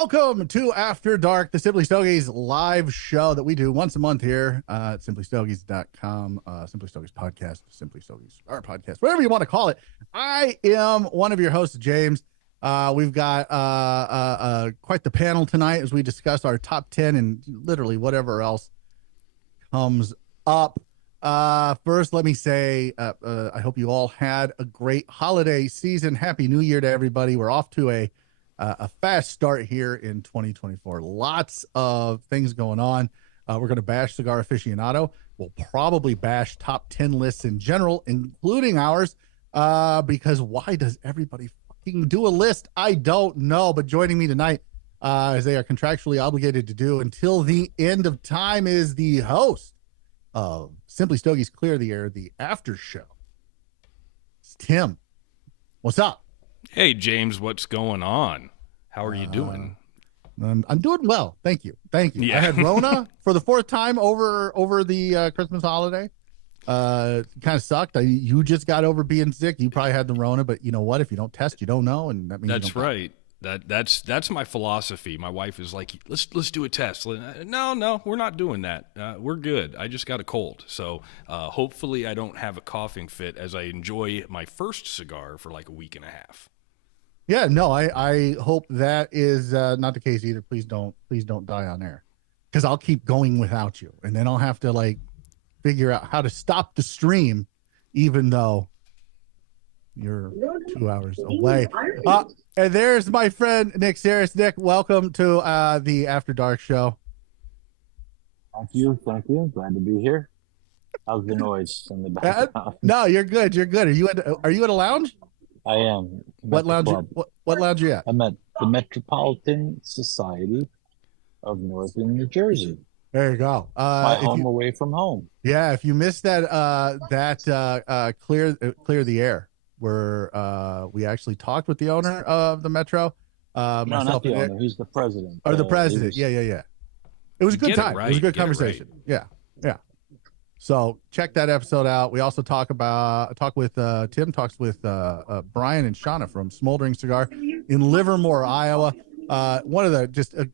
Welcome to After Dark, the Simply Stogies live show that we do once a month here at simplystogies.com, Simply Stogies Podcast, Simply Stogies, our podcast, whatever you want to call it. I am one of your hosts, James. We've got quite the panel tonight as we discuss our top 10 and literally whatever else comes up. First, let me say, I hope you all had a great holiday season. Happy New Year to everybody. We're off to a fast start here in 2024. Lots of things going on. We're going to bash Cigar Aficionado. We'll probably bash top 10 lists in general, including ours, because why does everybody fucking do a list? I don't know. But joining me tonight, as they are contractually obligated to do until the end of time, is the host of Simply Stogies Clear the Air, the after show. It's Tim. What's up? Hey, James, what's going on? How are you doing? I'm doing well. Thank you. Yeah. I had Rona for the fourth time over the Christmas holiday. Kind of sucked. You just got over being sick. You probably had the Rona, but you know what? If you don't test, you don't know, and that means That's right. That's my philosophy. My wife is like, let's do a test. No, we're not doing that. We're good. I just got a cold, so hopefully I don't have a coughing fit as I enjoy my first cigar for like a week and a half. Yeah, no, I hope that is not the case either. Please don't die on air, because I'll keep going without you, and then I'll have to like figure out how to stop the stream, even though you're 2 hours away. And there's my friend Nick Saris. Nick, welcome to the After Dark show. Thank you. Glad to be here. How's the noise in the background? No, you're good. Are you at a lounge? I am. What lounge? What lounge are you at? I'm at the Metropolitan Society of Northern New Jersey. There you go. My home away from home. Yeah, if you missed that, clear the air, where we actually talked with the owner of the Metro. No, not the owner. He's the president. Or the president. Yeah. It was a good time. It was a good conversation. Yeah. So check that episode out. We also talk with Tim talks with Brian and Shauna from Smoldering Cigar in Livermore, Iowa. One of just a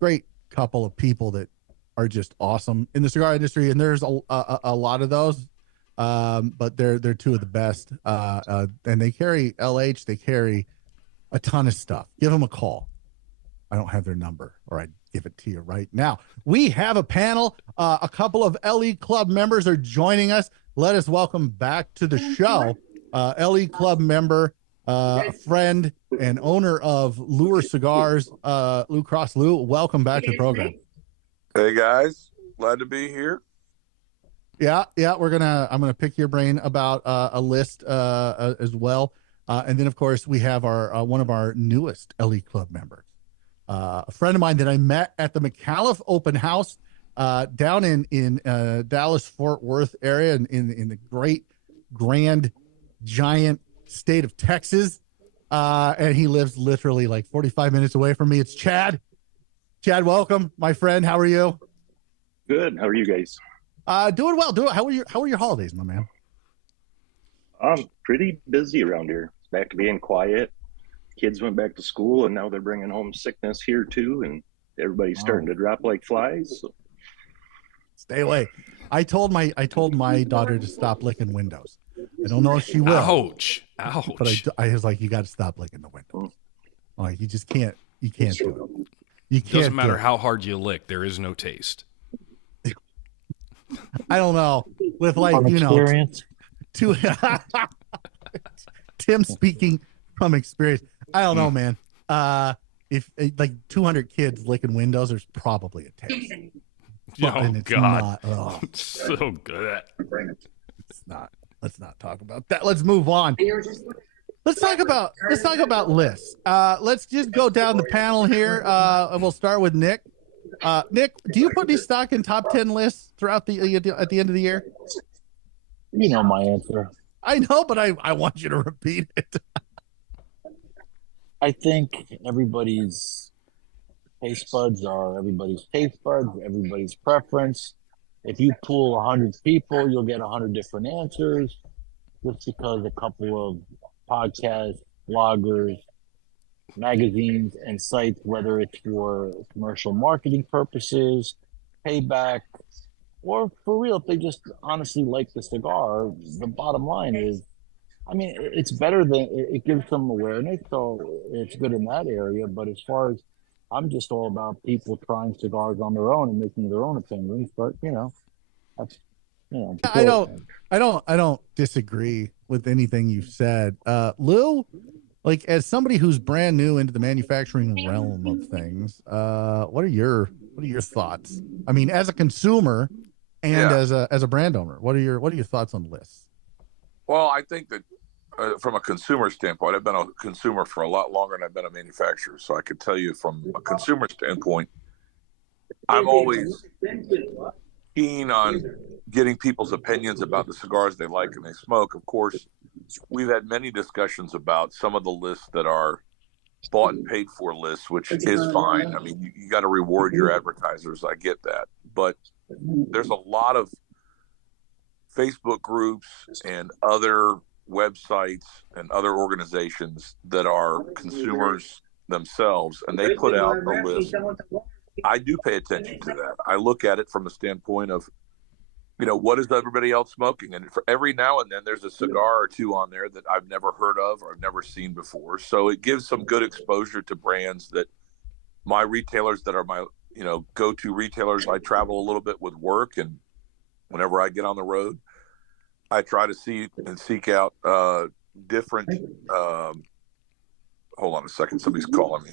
great couple of people that are just awesome in the cigar industry, and there's a lot of those, but they're two of the best. And they carry LH. They carry a ton of stuff. Give them a call. I don't have their number, or I'd give it to you right now. We have a panel. A couple of LE Club members are joining us. Let us welcome back to the show LE Club member, friend, and owner of Lure Cigars, Lou Cross. Lou, welcome back to the program. Hey guys, glad to be here. Yeah. I'm gonna pick your brain about a list as well, and then of course we have our one of our newest LE Club members. A friend of mine that I met at the McAuliffe open house down in Dallas Fort Worth area in the great grand giant state of Texas, and he lives literally like 45 minutes away from me. It's Chad. Welcome, my friend. How are you? Good. How are you guys? Doing well. How were your holidays, my man? I'm pretty busy around here. It's back to being quiet. Kids went back to school, and now they're bringing home sickness here too, and everybody's starting to drop like flies. So. Stay away. I told my daughter to stop licking windows. I don't know if she will. Ouch! But I was like, you got to stop licking the windows. Like, you just can't. You can't do it. You can't. Doesn't matter how hard you lick. There is no taste. I don't know. With like experience. Tim speaking from experience. I don't know, man. If like 200 kids licking windows, there's probably a taste. Oh God! Not, so good. It's not. Let's not talk about that. Let's move on. Let's talk about lists. Let's just go down the panel here, and we'll start with Nick. Nick, do you put any stock in top 10 lists throughout at the end of the year? You know my answer. I know, but I want you to repeat it. I think everybody's taste buds are everybody's taste buds, everybody's preference. If you pool 100 people, you'll get 100 different answers. Just because a couple of podcasts, bloggers, magazines and sites, whether it's for commercial marketing purposes, payback, or for real, if they just honestly like the cigar. The bottom line is, I mean, it's better than it gives them awareness, so it's good in that area. But as far as I'm just all about people trying cigars on their own and making their own opinions. But that's I don't disagree with anything you've said. Lou, like as somebody who's brand new into the manufacturing realm of things, what are your thoughts? I mean, as a consumer and as a brand owner, what are your thoughts on lists? Well, I think that from a consumer standpoint, I've been a consumer for a lot longer than I've been a manufacturer. So I could tell you from a consumer standpoint, I'm always keen on getting people's opinions about the cigars they like and they smoke. Of course, we've had many discussions about some of the lists that are bought and paid for lists, which is fine. I mean, you got to reward your advertisers. I get that. But there's a lot of Facebook groups and other websites and other organizations that are consumers themselves, and they put out a list. I do pay attention to that. I look at it from a standpoint of, what is everybody else smoking? And for every now and then there's a cigar or two on there that I've never heard of or I've never seen before. So it gives some good exposure to brands that my retailers that are my, go-to retailers. I travel a little bit with work, and whenever I get on the road, I try to see and seek out different. Hold on a second. Somebody's calling me.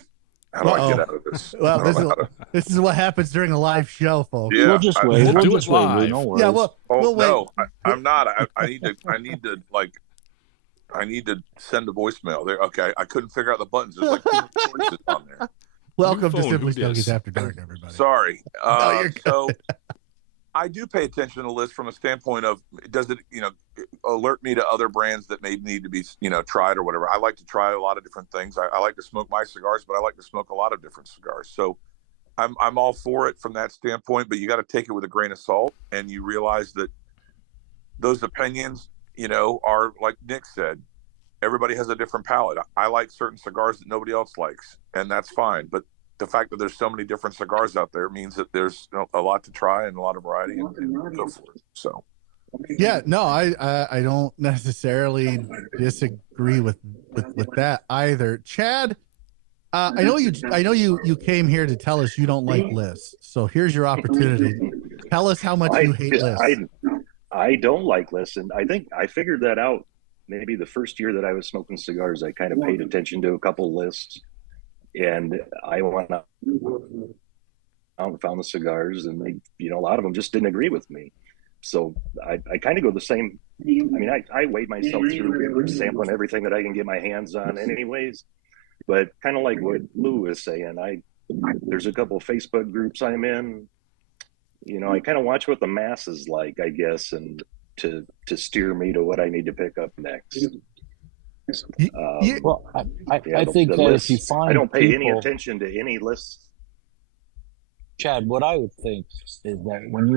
How do I get out of this? Well, this is what happens during a live show, folks. Yeah, we'll just wait. We'll do it live. No worries. Yeah, we'll wait. No, I'm not. I need to send a voicemail there. Okay, I couldn't figure out the buttons. There's like 2 choices on there. Welcome to phone, Simply who dis? Stogies After Dark, everybody. Sorry. No, you're good. So I do pay attention to the list from a standpoint of, does it, alert me to other brands that may need to be, tried or whatever. I like to try a lot of different things. I like to smoke my cigars, but I like to smoke a lot of different cigars. So I'm all for it from that standpoint, but you got to take it with a grain of salt, and you realize that those opinions, are like Nick said, everybody has a different palate. I like certain cigars that nobody else likes, and that's fine. But the fact that there's so many different cigars out there means that there's a lot to try and a lot of variety, and go for it. So, yeah, no, I don't necessarily disagree with that either. Chad, I know you came here to tell us you don't like lists. So here's your opportunity. Tell us how much you hate lists. I don't like lists, and I think I figured that out maybe the first year that I was smoking cigars. I kind of paid attention to a couple lists. And I went out and found the cigars, and they, a lot of them just didn't agree with me. So I kind of go the same. I mean, I weigh myself through sampling everything that I can get my hands on anyways. But kind of like what Lou is saying, there's a couple of Facebook groups I'm in. I kind of watch what the masses like, I guess, and to steer me to what I need to pick up next. Well, I think that lists, if you find I don't pay any people, attention to any lists. Chad, what I would think is that when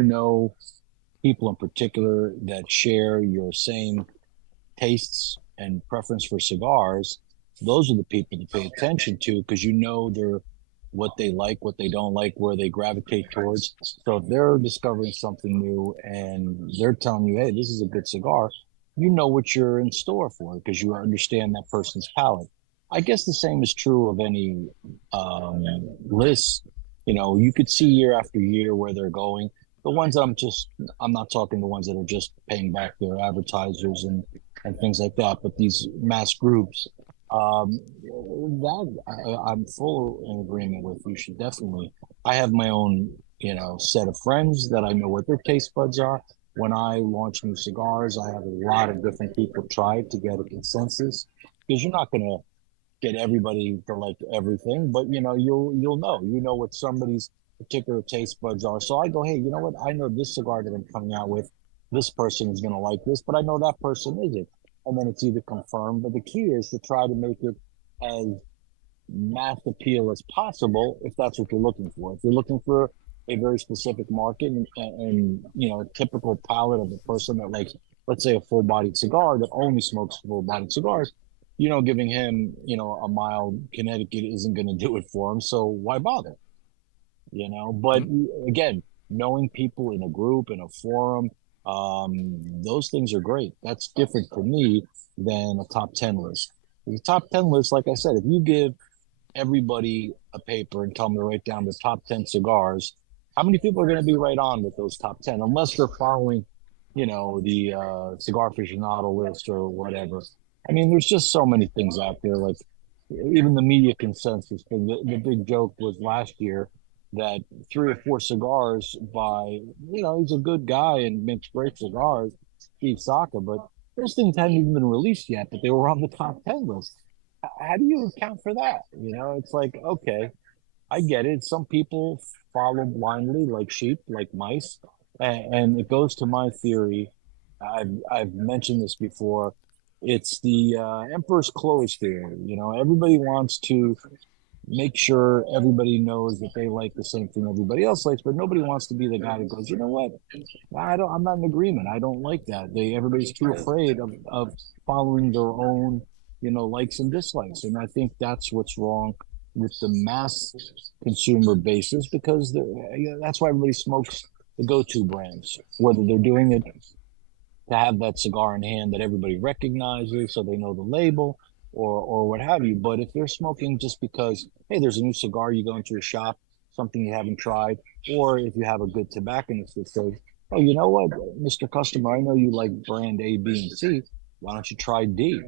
people in particular that share your same tastes and preference for cigars, those are the people to pay attention to, because they're what they like, what they don't like, where they gravitate towards. So if they're discovering something new and they're telling you, hey, this is a good cigar, you know what you're in store for because you understand that person's palate. I guess the same is true of any list. You could see year after year where they're going. The ones I'm not talking the ones that are just paying back their advertisers and things like that, but these mass groups, that I'm full in agreement with. You should definitely. I have my own, set of friends that I know what their taste buds are. When I launch new cigars, I have a lot of different people try to get a consensus, because you're not going to get everybody to like everything, but you'll know what somebody's particular taste buds are. So I go, hey, you know what? I know this cigar that I'm coming out with, this person is going to like this, but I know that person isn't. And then it's either confirmed, but the key is to try to make it as mass appeal as possible if that's what you're looking for. If you're looking for a very specific market and a typical palate of a person that likes, let's say, a full-bodied cigar that only smokes full-bodied cigars, giving him, a mild Connecticut isn't going to do it for him. So why bother? But again, knowing people in a group, in a forum, those things are great. That's different for me than a top 10 list. The top 10 list, like I said, if you give everybody a paper and tell them to write down the top 10 cigars, how many people are going to be right on with those top 10? Unless they're following, the Cigar Aficionado list or whatever. I mean, there's just so many things out there. Like even the media consensus thing. The big joke was last year that 3 or 4 cigars by, he's a good guy and makes great cigars, Steve Saka, but those things hadn't even been released yet, but they were on the top 10 list. How do you account for that? It's like, okay, I get it. Some people follow blindly like sheep, like mice. And it goes to my theory. I've mentioned this before. It's the Emperor's Clothes theory. Everybody wants to make sure everybody knows that they like the same thing everybody else likes, but nobody wants to be the guy that goes, you know what? I'm not in agreement. I don't like that. Everybody's too afraid of following their own, likes and dislikes. And I think that's what's wrong with the mass consumer basis, because that's why everybody smokes the go-to brands, whether they're doing it to have that cigar in hand that everybody recognizes so they know the label, or what have you. But if they're smoking just because, hey, there's a new cigar, you go into a shop, something you haven't tried, or if you have a good tobacconist that says, oh, you know what, Mr. Customer, I know you like brand A, B, and C. Why don't you try D?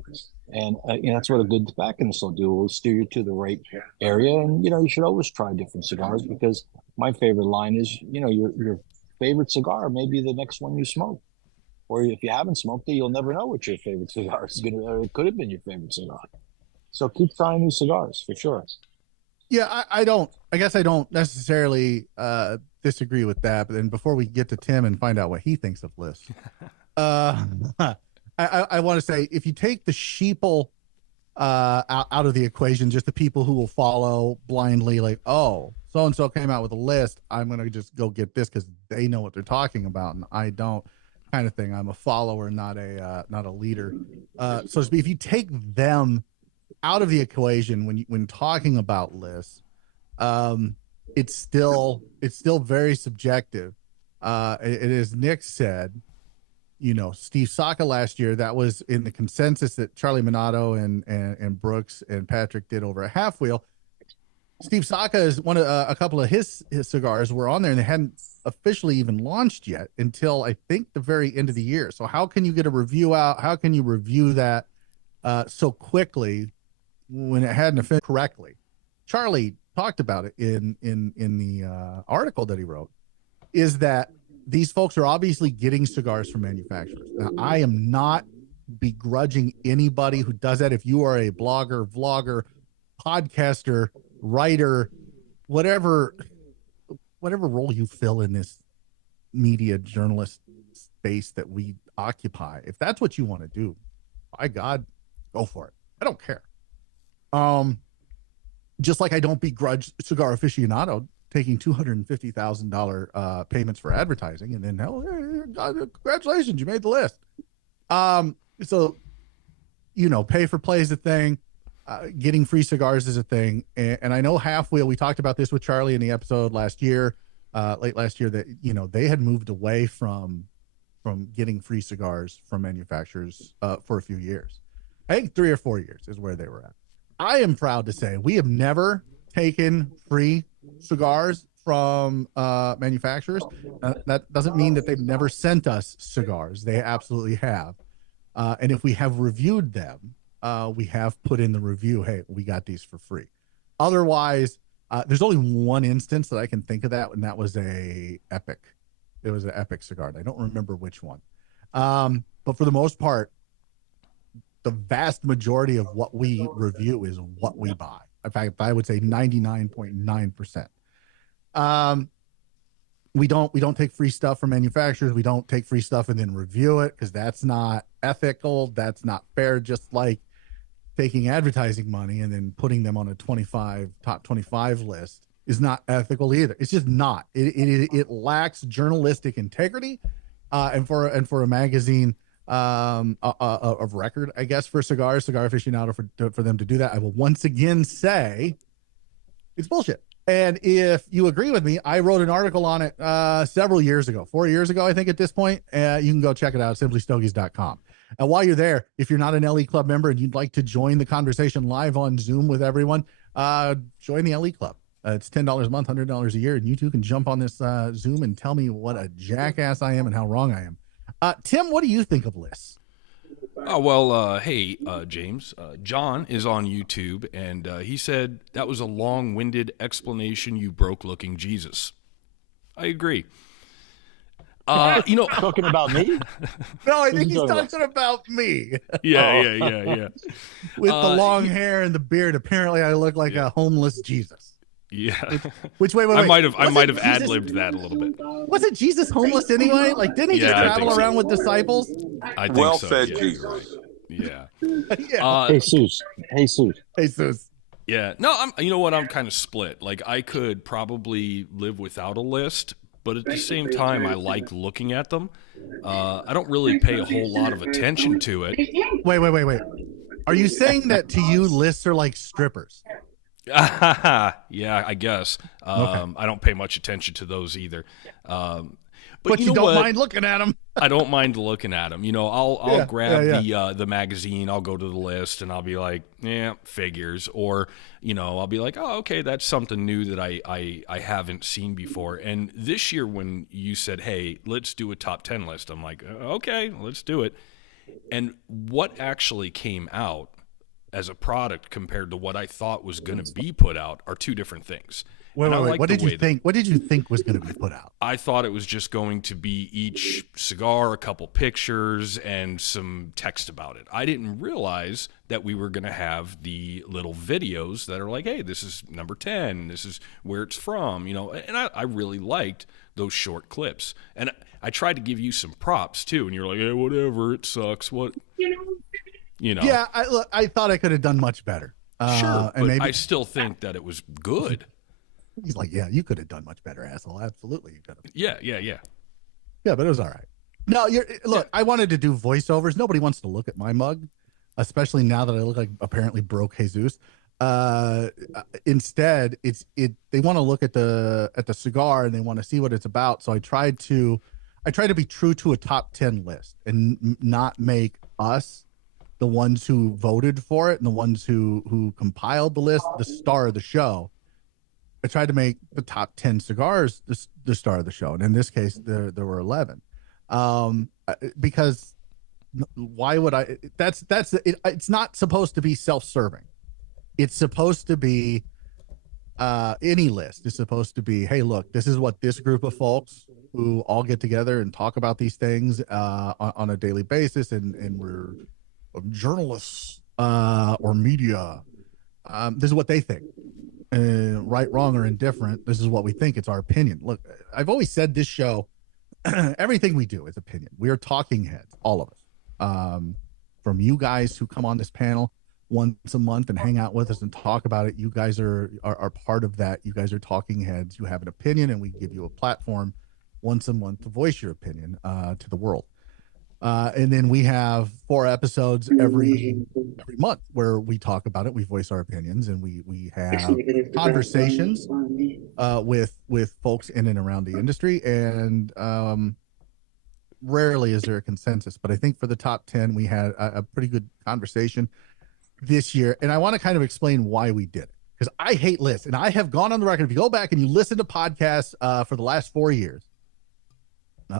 And that's what a good tobacconist will do. Will steer you to the right area. And, you should always try different cigars, because my favorite line is, your favorite cigar may be the next one you smoke. Or if you haven't smoked it, you'll never know what your favorite cigar is going to, or it could have been your favorite cigar. So keep trying new cigars for sure. Yeah, I guess I don't necessarily disagree with that. But then before we get to Tim and find out what he thinks of lists, I want to say, if you take the sheeple out of the equation, just the people who will follow blindly, like, oh, so-and-so came out with a list, I'm going to just go get this because they know what they're talking about and I don't, kind of thing. I'm a follower, not a leader. So if you take them out of the equation when talking about lists, it's still very subjective. It is Nick said, Steve Saka last year, that was in the consensus that Charlie Minato and Brooks and Patrick did over a half wheel. Steve Saka is a couple of his cigars were on there and they hadn't officially even launched yet until I think the very end of the year. So how can you get a review out? How can you review that so quickly when it hadn't finished correctly? Charlie talked about it in the article that he wrote, is that these folks are obviously getting cigars from manufacturers. Now, I am not begrudging anybody who does that. If you are a blogger, vlogger, podcaster, writer, whatever role you fill in this media journalist space that we occupy, if that's what you want to do, by God, go for it. I don't care. Just like I don't begrudge Cigar Aficionado taking $250,000 payments for advertising, and then, congratulations, you made the list. So, pay for play is a thing. Getting free cigars is a thing. And I know Half Wheel, we talked about this with Charlie in the episode last year, late last year, that, they had moved away from getting free cigars from manufacturers for a few years. I think 3 or 4 years is where they were at. I am proud to say we have never taken free cigars from manufacturers. That doesn't mean that they've never sent us cigars. They absolutely have. And if we have reviewed them, we have put in the review, hey, we got these for free. Otherwise, there's only one instance that I can think of that, and that was a Epic. It was an Epic cigar. I don't remember which one. But for the most part, the vast majority of what we review is what we buy. In fact, I would say 99.9%. We don't take free stuff from manufacturers. We don't take free stuff and then review it, because that's not ethical. That's not fair. Just like taking advertising money and then putting them on a top 25 list is not ethical either. It's just not. It lacks journalistic integrity, and for a magazine of record, I guess, for Cigar Aficionado for them to do that. I will once again say it's bullshit. And if you agree with me, I wrote an article on it several years ago, 4 years ago, I think at this point. You can go check it out at simplystogies.com. And while you're there, if you're not an LE Club member and you'd like to join the conversation live on Zoom with everyone, join the LE Club. It's $10 a month, $100 a year, and you too can jump on this Zoom and tell me what a jackass I am and how wrong I am. Tim, what do you think of lists? Oh, well, hey, James, John is on YouTube, and he said that was a long-winded explanation, you broke-looking Jesus. I agree. Talking about me? No, I think he's talking about me. Yeah. With the long hair and the beard, apparently I look like a homeless Jesus. Yeah. Which wait. I might have ad-libbed that a little bit. Wasn't Jesus homeless anyway? Like, didn't he just travel around with disciples? I think well so, said, yeah. Jesus. Yeah. Yeah. Jesus. Yeah. No, you know what? I'm kind of split. Like, I could probably live without a list, but at the same time, I like looking at them. I don't really pay a whole lot of attention to it. Wait. Are you saying that to you, lists are like strippers? Yeah, I guess. Okay. I don't pay much attention to those either. But you don't mind looking at them. I don't mind looking at them. I'll grab the magazine. I'll go to the list and I'll be like, yeah, figures. Or, I'll be like, oh, okay, that's something new that I haven't seen before. And this year when you said, hey, let's do a top 10 list, I'm like, okay, let's do it. And what actually came out as a product compared to what I thought was going to be put out are two different things. Wait. What did you think? What did you think was going to be put out? I thought it was just going to be each cigar, a couple pictures, and some text about it. I didn't realize that we were going to have the little videos that are like, hey, this is number 10. This is where it's from, and I really liked those short clips. And I tried to give you some props too. And you're like, hey, whatever, it sucks. What, Yeah, I thought I could have done much better. Sure, and but maybe I still think that it was good. he's like, yeah, you could have done much better, asshole. Absolutely, you could have. Yeah. Yeah, but it was all right. No, look. I wanted to do voiceovers. Nobody wants to look at my mug, especially now that I look like apparently broke Jesus. Instead, they want to look at the cigar and they want to see what it's about. So I try to be true to a top 10 list and not make us the ones who voted for it and the ones who compiled the list the star of the show. I tried to make the top 10 cigars the star of the show, and in this case there were 11. Because why would I? It's not supposed to be self-serving. It's supposed to be any list is supposed to be, hey, look, this is what this group of folks who all get together and talk about these things on a daily basis, and we're journalists or media. This is what they think. Right, wrong, or indifferent. This is what we think. It's our opinion. Look, I've always said this show, everything we do is opinion. We are talking heads, all of us. From you guys who come on this panel once a month and hang out with us and talk about it. You guys are part of that. You guys are talking heads. You have an opinion, and we give you a platform once a month to voice your opinion to the world. And then we have 4 episodes every month where we talk about it. We voice our opinions, and we have conversations with folks in and around the industry. And rarely is there a consensus, but I think for the top 10, we had a pretty good conversation this year. And I want to kind of explain why we did it, because I hate lists, and I have gone on the record. If you go back and you listen to podcasts for the last 4 years,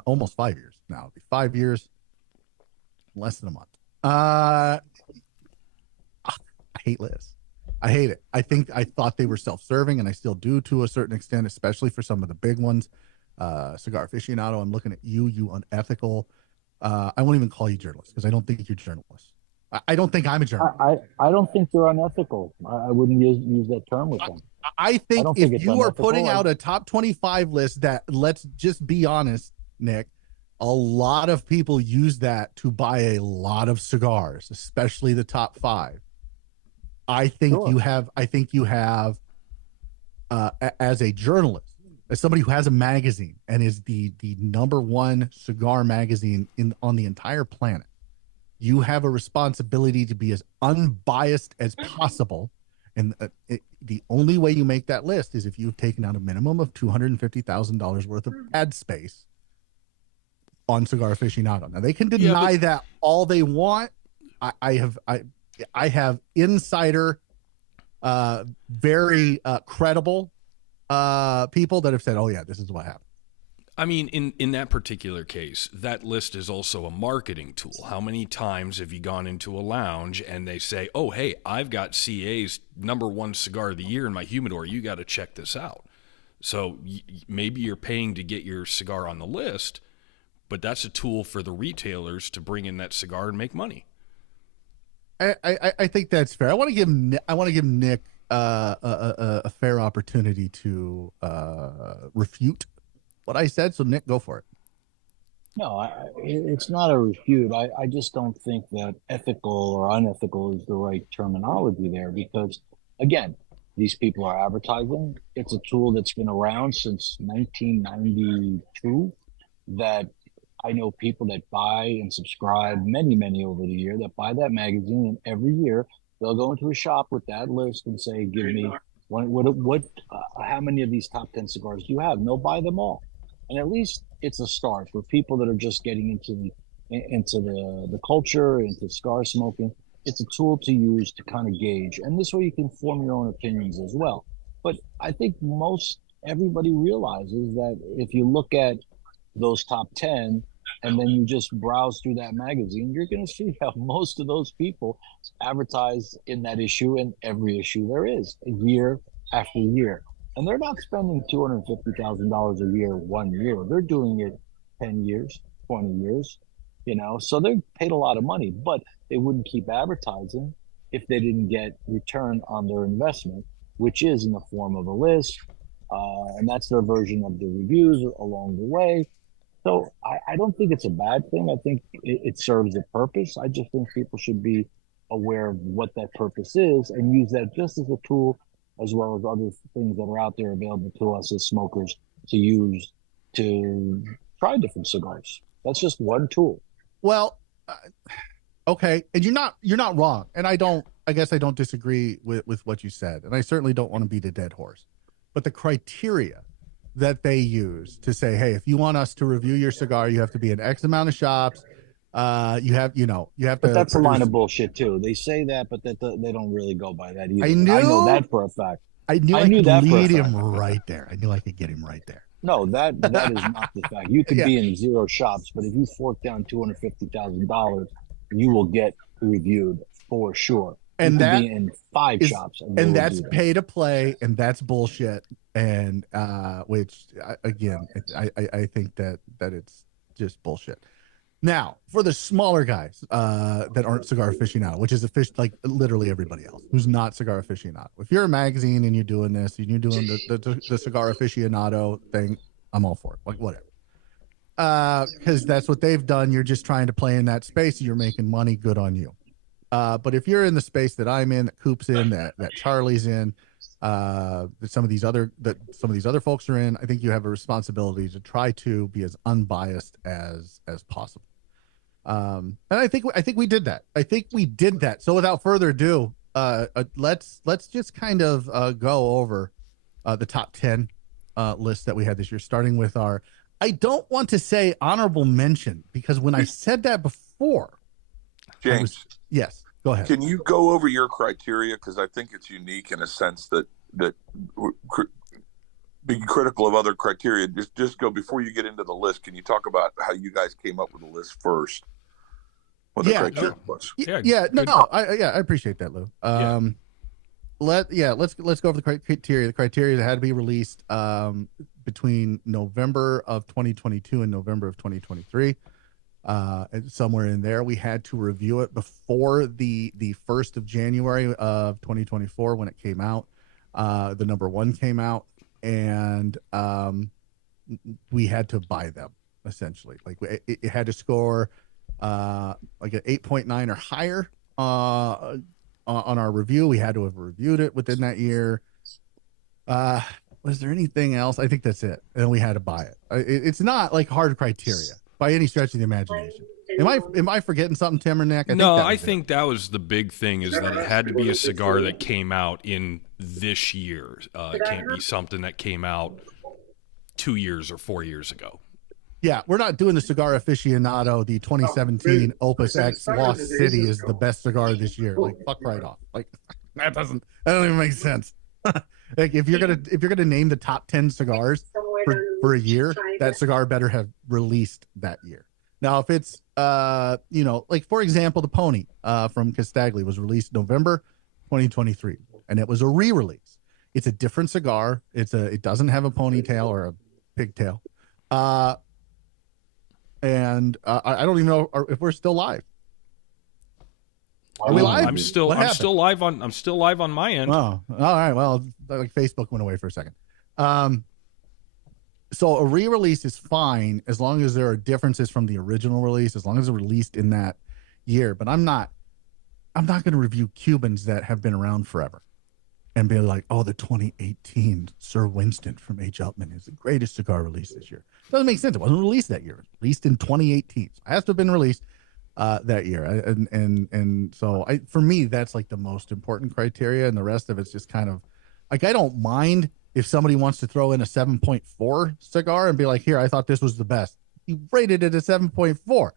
almost 5 years now, it'll be 5 years. Less than a month. I hate lists. I hate it. I thought they were self-serving, and I still do to a certain extent, especially for some of the big ones. Cigar Aficionado, I'm looking at you unethical. I won't even call you journalist because I don't think you're journalist. I don't think I'm a journalist. I don't think they're unethical. I wouldn't use that term with them. I think if you are putting out a top 25 list that, let's just be honest, Nick, a lot of people use that to buy a lot of cigars, especially the top 5. I think you have, as a journalist, as somebody who has a magazine and is the number one cigar magazine on the entire planet, you have a responsibility to be as unbiased as possible. And the only way you make that list is if you've taken out a minimum of $250,000 worth of ad space on Cigar Aficionado. Now they can deny that all they want. I have insider, very credible people that have said, "Oh yeah, this is what happened." I mean, in that particular case, that list is also a marketing tool. How many times have you gone into a lounge and they say, "Oh, hey, I've got CA's #1 cigar of the year in my humidor. You got to check this out." So maybe you're paying to get your cigar on the list, but that's a tool for the retailers to bring in that cigar and make money. I think that's fair. I want to give Nick a fair opportunity to refute what I said. So Nick, go for it. No, it's not a refute. I just don't think that ethical or unethical is the right terminology there, because, again, these people are advertising. It's a tool that's been around since 1992 that I know people that buy and subscribe, many over the year, that buy that magazine, and every year they'll go into a shop with that list and say, "Give me how many of these top 10 cigars do you have?" And they'll buy them all. And at least it's a start for people that are just getting into the culture, into cigar smoking. It's a tool to use to kind of gauge, and this way you can form your own opinions as well. But I think everybody realizes that if you look at those top 10 and then you just browse through that magazine, you're going to see how most of those people advertise in that issue and every issue there is, year after year. And they're not spending $250,000 a year 1 year. They're doing it 10 years, 20 years, so they're paid a lot of money, but they wouldn't keep advertising if they didn't get return on their investment, which is in the form of a list. And that's their version of the reviews along the way. So I don't think it's a bad thing. I think it serves a purpose. I just think people should be aware of what that purpose is and use that just as a tool, as well as other things that are out there available to us as smokers to use to try different cigars. That's just one tool. Well, okay. And you're not wrong. And I guess I don't disagree with what you said. And I certainly don't want to beat a dead horse, but the criteria that they use to say, "Hey, if you want us to review your cigar, you have to be in X amount of shops. You have to." But that's a line of bullshit too. They say that, but they don't really go by that either. I know that for a fact. I knew I could lead him right there. I knew I could get him right there. No, that is not the fact. You could be in 0 shops, but if you fork down $250,000, you will get reviewed for sure. And that be in 5 shops, and that's pay to play, and that's bullshit. And which again, I think that it's just bullshit. Now, for the smaller guys that aren't cigar aficionado, which is like literally everybody else who's not cigar aficionado. If you're a magazine and you're doing this and you're doing the cigar aficionado thing, I'm all for it. Like whatever. Because that's what they've done. You're just trying to play in that space. You're making money. Good on you. But if you're in the space that I'm in, that Coop's in, that Charlie's in, that some of these other folks are in, I think you have a responsibility to try to be as unbiased as possible. And I think we did that. So without further ado, let's just kind of go over the top 10 list that we had this year, starting with I don't want to say honorable mention, because when I said that before, James, yes, go ahead. Can you go over your criteria? Because I think it's unique in a sense that being critical of other criteria. Just go before you get into the list. Can you talk about how you guys came up with the list first? What the criteria was? I appreciate that, Lou. Let's go over the criteria. The criteria that had to be released between November of 2022 and November of 2023. Somewhere in there, we had to review it before the 1st of January of 2024 when it came out. The #1 came out, and we had to buy them essentially. Like it had to score like an 8.9 or higher on our review. We had to have reviewed it within that year. Was there anything else? I think that's it. And we had to buy it. It's not like hard criteria. by any stretch of the imagination. Am I forgetting something, Tim or Nick? I think that was the big thing, is that it had to be a cigar that came out in this year. It can't be something that came out 2 years or 4 years ago. Yeah, we're not doing the Cigar Aficionado. The 2017 Opus X Lost City is the best cigar this year. Like, fuck right off. Like, that don't even make sense. Like, if you're gonna name the top 10 cigars for a year, that cigar better have released that year. Now, if it's like, for example, the Pony from Castagli was released November 2023, and it was a re-release. It's a different cigar. It doesn't have a ponytail or a pigtail. And I don't even know if we're still live. Are we live? I'm still live on my end. Oh, all right. Well, like, Facebook went away for a second. So a re-release is fine as long as there are differences from the original release, as long as it's released in that year. But I'm not going to review Cubans that have been around forever and be like, oh, the 2018 Sir Winston from H. Upman is the greatest cigar released this year. Doesn't make sense. It wasn't released that year. It was released in 2018. So it has to have been released that year. And so for me, that's like the most important criteria. And the rest of it's just kind of like, I don't mind if somebody wants to throw in a 7.4 cigar and be like, here, I thought this was the best. You rated it a 7.4.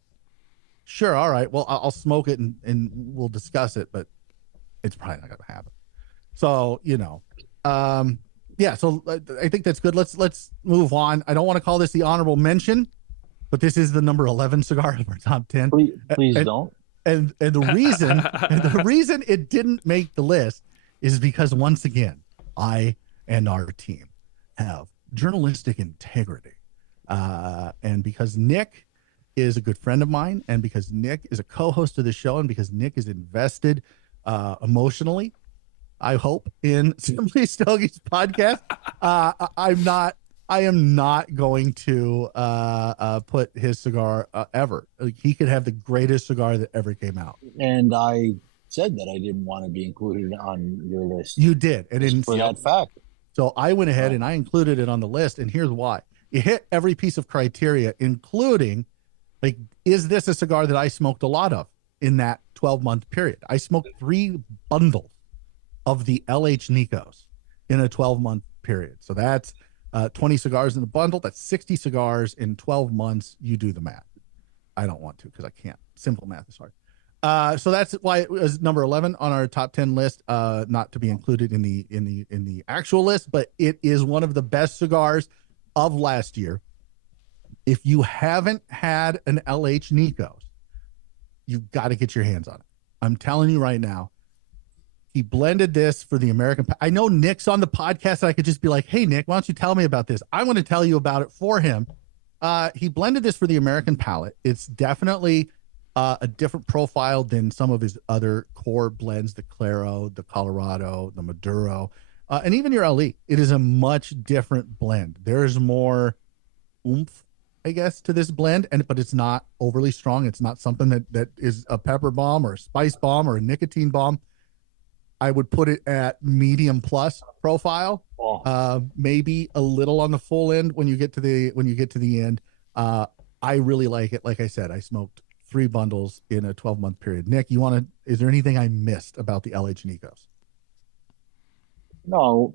Sure. All right. Well, I'll smoke it and we'll discuss it, but it's probably not going to happen. So, yeah, so I think that's good. Let's move on. I don't want to call this the honorable mention, but this is the number 11 cigar of our top 10. Please don't. And the reason it didn't make the list is because, once again, I and our team have journalistic integrity. And because Nick is a good friend of mine, and because Nick is a co-host of the show, and because Nick is invested emotionally, I hope, in Simply Stogies Podcast, I am not going to put his cigar ever. Like, he could have the greatest cigar that ever came out. And I said that I didn't want to be included on your list. You did, and for that fact. So I went ahead and I included it on the list, and here's why. It hit every piece of criteria, including, like, is this a cigar that I smoked a lot of in that 12-month period? I smoked 3 bundles of the LH Nikos in a 12-month period. So that's 20 cigars in a bundle. That's 60 cigars in 12 months. You do the math. I don't want to because I can't. Simple math is hard. So that's why it was number 11 on our top 10 list, not to be included in the actual list, but it is one of the best cigars of last year. If you haven't had an LH Nikos, you've got to get your hands on it. I'm telling you right now. He blended this for the American. I know Nick's on the podcast, and I could just be like, hey, Nick, why don't you tell me about this? I want to tell you about it for him. He blended this for the American palate. It's definitely a different profile than some of his other core blends, the Claro, the Colorado, the Maduro, and even your LE. It is a much different blend. There's more oomph, I guess, to this blend, but it's not overly strong. It's not something that is a pepper bomb or a spice bomb or a nicotine bomb. I would put it at medium plus profile, maybe a little on the full end when you get to the end. I really like it. Like I said, I smoked 3 bundles in a 12-month period. Nick, is there anything I missed about the LH Nikos? No,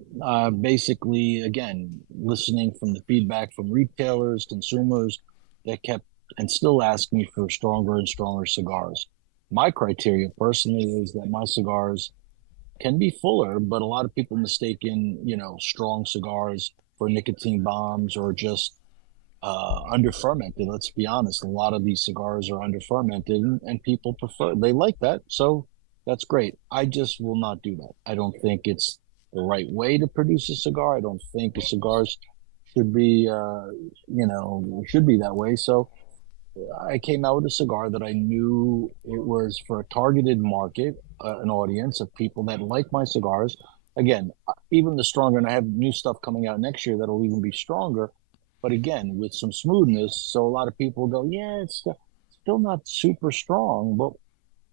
basically, again, listening from the feedback from retailers, consumers that kept and still ask me for stronger and stronger cigars. My criteria personally is that my cigars can be fuller, but a lot of people mistaken, strong cigars for nicotine bombs or just under fermented. Let's be honest. A lot of these cigars are under fermented and people they like that. So that's great. I just will not do that. I don't think it's the right way to produce a cigar. I don't think the cigars should be, should be that way. So I came out with a cigar that I knew it was for a targeted market, an audience of people that like my cigars. Again, even the stronger, and I have new stuff coming out next year that'll even be stronger, but again, with some smoothness. So a lot of people go, yeah, it's still not super strong, but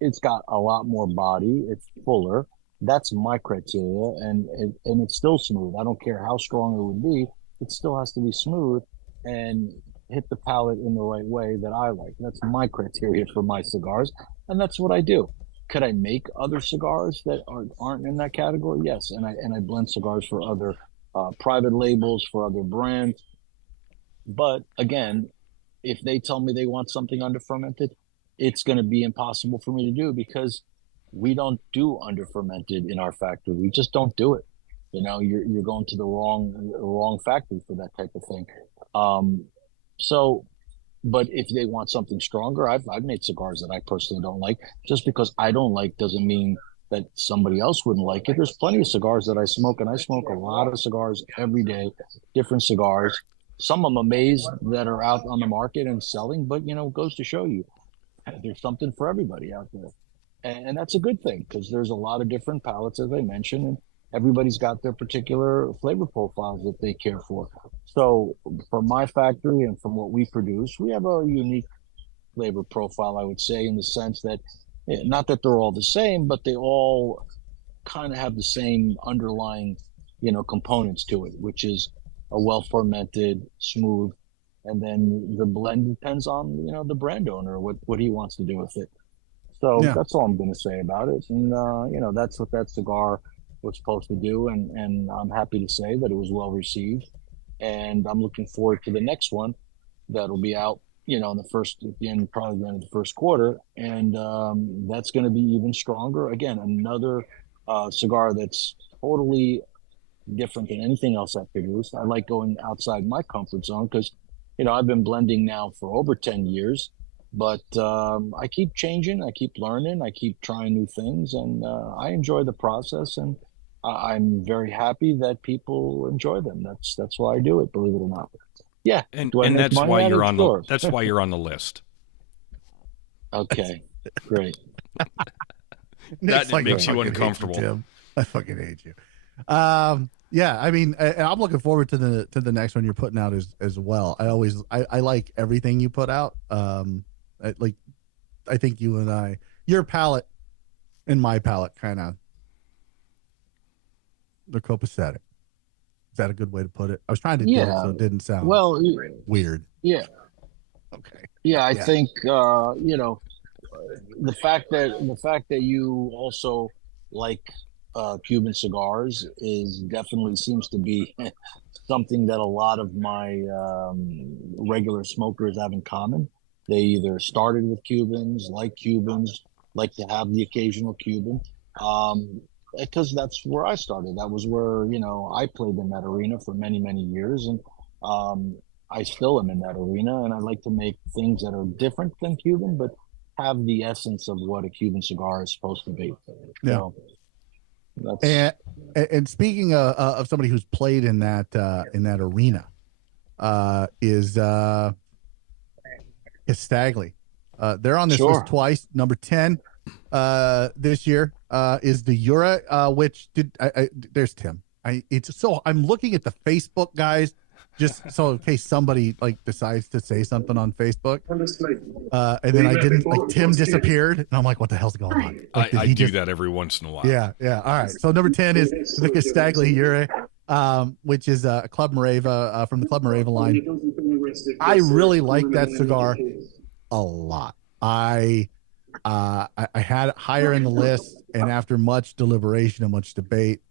it's got a lot more body. It's fuller. That's my criteria, and it's still smooth. I don't care how strong it would be. It still has to be smooth. And hit the palate in the right way that I like. That's my criteria for my cigars, and that's what I do. Could I make other cigars that aren't in that category? Yes, and I blend cigars for other private labels, for other brands. But again, if they tell me they want something under fermented, it's going to be impossible for me to do because we don't do under fermented in our factory. We just don't do it. You're going to the wrong factory for that type of thing. So, but if they want something stronger, I've made cigars that I personally don't like. Just because I don't like doesn't mean that somebody else wouldn't like it. There's plenty of cigars that I smoke, and I smoke a lot of cigars every day, different cigars. Some of them amazed that are out on the market and selling, but it goes to show you there's something for everybody out there. And that's a good thing because there's a lot of different palates, as I mentioned, and everybody's got their particular flavor profiles that they care for. So from my factory and from what we produce, we have a unique flavor profile, I would say, in the sense that not that they're all the same, but they all kind of have the same underlying, components to it, which is a well-fermented, smooth, and then the blend depends on, the brand owner, what he wants to do with it. So that's all I'm going to say about it. And, that's what that cigar was supposed to do. And I'm happy to say that it was well received. And I'm looking forward to the next one that'll be out, in probably the end of the first quarter. And that's going to be even stronger. Again, another cigar that's totally different than anything else I've produced. I like going outside my comfort zone because, I've been blending now for over 10 years. But I keep changing, I keep learning, I keep trying new things, and I enjoy the process, and I'm very happy that people enjoy them. That's why I do it, believe it or not. Yeah, and that's why you're on the list. Okay, great. That makes you uncomfortable. Tim. I fucking hate you. Yeah, I mean, and I'm looking forward to the next one you're putting out as well. I like everything you put out. I think you and I, your palate and my palate kind of, they're copacetic. Is that a good way to put it? I was trying to do it so it didn't sound weird. Yeah. Okay. Yeah, I think the fact that you also like Cuban cigars definitely seems to be something that a lot of my regular smokers have in common. They either started with Cubans, like to have the occasional Cuban, because that's where I started. That was where, I played in that arena for many, many years. And I still am in that arena. And I like to make things that are different than Cuban, but have the essence of what a Cuban cigar is supposed to be. Yeah. So and speaking of somebody who's played in that arena, is Castagley. They're on this list twice. Number 10 this year is the Ura, which there's Tim. I'm looking at the Facebook guys just so in case somebody decides to say something on Facebook. And then I didn't, Tim disappeared and I'm like, what the hell's going on? I do that every once in a while. Yeah. All right. So number 10 is the Castagley Ura, which is a Club Moreva from the Club Moreva line. I really like that cigar a lot. I had it higher in the list, and after much deliberation and much debate,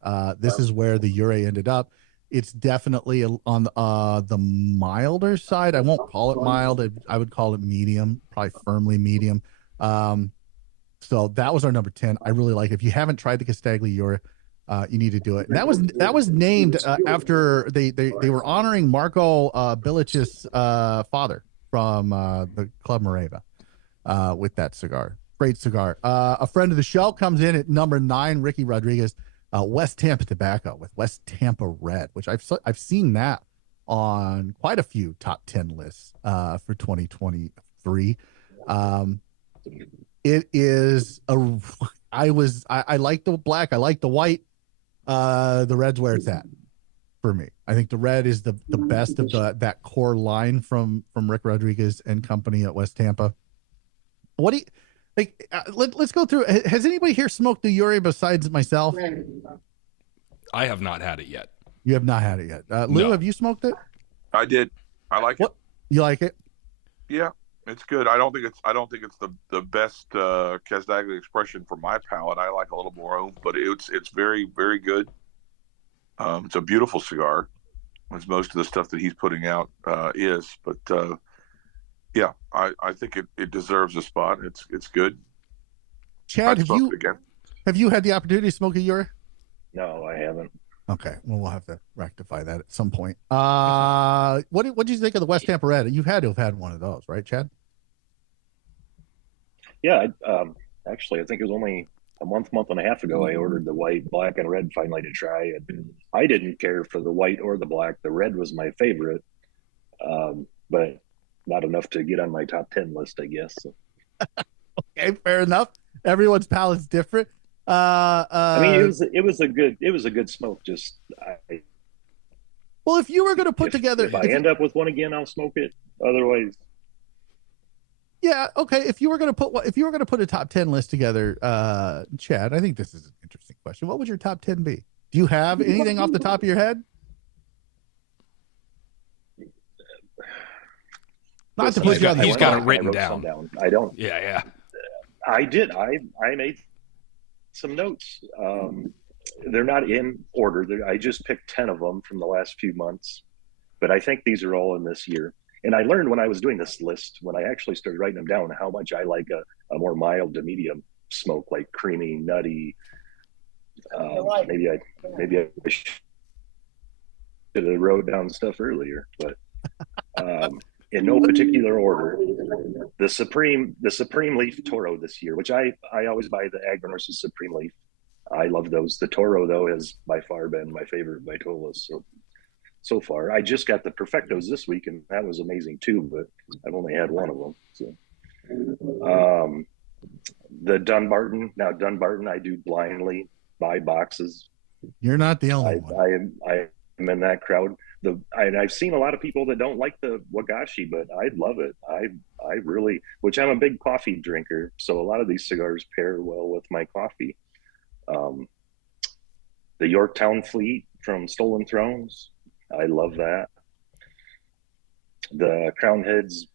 this is where the Ure ended up. It's definitely on the milder side. I won't call it mild. I would call it medium, probably firmly medium. So that was our number 10. I really like it. If you haven't tried the Castagley Ure, you need to do it. And that was named after they were honoring Marco Bilic's father from the Club Moreva with that cigar. Great cigar. A friend of the show comes in at number 9, Ricky Rodriguez, West Tampa Tobacco with West Tampa Red, which I've seen that on quite a few top 10 lists for 2023. It is I like the black, I like the white. The red's where it's at for me. I think the red is the best of that core line from Rick Rodriguez and company at West Tampa. What do you like? Let's go through. Has anybody here smoked the Uri besides myself? I have not had it yet. You have not had it yet. Lou, No. Have you smoked it? I did. I like it. You like it? Yeah, it's good. I don't think it's the best Casdaglia expression for my palate. I like a little more oomph, but it's very, very good. It's a beautiful cigar, as most of the stuff that he's putting out is. But yeah, I think it deserves a spot. It's good. Chad, I'd smoke it again. have you had the opportunity to smoke a Uri? No, I haven't. Okay, well, we'll have to rectify that at some point. What did you think of the West Tampa Red? You've had to have had one of those, right, Chad? Yeah, actually, I think it was only a month and a half ago. I ordered the white, black, and red finally to try. And I didn't care for the white or the black. The red was my favorite, but not enough to get on my top 10 list, I guess. So. Okay, fair enough. Everyone's palate's different. I mean, it was a good smoke. Just well, if you were going to put together, if I end up with one again, I'll smoke it. Otherwise, yeah, okay. If you were going to put a top 10 list together, Chad, I think this is an interesting question. What would your top 10 be? Do you have anything off the top of your head? Not to put you on the He's spot. got it written down. I don't. Yeah. I did. I made some notes. They're not in order. I just picked 10 of them from the last few months, but I think these are all in this year. And I learned when I was doing this list, when I actually started writing them down, how much I like a more mild to medium smoke, like creamy, nutty. Maybe I should have wrote down stuff earlier, but in no particular order, the Supreme Leaf Toro this year, which I always buy the Agrinorsa's Supreme Leaf. I love those. The Toro, though, has by far been my favorite Vitola so far. I just got the Perfectos this week, and that was amazing too, but I've only had one of them. So, the Dunbarton. Now, Dunbarton, I do blindly buy boxes. You're not the only one. I am in that crowd. I've seen a lot of people that don't like the Wagashi, but I love it. I really, which I'm a big coffee drinker, so a lot of these cigars pair well with my coffee. The Yorktown Fleet from Stolen Thrones, I love that. The Crown Heads,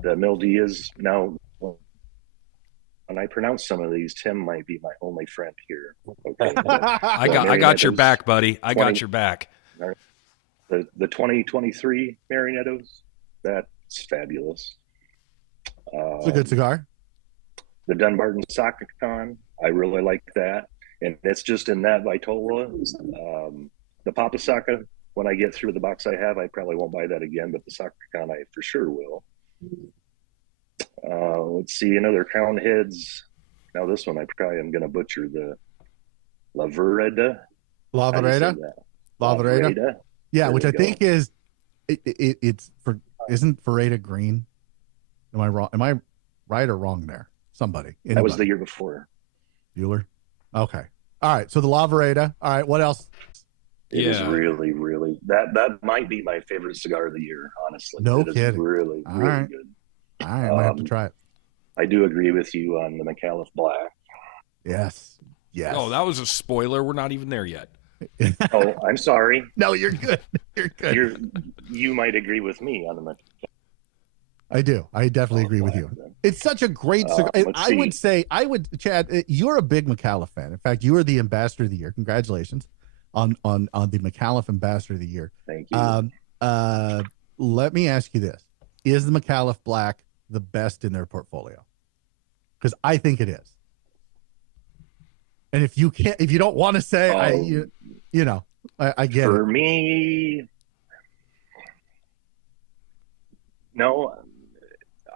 the Mildias. Now, when I pronounce some of these, Tim might be my only friend here. Okay, I got your back, buddy. I got your back. The 2023 Marinettos, that's fabulous. It's a good cigar. The Dunbarton Sakakon, I really like that. And it's just in that Vitola. The Papasaka, when I get through the box I have, I probably won't buy that again, but the Sakakon I for sure will. Let's see, another Crown Heads. Now this one I probably am going to butcher, the Lavareda. Yeah, There which we I go. think is isn't Ferreira green? Am I wrong? Am I right or wrong there? Anybody? That was the year before. Bueller. Okay. All right. So the Lavareda. All right. What else? It is really, really that might be my favorite cigar of the year, honestly. No it is kidding. really, All really right. good. All right. I might have to try it. I do agree with you on the McAuliffe Black. Yes. Oh, that was a spoiler. We're not even there yet. Oh, I'm sorry. No, you're good. You're good. You might agree with me on the McAuliffe. I do. I definitely agree with you. It's such a great cigar. I would say, Chad, you're a big McAuliffe fan. In fact, you are the ambassador of the year. Congratulations on the McAuliffe ambassador of the year. Thank you. Let me ask you this. Is the McAuliffe Black the best in their portfolio? Because I think it is. And if you don't want to say, I get it. For me, no,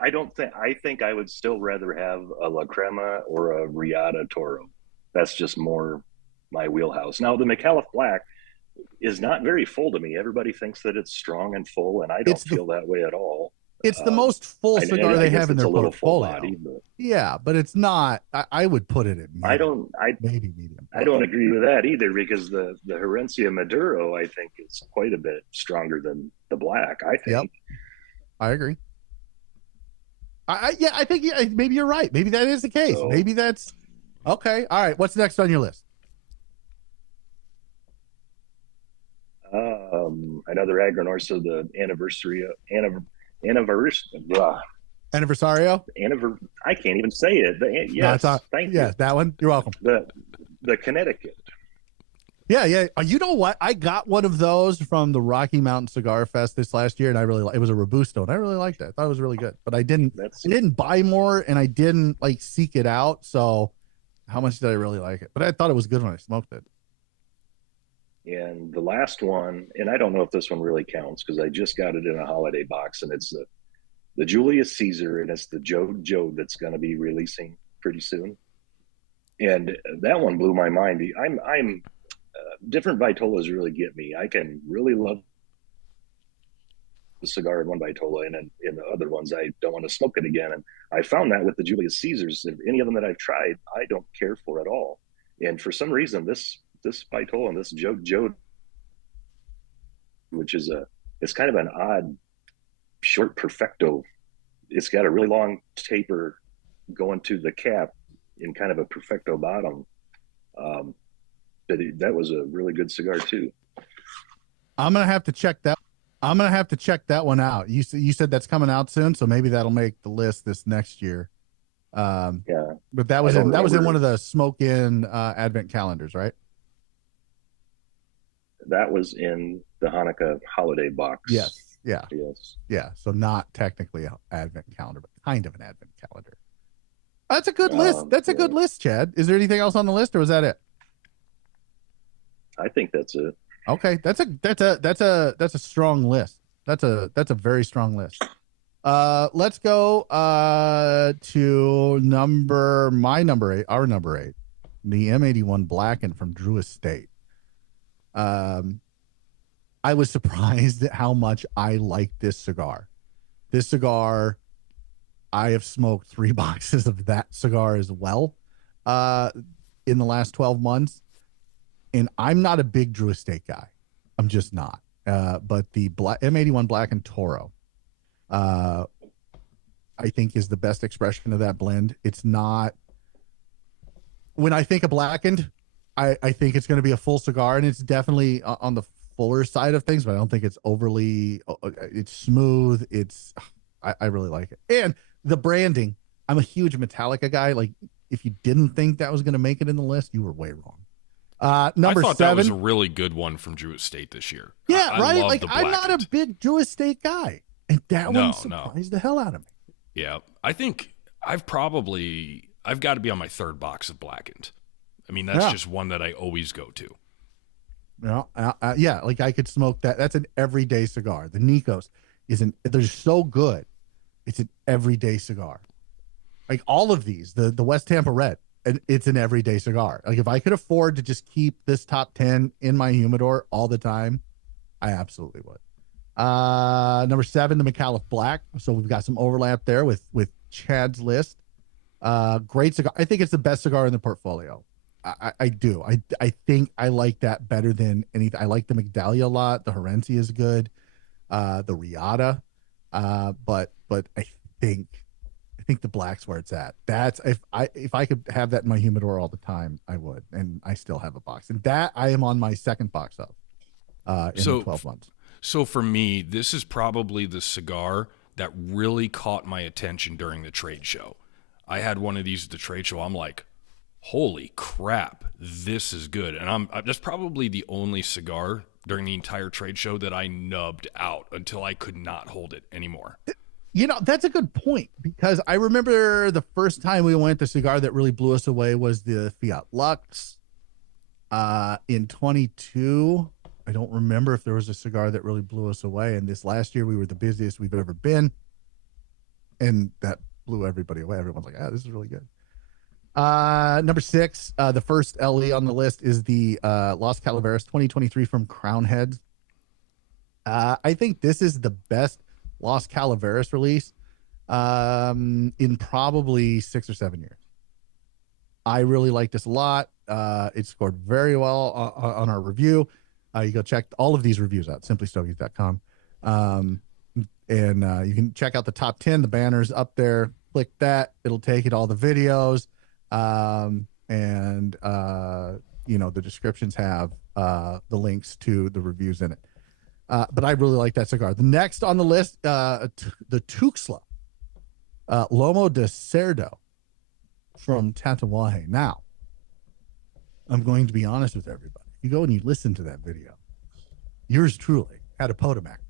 I don't think. I think I would still rather have a La Crema or a Riata Toro. That's just more my wheelhouse. Now, the McAuliffe Black is not very full to me. Everybody thinks that it's strong and full, and I don't feel that way at all. It's the most full cigar they have in their portfolio. Body, but yeah, but it's not. I would put it at medium. Maybe medium. I don't agree with that either, because the Herencia Maduro, I think, is quite a bit stronger than the Black. I think. Yep. I agree. I think maybe you're right. Maybe that is the case. So, maybe that's okay. All right. What's next on your list? Another Agrinorsa, the Anniversario. I can't even say it. Yes, thank you. Yeah, that one. You're welcome. The Connecticut. Yeah. You know what? I got one of those from the Rocky Mountain Cigar Fest this last year, and it was a Robusto, and I really liked it. I thought it was really good, but I didn't buy more, and I didn't like seek it out. So, how much did I really like it? But I thought it was good when I smoked it. And the last one, and I don't know if this one really counts because I just got it in a holiday box, and it's the Julius Caesar, and it's the Joe that's going to be releasing pretty soon. And that one blew my mind. I'm different Vitolas really get me. I can really love the cigar in one Vitola, and in the other ones, I don't want to smoke it again. And I found that with the Julius Caesars, any of them that I've tried, I don't care for at all. And for some reason, this Vitola and this Joe, which is it's kind of an odd short perfecto. It's got a really long taper going to the cap in kind of a perfecto bottom. That was a really good cigar too. I'm gonna have to check that one out. You said that's coming out soon, so maybe that'll make the list this next year. Yeah, but that was in one of the smoke in advent calendars, right? That was in the Hanukkah holiday box. Yes. Yeah. So not technically an advent calendar, but kind of an advent calendar. That's a good list. That's a good list, Chad. Is there anything else on the list, or was that it? I think that's it. Okay, that's a strong list. That's a very strong list. Let's go to our number 8, the M81 Blackened from Drew Estate. I was surprised at how much I like this cigar. This cigar, I have smoked 3 boxes of that cigar as well in the last 12 months. And I'm not a big Drew Estate guy. I'm just not. But the M81 Blackened Toro, I think is the best expression of that blend. It's not, when I think of Blackened, I think it's going to be a full cigar, and it's definitely on the fuller side of things, but I don't think it's overly, it's smooth. I really like it. And the branding, I'm a huge Metallica guy. Like, if you didn't think that was going to make it in the list, you were way wrong. Number 7. That was a really good one from Drew Estate this year. Yeah, right. Like, I'm not a big Drew Estate guy, and that one surprised the hell out of me. Yeah, I think I've got to be on my 3rd box of Blackened. I mean, that's just one that I always go to. Yeah, like I could smoke that. That's an everyday cigar. The Nikos they're so good. It's an everyday cigar. Like all of these, the West Tampa Red, and it's an everyday cigar. Like if I could afford to just keep this top 10 in my humidor all the time, I absolutely would. Number 7, the McAuliffe Black. So we've got some overlap there with Chad's list. Great cigar. I think it's the best cigar in the portfolio. I do. I think I like that better than anything. I like the Migdalia a lot. The Herencia is good. The Riata. But I think the Black's where it's at. That's if I could have that in my humidor all the time, I would. And I still have a box. And that I am on my 2nd box of in 12 months. So for me, this is probably the cigar that really caught my attention during the trade show. I had one of these at the trade show. I'm like, holy crap, this is good. And that's probably the only cigar during the entire trade show that I nubbed out until I could not hold it anymore. You know, that's a good point, because I remember the first time we went, the cigar that really blew us away was the Fiat Lux in 22. I don't remember if there was a cigar that really blew us away. And this last year, we were the busiest we've ever been. And that blew everybody away. Everyone's like, this is really good. Number 6, the first LE on the list is the Los Calaveras 2023 from Crown Heads. I think this is the best Los Calaveras release in probably 6 or 7 years. I really like this a lot. It scored very well on our review. You go check all of these reviews out, simplystogies.com. And you can check out the top 10. The banner's up there. Click that. It'll take you to all the videos. The descriptions have the links to the reviews in it. But I really like that cigar. The next on the list, the Tuxla Lomo de Cerdo from Tatawahe. Now, I'm going to be honest with everybody. You go and you listen to that video. Yours truly had a Potomac.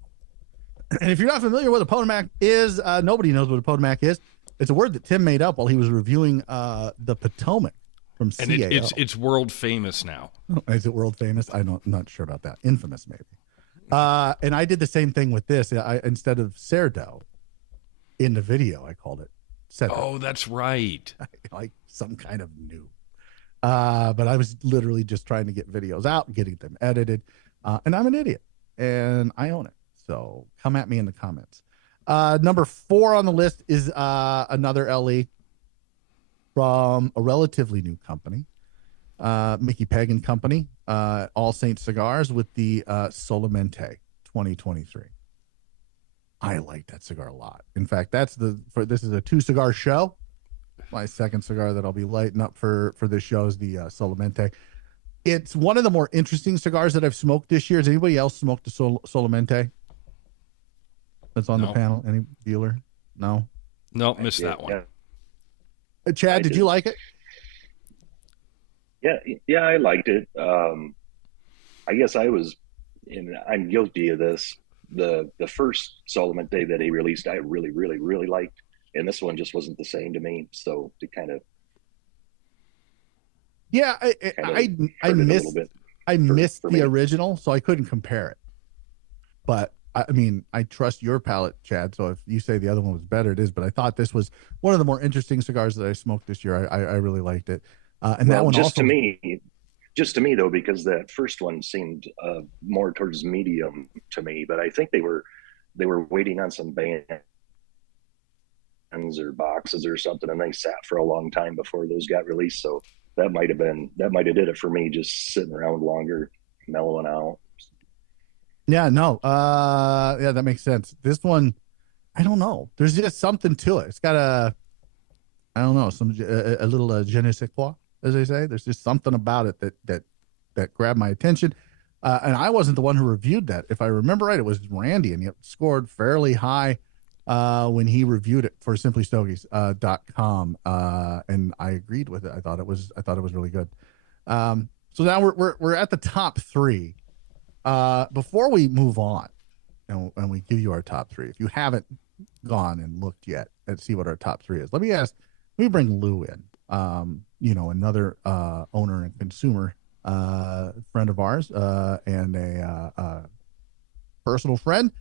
And if you're not familiar with what a Potomac is, nobody knows what a Potomac is. It's a word that Tim made up while he was reviewing the Potomac from CAO. And it's world famous now. Is it world famous? I'm not sure about that. Infamous, maybe. And I did the same thing with this. Instead of Cerdo in the video, I called it Cerdo. Oh, that's right. Like some kind of new. But I was literally just trying to get videos out, getting them edited. And I'm an idiot. And I own it. So come at me in the comments. Number 4 on the list is another LE from a relatively new company, Mickey Peg and Company, All Saints Cigars with the Solamente 2023. I like that cigar a lot. In fact, this is a 2-cigar show. My second cigar that I'll be lighting up for this show is the Solamente. It's one of the more interesting cigars that I've smoked this year. Has anybody else smoked the Solamente? That's on the panel. Any dealer? No. Nope, missed that one. Chad, did you like it? Yeah, I liked it. I guess I'm guilty of this. The first Solamente that he released, I really, really, really liked, and this one just wasn't the same to me. So to kind of, I missed the original, so I couldn't compare it. But I mean, I trust your palate, Chad. So if you say the other one was better, it is. But I thought this was one of the more interesting cigars that I smoked this year. I really liked it. And that one just to me though, because that first one seemed more towards medium to me. But I think they were waiting on some bands or boxes or something, and they sat for a long time before those got released. So that might have did it for me, just sitting around longer, mellowing out. Yeah, no. That makes sense. This one, I don't know. There's just something to it. It's got a little je ne sais quoi, as they say. There's just something about it that grabbed my attention. And I wasn't the one who reviewed that. If I remember right, it was Randy, and he scored fairly high when he reviewed it for simplystogies.com. And I agreed with it. I thought it was really good. So now we're at the top 3. Before we move on and we give you our top 3, if you haven't gone and looked yet and see what our top 3 is, let me bring Lou in, another owner and consumer friend of ours, and a personal friend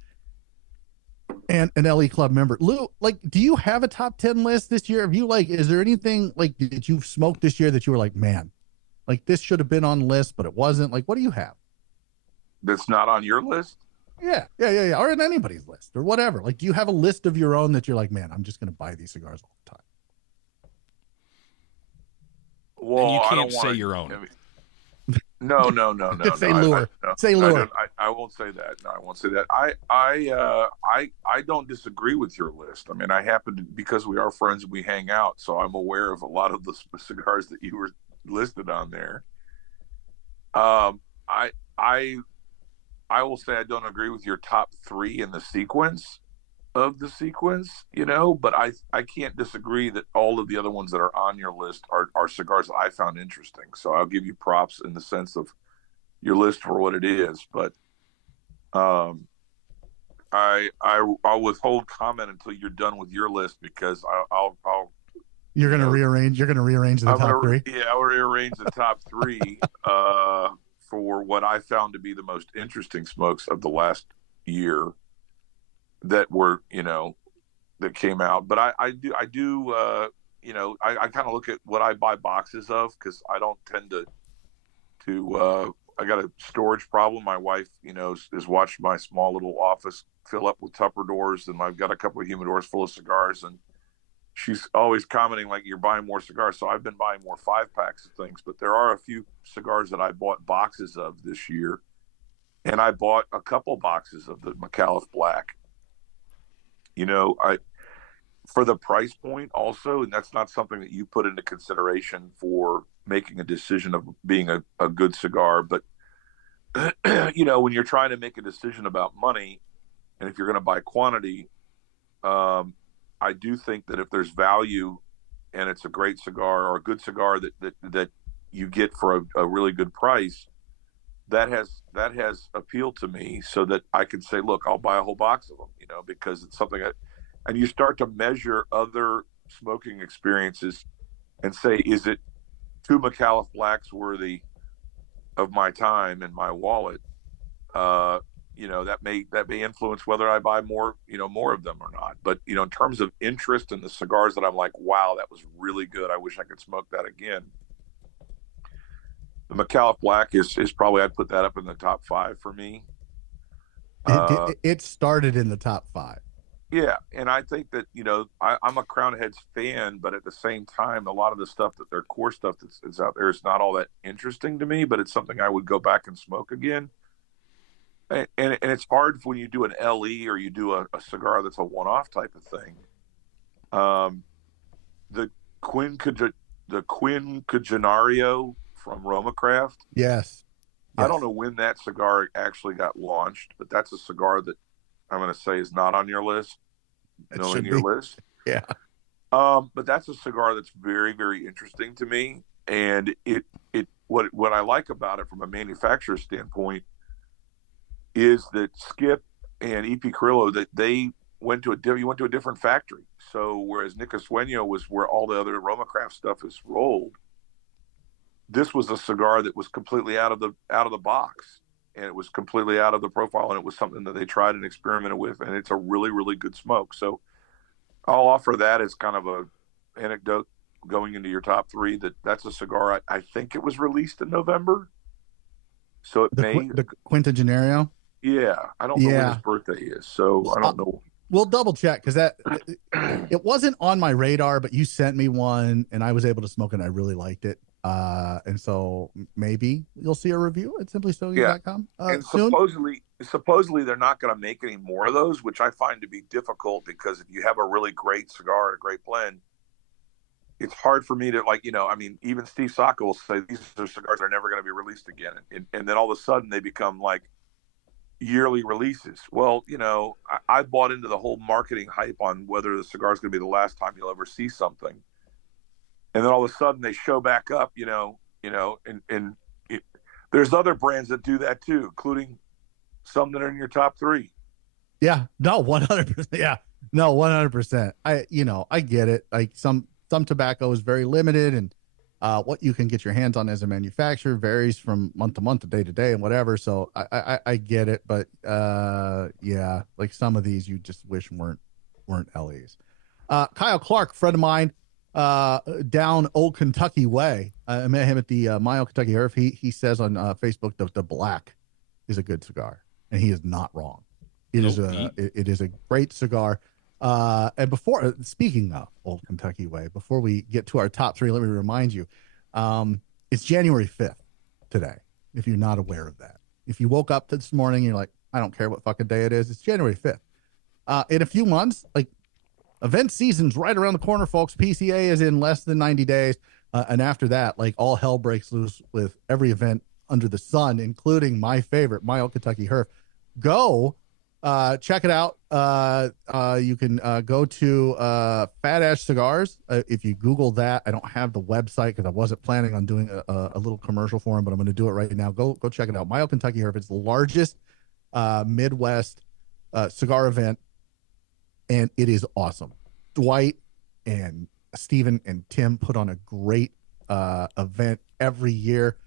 and an LE Club member. Lou, do you have a top 10 list this year? Is there anything that you've smoked this year that you were like, man, this should have been on the list, but it wasn't? What do you have? That's not on your list? Yeah. Or in anybody's list or whatever. Do you have a list of your own that you're like, man, I'm just going to buy these cigars all the time? Well, and you can't say your own. No. Say lure. Say lure. I won't say that. No, I won't say that. I don't disagree with your list. I mean, I happen to, because we are friends, we hang out, so I'm aware of a lot of the cigars that you were listed on there. I will say I don't agree with your top 3 in the sequence of the sequence, but I can't disagree that all of the other ones that are on your list are cigars that I found interesting. So I'll give you props in the sense of your list for what it is. But I'll withhold comment until you're done with your list, because I'll You're gonna rearrange the top 3? Yeah, I'll rearrange the top 3 for what I found to be the most interesting smokes of the last year that were, that came out. But I do I kind of look at what I buy boxes of, because I don't tend to I got a storage problem. My wife, has watched my small little office fill up with Tupperdoors, and I've got a couple of humidors full of cigars, and she's always commenting you're buying more cigars. So I've been buying more 5-packs of things, but there are a few cigars that I bought boxes of this year. And I bought a couple boxes of the McAuliffe Black, for the price point also. And that's not something that you put into consideration for making a decision of being a good cigar. But when you're trying to make a decision about money, and if you're going to buy quantity, I do think that if there's value and it's a great cigar or a good cigar that you get for a really good price, that has appealed to me, so that I can say, look, I'll buy a whole box of them, because it's something and you start to measure other smoking experiences and say, is it two McAuliffe Blacks worthy of my time and my wallet? That may influence whether I buy more of them or not. But in terms of interest in the cigars that I'm like, wow, that was really good, I wish I could smoke that again, the McAuliffe Black is probably, I'd put that up in the top 5 for me. It started in the top 5. Yeah, and I think that I'm a Crown Heads fan, but at the same time, a lot of the stuff that their core stuff that's out there is not all that interesting to me. But it's something I would go back and smoke again. And it's hard when you do an LE or you do a cigar that's a one-off type of thing. The Quinquennario from Romacraft. Yes. I don't know when that cigar actually got launched, but that's a cigar that I'm going to say is not on your list. List. Yeah. But that's a cigar that's very, very interesting to me. And what I like about it from a manufacturer standpoint is that Skip and EP Carrillo, that they went to a different factory. So whereas Nico Sueño was where all the other Romacraft stuff is rolled, this was a cigar that was completely out of the box, and it was completely out of the profile, and it was something that they tried and experimented with, and it's a really, really good smoke. So I'll offer that as kind of a anecdote going into your top 3. That's a cigar. I think it was released in November, so the Quinquennario. Yeah, I don't know when his birthday is, so I don't know. We'll double check, because it wasn't on my radar, but you sent me one and I was able to smoke it and I really liked it. And so maybe you'll see a review at simplystogies.com. And supposedly they're not going to make any more of those, which I find to be difficult, because if you have a really great cigar and a great blend, it's hard for me to even Steve Saka will say these are cigars that are never going to be released again. And then all of a sudden they become like yearly releases. Well, I bought into the whole marketing hype on whether the cigar is going to be the last time you'll ever see something. And then all of a sudden they show back up, and there's other brands that do that too, including some that are in your top 3. Yeah, no, 100%. Yeah, no, 100%. I get it. Like some tobacco is very limited, and what you can get your hands on as a manufacturer varies from month to month, to day to day, and whatever. So I get it, but yeah, like some of these you just wish weren't LEs. Kyle Clark, friend of mine, down Old Kentucky way. I met him at the My Old Kentucky Herf. He says on Facebook that the Black is a good cigar, and he is not wrong. It is a great cigar. And before, speaking of Old Kentucky way, before we get to our top 3, let me remind you, it's January 5th today, if you're not aware of that. If you woke up this morning and you're like, I don't care what fucking day it is, it's January 5th. In a few months, like, event season's right around the corner, folks. PCA is in less than 90 days. And after that, like, all hell breaks loose with every event under the sun, including my favorite, My Old Kentucky Herf. Go check it out. You can go to Fat Ash Cigars. If you Google that, I don't have the website because I wasn't planning on doing a little commercial for them, but I'm going to do it right now. Go check it out. My Old Kentucky Herf. It's the largest Midwest cigar event, and it is awesome. Dwight and Steven and Tim put on a great event every year.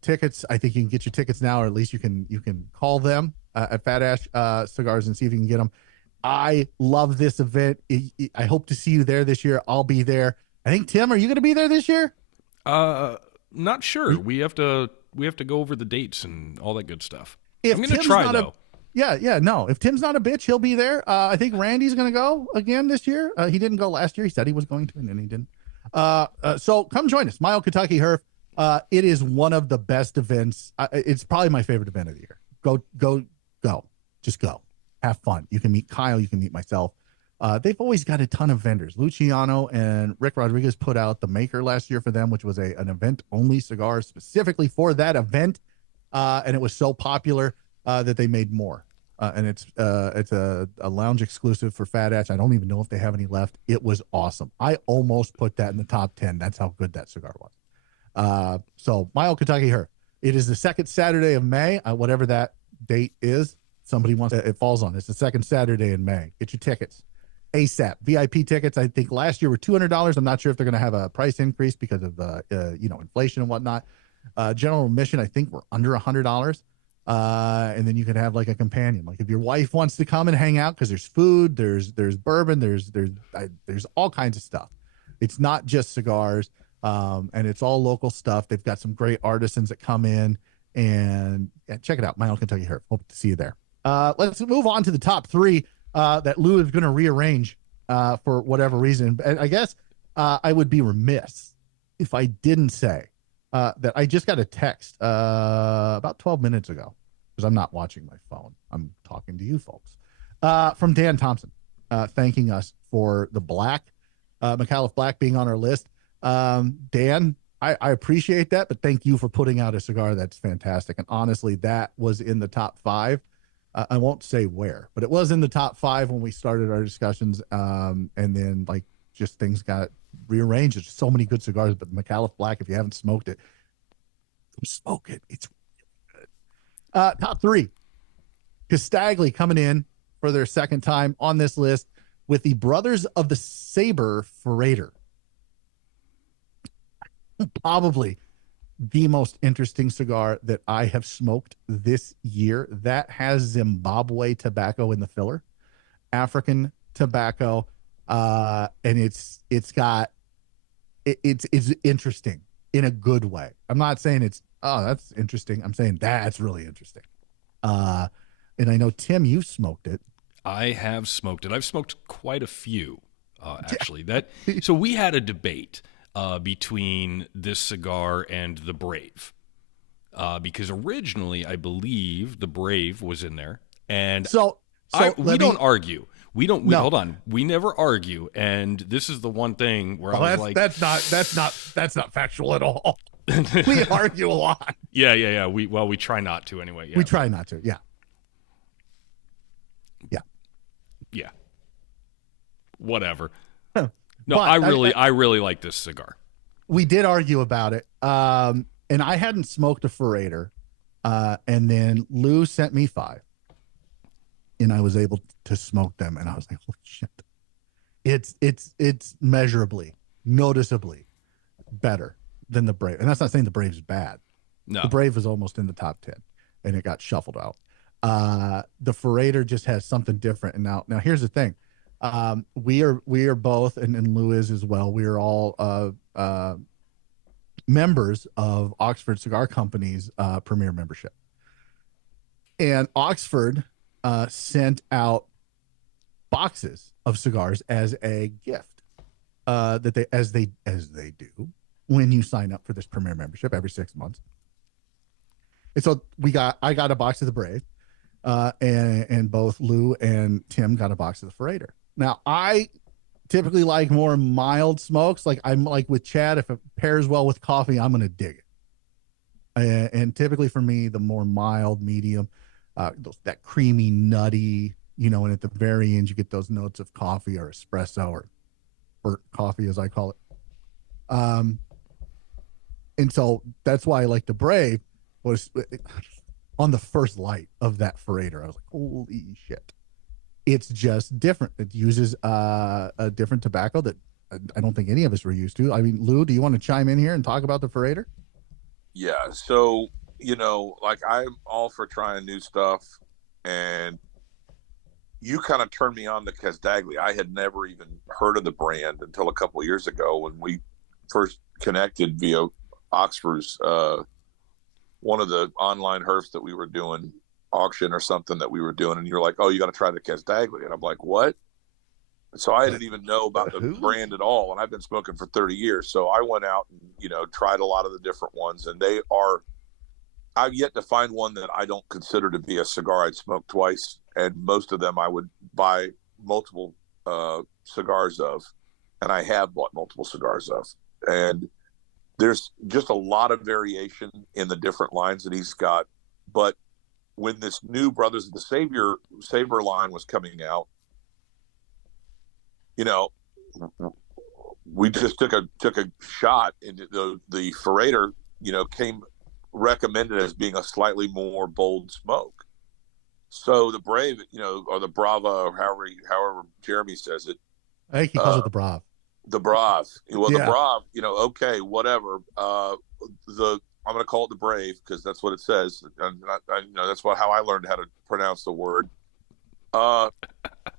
Tickets, I think you can get your tickets now, or at least you can call them at Fat Ash Cigars and see if you can get them. I love this event. I hope to see you there this year. I'll be there. I think, Tim, are you going to be there this year? Not sure. We have to go over the dates and all that good stuff. If I'm going to try though. No. If Tim's not a bitch, he'll be there. I think Randy's going to go again this year. He didn't go last year. He said he was going to, and then he didn't. So come join us. My Old Kentucky Herf. It is one of the best events. It's probably my favorite event of the year. Go. Just go. Have fun. You can meet Kyle. You can meet myself. They've always got a ton of vendors. Luciano and Rick Rodriguez put out the Maker last year for them, which was an event-only cigar specifically for that event. and it was so popular that they made more. And it's a lounge exclusive for Fat Ash. I don't even know if they have any left. It was awesome. I almost put that in the top 10. That's how good that cigar was. So my old Kentucky Her. It is the second Saturday of May, whatever that date is. Somebody wants it falls on. It's the second Saturday in May. Get your tickets ASAP. VIP tickets, I think last year were $200. I'm not sure if they're going to have a price increase because of inflation and whatnot. General admission, I think we're under $100. And then you can have like a companion. Like if your wife wants to come and hang out, because there's food, there's bourbon, there's all kinds of stuff. It's not just cigars, and it's all local stuff. They've got some great artisans that come in, and check it out. My own Kentucky Herb. Hope to see you there. Let's move on to the top three that Lou is going to rearrange for whatever reason. And I guess I would be remiss if I didn't say that I just got a text about 12 minutes ago, because I'm not watching my phone. I'm talking to you folks, from Dan Thompson, thanking us for the Black, McAuliffe Black being on our list. Dan, I appreciate that, but thank you for putting out a cigar that's fantastic. And honestly, that was in the top 5. I won't say where, but it was in the top 5 when we started our discussions. And then like just things got rearranged. There's so many good cigars, but McAuliffe Black, if you haven't smoked it, smoke it. It's really good. Top 3, Castagley coming in for their second time on this list with the Brothers of the Saber Freighter. Probably the most interesting cigar that I have smoked this year. That has Zimbabwe tobacco in the filler, African tobacco, and it's interesting in a good way. I'm not saying it's that's interesting. I'm saying that's really interesting. And I know Tim, you smoked it. I have smoked it. I've smoked quite a few, actually. So we had a debate between this cigar and the Brave, because originally I believe the Brave was in there, and we don't argue. Hold on. We never argue, and this is the one thing where I was like, that's not factual at all. We argue a lot. Yeah. We try not to anyway. Yeah. We try not to. Yeah. Whatever. No, I really like this cigar. We did argue about it. And I hadn't smoked a Freighter. And then Lou sent me 5. And I was able to smoke them. And I was like, holy shit. It's measurably, noticeably better than the Brave. And that's not saying the Brave's bad. No. The Brave was almost in the top 10 and it got shuffled out. The Freighter just has something different. And now here's the thing. We are both, and Lou is as well. We are all members of Oxford Cigar Company's premier membership, and Oxford sent out boxes of cigars as a gift that they do when you sign up for this premier membership every 6 months. And so I got a box of the Brave, and both Lou and Tim got a box of the Freighter. Now, I typically like more mild smokes. Like I'm like with Chad, if it pairs well with coffee, I'm going to dig it. And typically for me, the more mild, medium, that creamy, nutty, and at the very end, you get those notes of coffee or espresso or burnt coffee, as I call it. And so that's why I like the Brave. Was on the first light of that Freighter, I was like, holy shit. It's just different. It uses a different tobacco that I don't think any of us were used to. I mean, Lou, do you want to chime in here and talk about the Freighter? Yeah. So, like I'm all for trying new stuff, and you kind of turned me on to Castagley. I had never even heard of the brand until a couple of years ago when we first connected via Oxford's, one of the online herfs that we were doing, auction or something that we were doing, and you're like, oh, you got to try the Castagley. And I'm like, what? So I didn't even know about the brand at all, and I've been smoking for 30 years. So I went out and tried a lot of the different ones, and I've yet to find one that I don't consider to be a cigar I'd smoke twice, and most of them I would buy multiple cigars of, and I have bought multiple cigars of. And there's just a lot of variation in the different lines that he's got. But when this new Brothers of the Savior line was coming out, you know, we just took a shot, and the Ferrator, you know, came recommended as being a slightly more bold smoke. So the Brave, you know, or the Brava, or however Jeremy says it, I think he calls it the Brav. the Brav. Well, Yeah. the Brav, you know, okay, whatever. I'm going to call it the Brave because that's what it says. And you know, that's how I learned how to pronounce the word.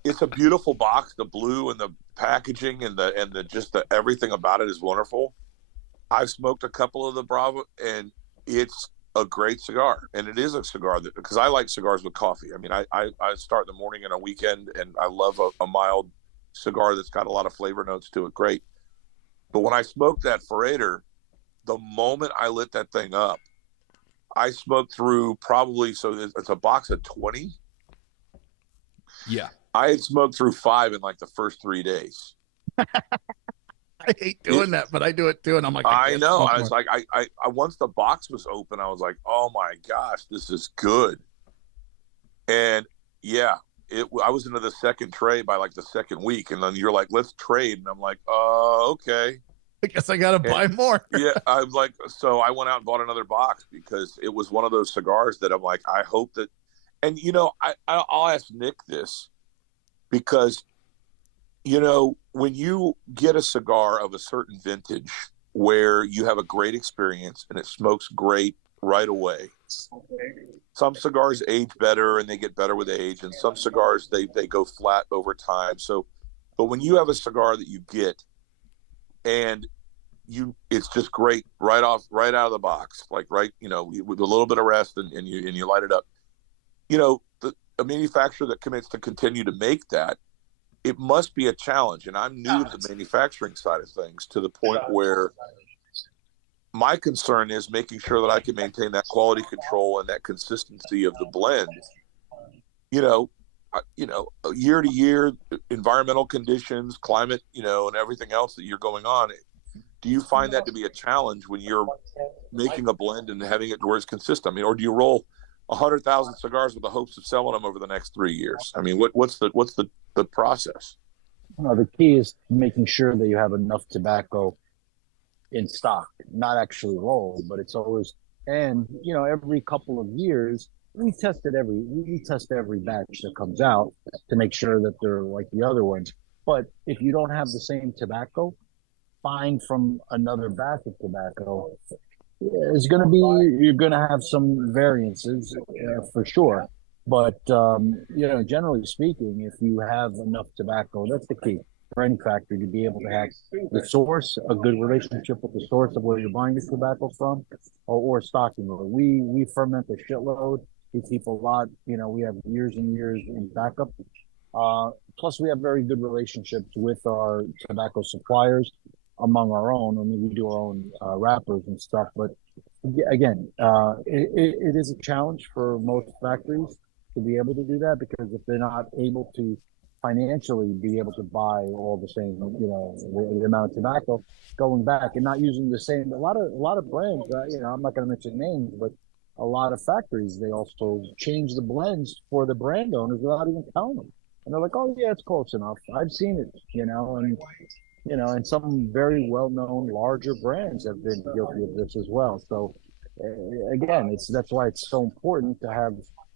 It's a beautiful box. The blue and the packaging and the just the everything about it is wonderful. I've smoked a couple of the Bravo, and it's a great cigar. And it is a cigar that, because I like cigars with coffee. I mean, I start in the morning and a weekend, and I love a mild cigar that's got a lot of flavor notes to it. Great. But when I smoked that Ferrator, the moment I lit that thing up, I smoked through probably, so it's a box of 20. Yeah. I had smoked through 5 in like the first 3 days. I hate doing that, but I do it too. And I'm like, I can't know. smoke I more. was like, I once the box was open, I was like, oh my gosh, this is good. And yeah, I was into the second tray by like the second week. And then you're like, let's trade. And I'm like, okay. I guess I got to buy more. Yeah. I'm like, so I went out and bought another box because it was one of those cigars that I'm like, I hope that, and you know, I'll ask Nick this because, you know, when you get a cigar of a certain vintage where you have a great experience and it smokes great right away, some cigars age better and they get better with age, and some cigars they go flat over time. So, but when you have a cigar that you get and it's just great right out of the box, like right, you know, with a little bit of rest and you light it up, you know, a manufacturer that commits to continue to make that, it must be a challenge. And I'm new to the manufacturing side of things, to the point where my concern is making sure that I can maintain that quality control and that consistency of the blend. You know, year to year, environmental conditions, climate, you know, and everything else that you're going on. Do you find that to be a challenge when you're making a blend and having it where it's consistent? I mean, or do you roll 100,000 cigars with the hopes of selling them over the next 3 years? I mean, what's the process? No, the key is making sure that you have enough tobacco in stock, not actually rolled, but it's always, and you know, every couple of years we test every batch that comes out to make sure that they're like the other ones. But if you don't have the same tobacco, find from another batch of tobacco. You're going to have some variances for sure. But, you know, generally speaking, if you have enough tobacco, that's the key for any factory, to be able to have the source, a good relationship with the source of where you're buying the tobacco from, or stocking. We ferment a shitload. We keep a lot, you know, we have years and years in backup. Plus, we have very good relationships with our tobacco suppliers among our own. I mean, we do our own wrappers and stuff. But again, it is a challenge for most factories to be able to do that, because if they're not able to financially be able to buy all the same, you know, the amount of tobacco going back and not using the same, a lot of brands, you know, I'm not going to mention names, but a lot of factories, they also change the blends for the brand owners without even telling them. And they're like, oh yeah, it's close enough. I've seen it, you know, and, you know, and some very well-known larger brands have been guilty of this as well. So again, that's why it's so important to have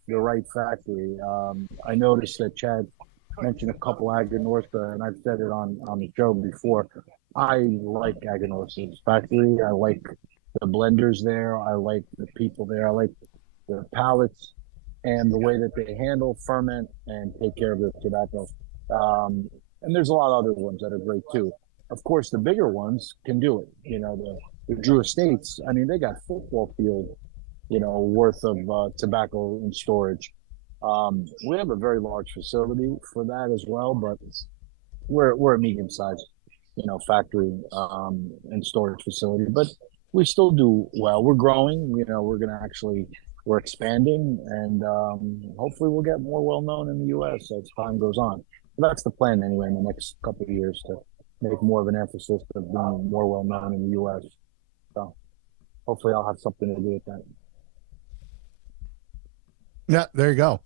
the right factory. I noticed that Chad mentioned a couple Aganorsa, and I've said it on the show before. I like Aganorsa's factory. I like the blenders there. I like the people there. I like the pallets and the way that they handle, ferment, and take care of their tobacco. And there's a lot of other ones that are great too. Of course, the bigger ones can do it. You know, the Drew Estates, I mean, they got football field, you know, worth of tobacco in storage. We have a very large facility for that as well, but we're a medium-sized, you know, factory and storage facility. But we still do well. We're growing. You know, we're expanding, and hopefully we'll get more well-known in the U.S. as time goes on. But that's the plan anyway in the next couple of years, to make more of an emphasis of being more well-known in the U.S. So hopefully I'll have something to do with that. Yeah, there you go.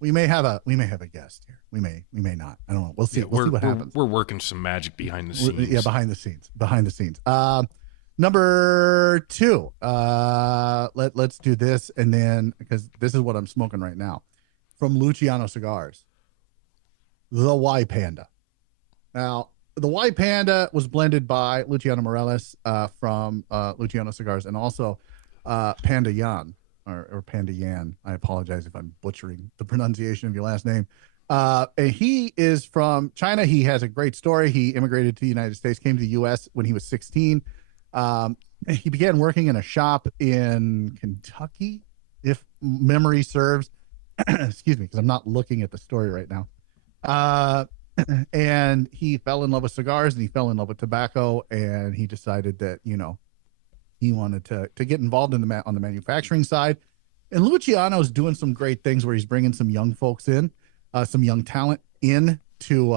We may have a guest here. We may not. I don't know. We'll see. Yeah, we'll see what happens. We're working some magic behind the scenes. Yeah, behind the scenes. Number 2. Let's do this, and then because this is what I'm smoking right now, from Luciano Cigars, the Y Panda. Now, the Y Panda was blended by Luciano Morales from Luciano Cigars, and also Panda Yan or Panda Yan. I apologize if I'm butchering the pronunciation of your last name. And he is from China. He has a great story. He immigrated to the United States, came to the U.S. when he was 16. He began working in a shop in Kentucky, if memory serves. Excuse me, because I'm not looking at the story right now. And he fell in love with cigars, and he fell in love with tobacco, and he decided that, he wanted to get involved in on the manufacturing side. And Luciano's doing some great things where he's bringing some young folks in, some young talent in to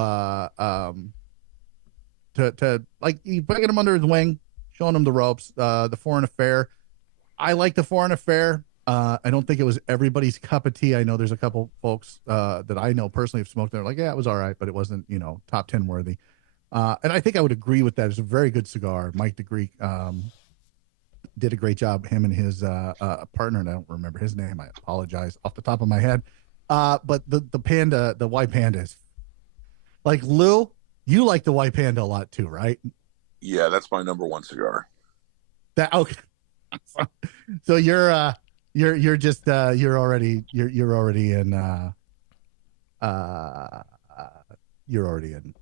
like, he's bringing them under his wing, showing them the ropes. The Foreign Affair, I like the Foreign Affair. I don't think it was everybody's cup of tea. I know there's a couple folks that I know personally have smoked. They're like, yeah, it was all right, but it wasn't, top 10 worthy. And I think I would agree with that. It's a very good cigar. Mike the Greek did a great job. Him and his partner, and I don't remember his name. I apologize off the top of my head. But the Panda, the Y Panda is like, Lou, you like the Y Panda a lot too, right? Yeah, that's my number 1 cigar. That okay. So you're already in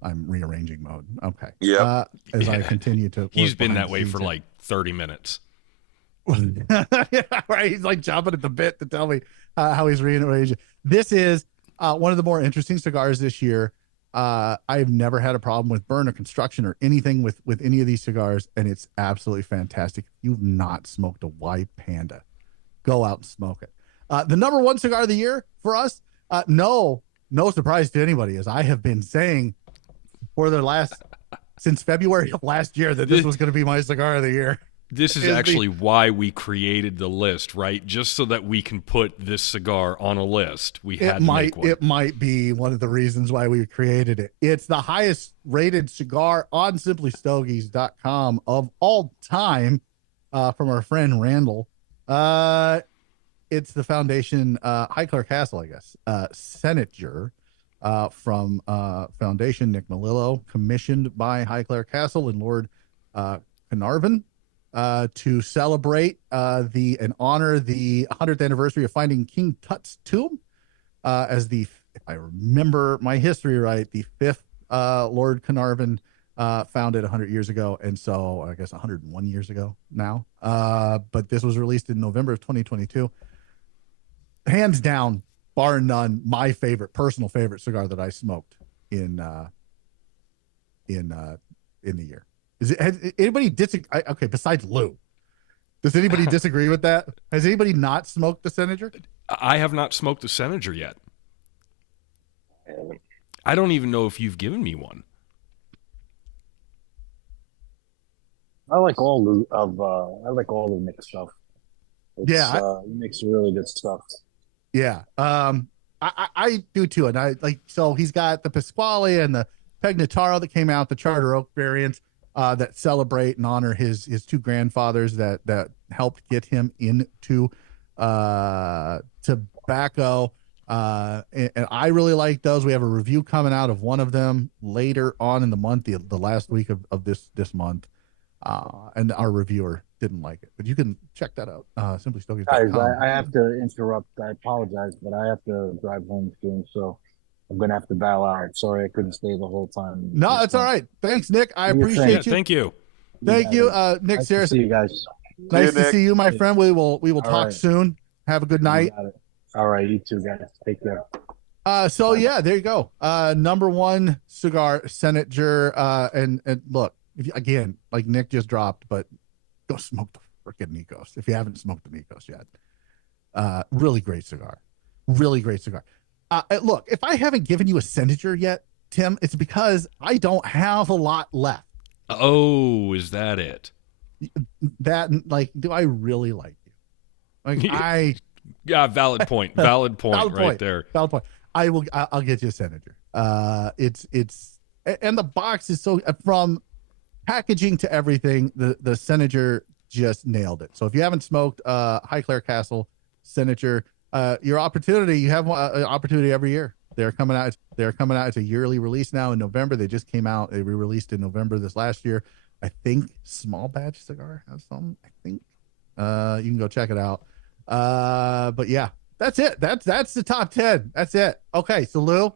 I'm rearranging mode. Okay. Yeah. As I continue to He's been that way for like 30 minutes. Yeah, right. He's like chomping at the bit to tell me how he's rearranging. This is one of the more interesting cigars this year. I've never had a problem with burn or construction or anything with any of these cigars, and it's absolutely fantastic. If you've not smoked a Y Panda, go out and smoke it. The number 1 cigar of the year for us, no surprise to anybody, as I have been saying since February of last year that this was going to be my cigar of the year. This is actually why we created the list, right? Just so that we can put this cigar on a list. We had to make one. It might be one of the reasons why we created it. It's the highest rated cigar on simplystogies.com of all time, from our friend Randall. It's the Foundation Highclere Castle, I guess. Senator from Foundation Nick Melillo, commissioned by Highclere Castle and Lord Carnarvon, to celebrate and honor the 100th anniversary of finding King Tut's tomb, as if I remember my history right, the 5th Lord Carnarvon founded 100 years ago, and so I guess 101 years ago now. But this was released in November of 2022. Hands down, bar none, my personal favorite cigar that I smoked in the year. Has anybody disagree? Okay, besides Lou, does anybody disagree with that? Has anybody not smoked the Senator? I have not smoked the Senator yet. I don't even know if you've given me one. I like all the Nick stuff. He makes really good stuff. Yeah, I do too, and I like. So he's got the Pasquale and the Pegnataro that came out, the Charter Oak variants that celebrate and honor his 2 grandfathers that helped get him into tobacco. And I really like those. We have a review coming out of one of them later on in the month, the last week of this month. And our reviewer didn't like it, but you can check that out. Simply Stogies. Guys, I have to interrupt. I apologize, but I have to drive home soon, so I'm going to have to bow out. Sorry, I couldn't stay the whole time. No, it's all right. Thanks, Nick. I appreciate you. Thank you. Thank you, Nick. Nice Seriously, to see you guys. Nice to see you, my friend. We will talk right. soon. Have a good night. All right, you too, guys. Take care. So yeah, there you go. Number 1 cigar, Senator. And look, if you, again, like Nick just dropped, but go smoke the freaking Nikos if you haven't smoked the Nikos yet. Really great cigar. Really great cigar. Look, if I haven't given you a Senator yet, Tim, it's because I don't have a lot left. Oh, is that it? That, like, do I really like you? Like, Yeah, valid point. Valid point right there. Valid point. I'll get you a Senator. And the box is so, from packaging to everything, the Senator just nailed it. So if you haven't smoked High Clare Castle Senator, your opportunity, you have an opportunity every year. They're coming out. It's a yearly release now in November. They just came out. They re-released in November this last year. I think Small Batch Cigar has some. I think you can go check it out. But yeah, that's it. That's the top 10. That's it. Okay, so Lou,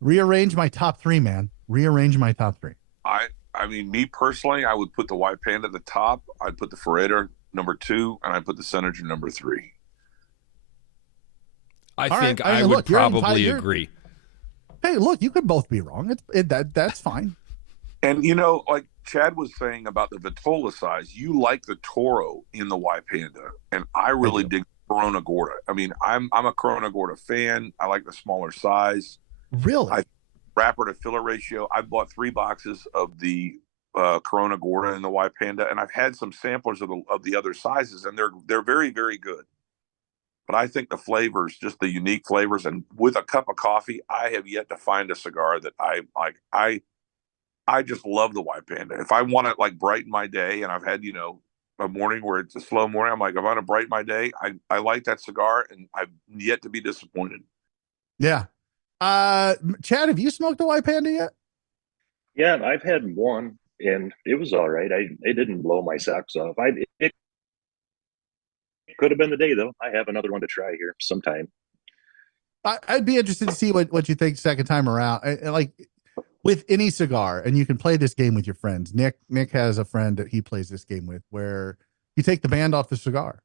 rearrange my top 3, man. Rearrange my top 3. I mean, me personally, I would put the White Panda at the top. I'd put the Ferreira number 2, and I'd put the Senator number 3. I think I would probably agree. Hey, look, you could both be wrong. That's fine. And, you know, like Chad was saying about the Vitola size, you like the Toro in the White Panda, and I really dig Corona Gorda. I mean, I'm a Corona Gorda fan. I like the smaller size. Really? Wrapper to filler ratio. I bought 3 boxes of the Corona Gorda in the White Panda, and I've had some samplers of the other sizes, and they're very, very good. But I think the flavors, just the unique flavors, and with a cup of coffee, I have yet to find a cigar that I like. I just love the White Panda. If I want to like brighten my day, and I've had, you know, a morning where it's a slow morning, I'm like, if I want to brighten my day, I like that cigar, and I've yet to be disappointed. Yeah. Chad, have you smoked the White Panda yet? Yeah, I've had one, and it was all right. It didn't blow my socks off. It could have been the day, though. I have another one to try here sometime. I'd be interested to see what you think second time around. Like with any cigar, and you can play this game with your friends. Nick has a friend that he plays this game with, where you take the band off the cigar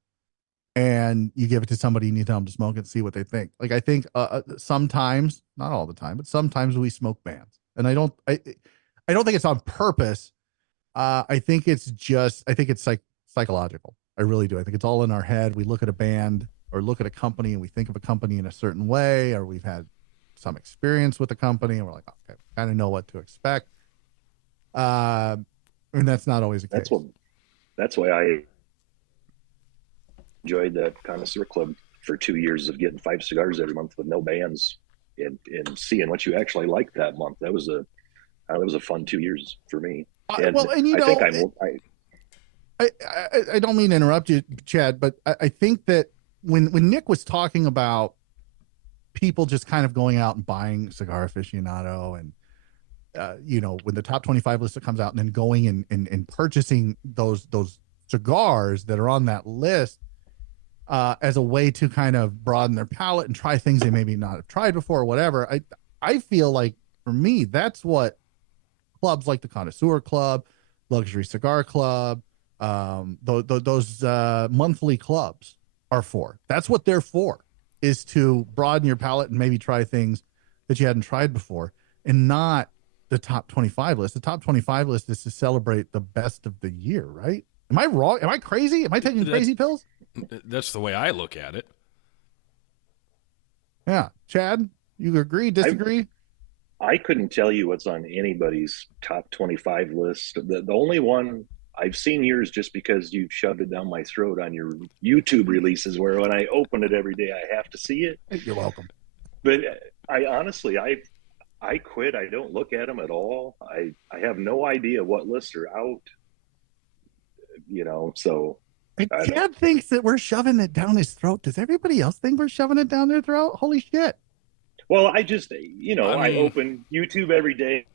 and you give it to somebody and you tell them to smoke it and see what they think. Like, I think sometimes, not all the time, but sometimes we smoke bands, and I don't think it's on purpose. I think it's psychological. I really do. I think it's all in our head. We look at a band or look at a company and we think of a company in a certain way, or we've had some experience with the company and we're like, okay, kind of know what to expect. And that's not always the case. That's why I enjoyed that Connoisseur Club for 2 years of getting 5 cigars every month with no bands and seeing what you actually liked that month. That was a fun 2 years for me. And I don't mean to interrupt you, Chad, but I think that when Nick was talking about people just kind of going out and buying Cigar Aficionado and, when the top 25 list comes out and then going and purchasing those cigars that are on that list as a way to kind of broaden their palate and try things they maybe not have tried before or whatever. I feel like for me, that's what clubs like the Connoisseur Club, Luxury Cigar Club, those monthly clubs are for. That's what they're for, is to broaden your palate and maybe try things that you hadn't tried before, and not the top 25 list. The top 25 list is to celebrate the best of the year, right? Am I wrong? Am I crazy? Am I taking crazy pills? That's the way I look at it. Yeah. Chad, you agree, disagree? I couldn't tell you what's on anybody's top 25 list. The only one I've seen yours, just because you've shoved it down my throat on your YouTube releases, where when I open it every day, I have to see it. You're welcome. But I honestly quit. I don't look at them at all. I have no idea what lists are out, so. Chad thinks that we're shoving it down his throat. Does everybody else think we're shoving it down their throat? Holy shit. Well, I just, I open YouTube every day,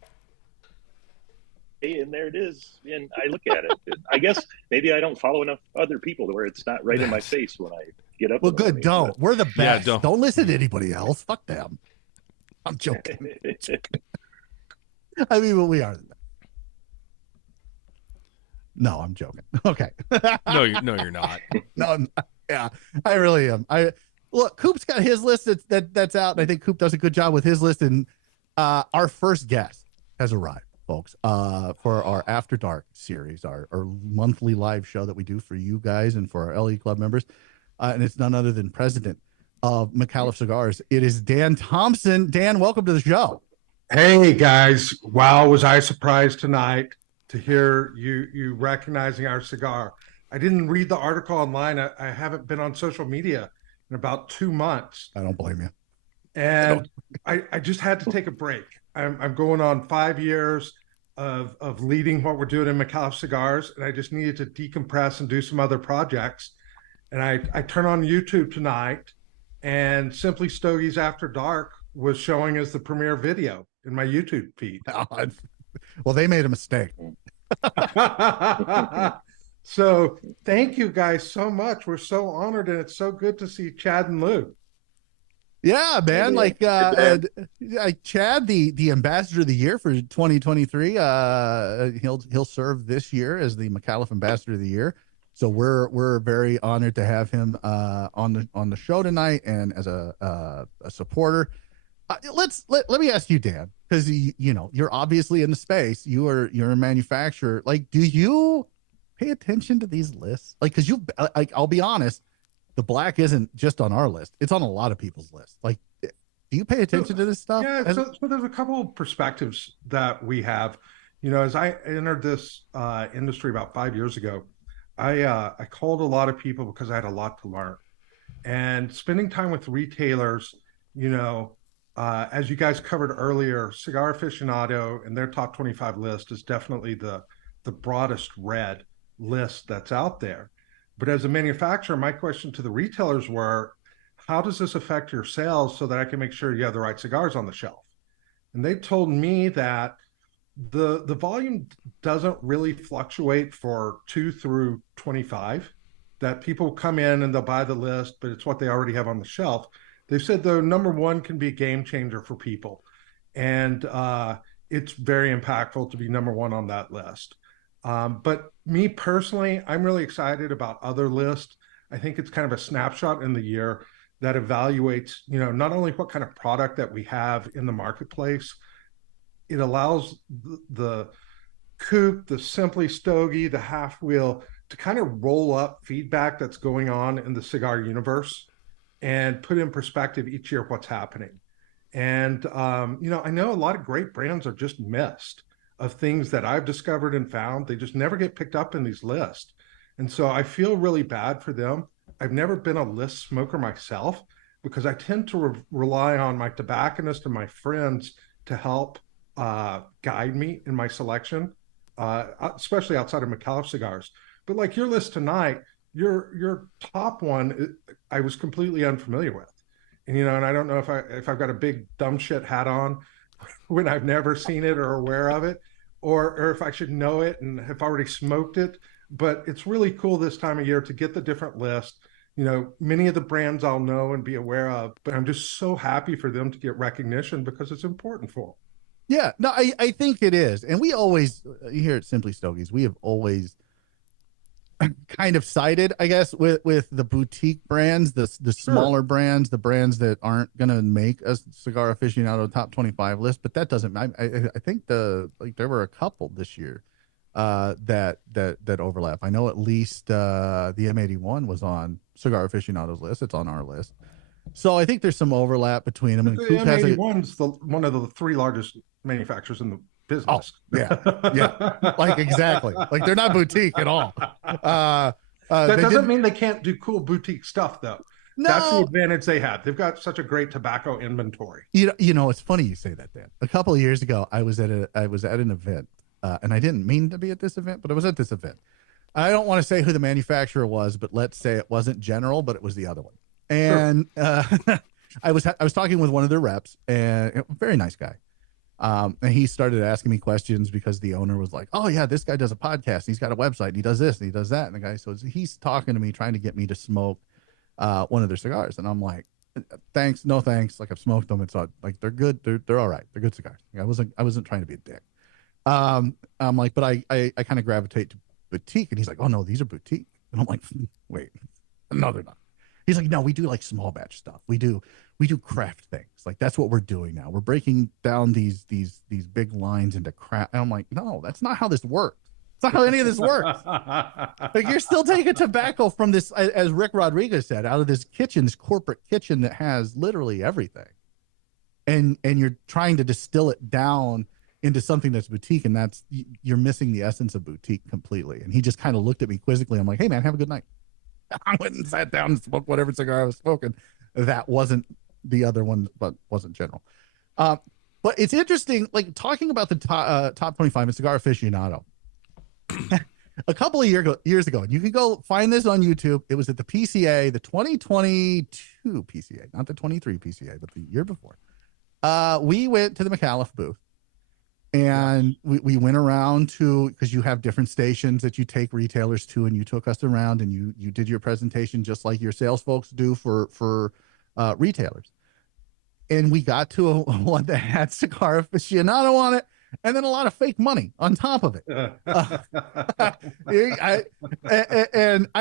and there it is, and I look at it. I guess maybe I don't follow enough other people to where it's not right in my face when I get up. Well, good. Don't. We're the best. Yeah, don't listen to anybody else. Fuck them. I'm joking. I mean, we are the best. No, I'm joking. Okay. No, you're not. No, yeah, I really am. Look, Coop's got his list that's out, and I think Coop does a good job with his list. And our first guest has arrived, folks, for our After Dark series, our monthly live show that we do for you guys and for our LE Club members. And it's none other than president of McAuliffe Cigars. It is Dan Thompson. Dan, welcome to the show. Hey, guys. Wow, was I surprised tonight to hear you recognizing our cigar. I didn't read the article online. I haven't been on social media in about 2 months. I don't blame you. And I just had to take a break. I'm going on 5 years of leading what we're doing in McAuliffe Cigars, and I just needed to decompress and do some other projects. And I turn on YouTube tonight, and Simply Stogies After Dark was showing as the premiere video in my YouTube feed. Well, they made a mistake. So thank you guys so much. We're so honored, and it's so good to see Chad and Lou. Yeah, man. Like Chad, the ambassador of the year for 2023. He'll serve this year as the McAuliffe ambassador of the year. So we're very honored to have him on the show tonight and as a supporter. Let me ask you, Dan, because you're obviously in the space. You're a manufacturer. Like, do you pay attention to these lists? Like, because I'll be honest, the black isn't just on our list; it's on a lot of people's list. Like, do you pay attention to this stuff? Yeah. So there's a couple of perspectives that we have. As I entered this industry about 5 years ago, I called a lot of people because I had a lot to learn, and spending time with retailers. As you guys covered earlier, Cigar Aficionado and their top 25 list is definitely the broadest read list that's out there. But as a manufacturer, my question to the retailers were, how does this affect your sales so that I can make sure you have the right cigars on the shelf? And they told me that the volume doesn't really fluctuate for 2 through 25, that people come in and they'll buy the list, but it's what they already have on the shelf. They said, though, number one can be a game changer for people. And it's very impactful to be number one on that list. But me personally, I'm really excited about other lists. I think it's kind of a snapshot in the year that evaluates, not only what kind of product that we have in the marketplace, it allows the coupe, the Simply Stogie, the half wheel to kind of roll up feedback that's going on in the cigar universe and put in perspective each year what's happening. And, I know a lot of great brands are just missed of things that I've discovered and found. They just never get picked up in these lists. And so I feel really bad for them. I've never been a list smoker myself because I tend to rely on my tobacconist and my friends to help guide me in my selection, especially outside of McAuliffe cigars. But like your list tonight, your top one, I was completely unfamiliar with. And, and I don't know if I've got a big dumb shit hat on when I've never seen it or aware of it, or if I should know it and have already smoked it. But it's really cool this time of year to get the different list. Many of the brands I'll know and be aware of, but I'm just so happy for them to get recognition because it's important for them. Yeah, no, I think it is. And we always, here at Simply Stogies, we have always kind of sided, I guess, with the boutique brands, the smaller brands, the brands that aren't going to make a Cigar Aficionado top 25 list. But that doesn't, I think there were a couple this year that overlap. I know at least the M81 was on Cigar Aficionado's list. It's on our list. So I think there's some overlap between them. And the M81's one of the 3 largest manufacturers in the business. Oh, yeah. Like, exactly. Like, they're not boutique at all. That doesn't mean they can't do cool boutique stuff, though. No. That's the advantage they have. They've got such a great tobacco inventory. It's funny you say that, Dan. A couple of years ago, I was at an event, and I didn't mean to be at this event, but I was at this event. I don't want to say who the manufacturer was, but let's say it wasn't General, but it was the other one. And sure. I was talking with one of their reps, and a very nice guy. And he started asking me questions because the owner was like, "Oh yeah, this guy does a podcast. He's got a website. And he does this and he does that." And the guy, so he's talking to me, trying to get me to smoke one of their cigars. And I'm like, "Thanks, no thanks." Like, I've smoked them. It's like they're good. They're all right. They're good cigars. Like, I wasn't trying to be a dick. I'm like, but I kind of gravitate to boutique. And he's like, "Oh no, these are boutique." And I'm like, "Wait, no, they're not." He's like, "No, we do like small batch stuff. We do craft things. Like, that's what we're doing now. We're breaking down these big lines into craft." And I'm like, "No, that's not how this works. It's not how any of this works." Like, you're still taking tobacco from this, as Rick Rodriguez said, out of this kitchen, this corporate kitchen that has literally everything. And you're trying to distill it down into something that's boutique, and you're missing the essence of boutique completely. And he just kind of looked at me quizzically. I'm like, "Hey man, have a good night." I went and sat down and smoked whatever cigar I was smoking. That wasn't the other one, but wasn't General. But it's interesting, like talking about the top 25 in Cigar Aficionado. A couple of years ago, and you can go find this on YouTube. It was at the PCA, the 2022 PCA, not the 23 PCA, but the year before. We went to the McAuliffe booth, and we went around because you have different stations that you take retailers to, and you took us around and you did your presentation just like your sales folks do for retailers. And we got to one that had Cigar Aficionado on it, and then a lot of fake money on top of it.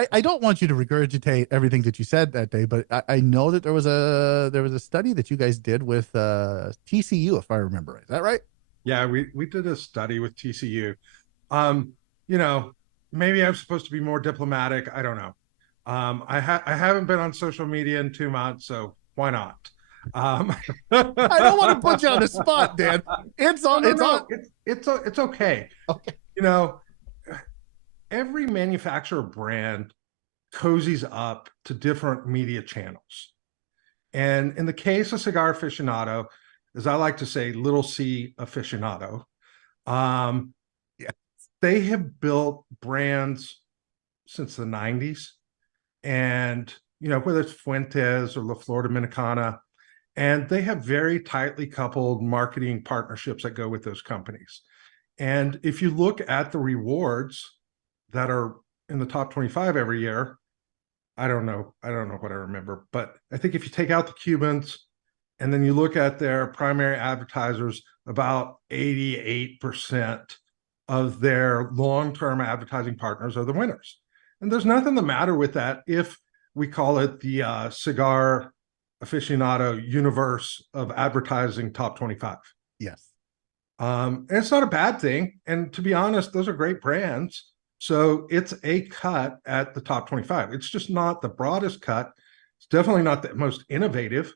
I don't want you to regurgitate everything that you said that day, but I know that there was a study that you guys did with TCU, if I remember right. Is that right? Yeah, we did a study with TCU. Maybe I'm supposed to be more diplomatic. I don't know. I haven't been on social media in 2 months, so why not? I don't want to put you on the spot, Dan. It's okay. Okay. Every manufacturer brand cozies up to different media channels. And in the case of Cigar Aficionado, as I like to say, little C aficionado, they have built brands since the 90s. And, whether it's Fuentes or La Flor Dominicana, and they have very tightly coupled marketing partnerships that go with those companies. And if you look at the rewards that are in the top 25 every year, I don't know what I remember, but I think if you take out the Cubans and then you look at their primary advertisers, about 88% of their long-term advertising partners are the winners. And there's nothing the matter with that if we call it the Cigar Aficionado universe of advertising top 25. Yes. And it's not a bad thing. And to be honest, those are great brands. So it's a cut at the top 25. It's just not the broadest cut. It's definitely not the most innovative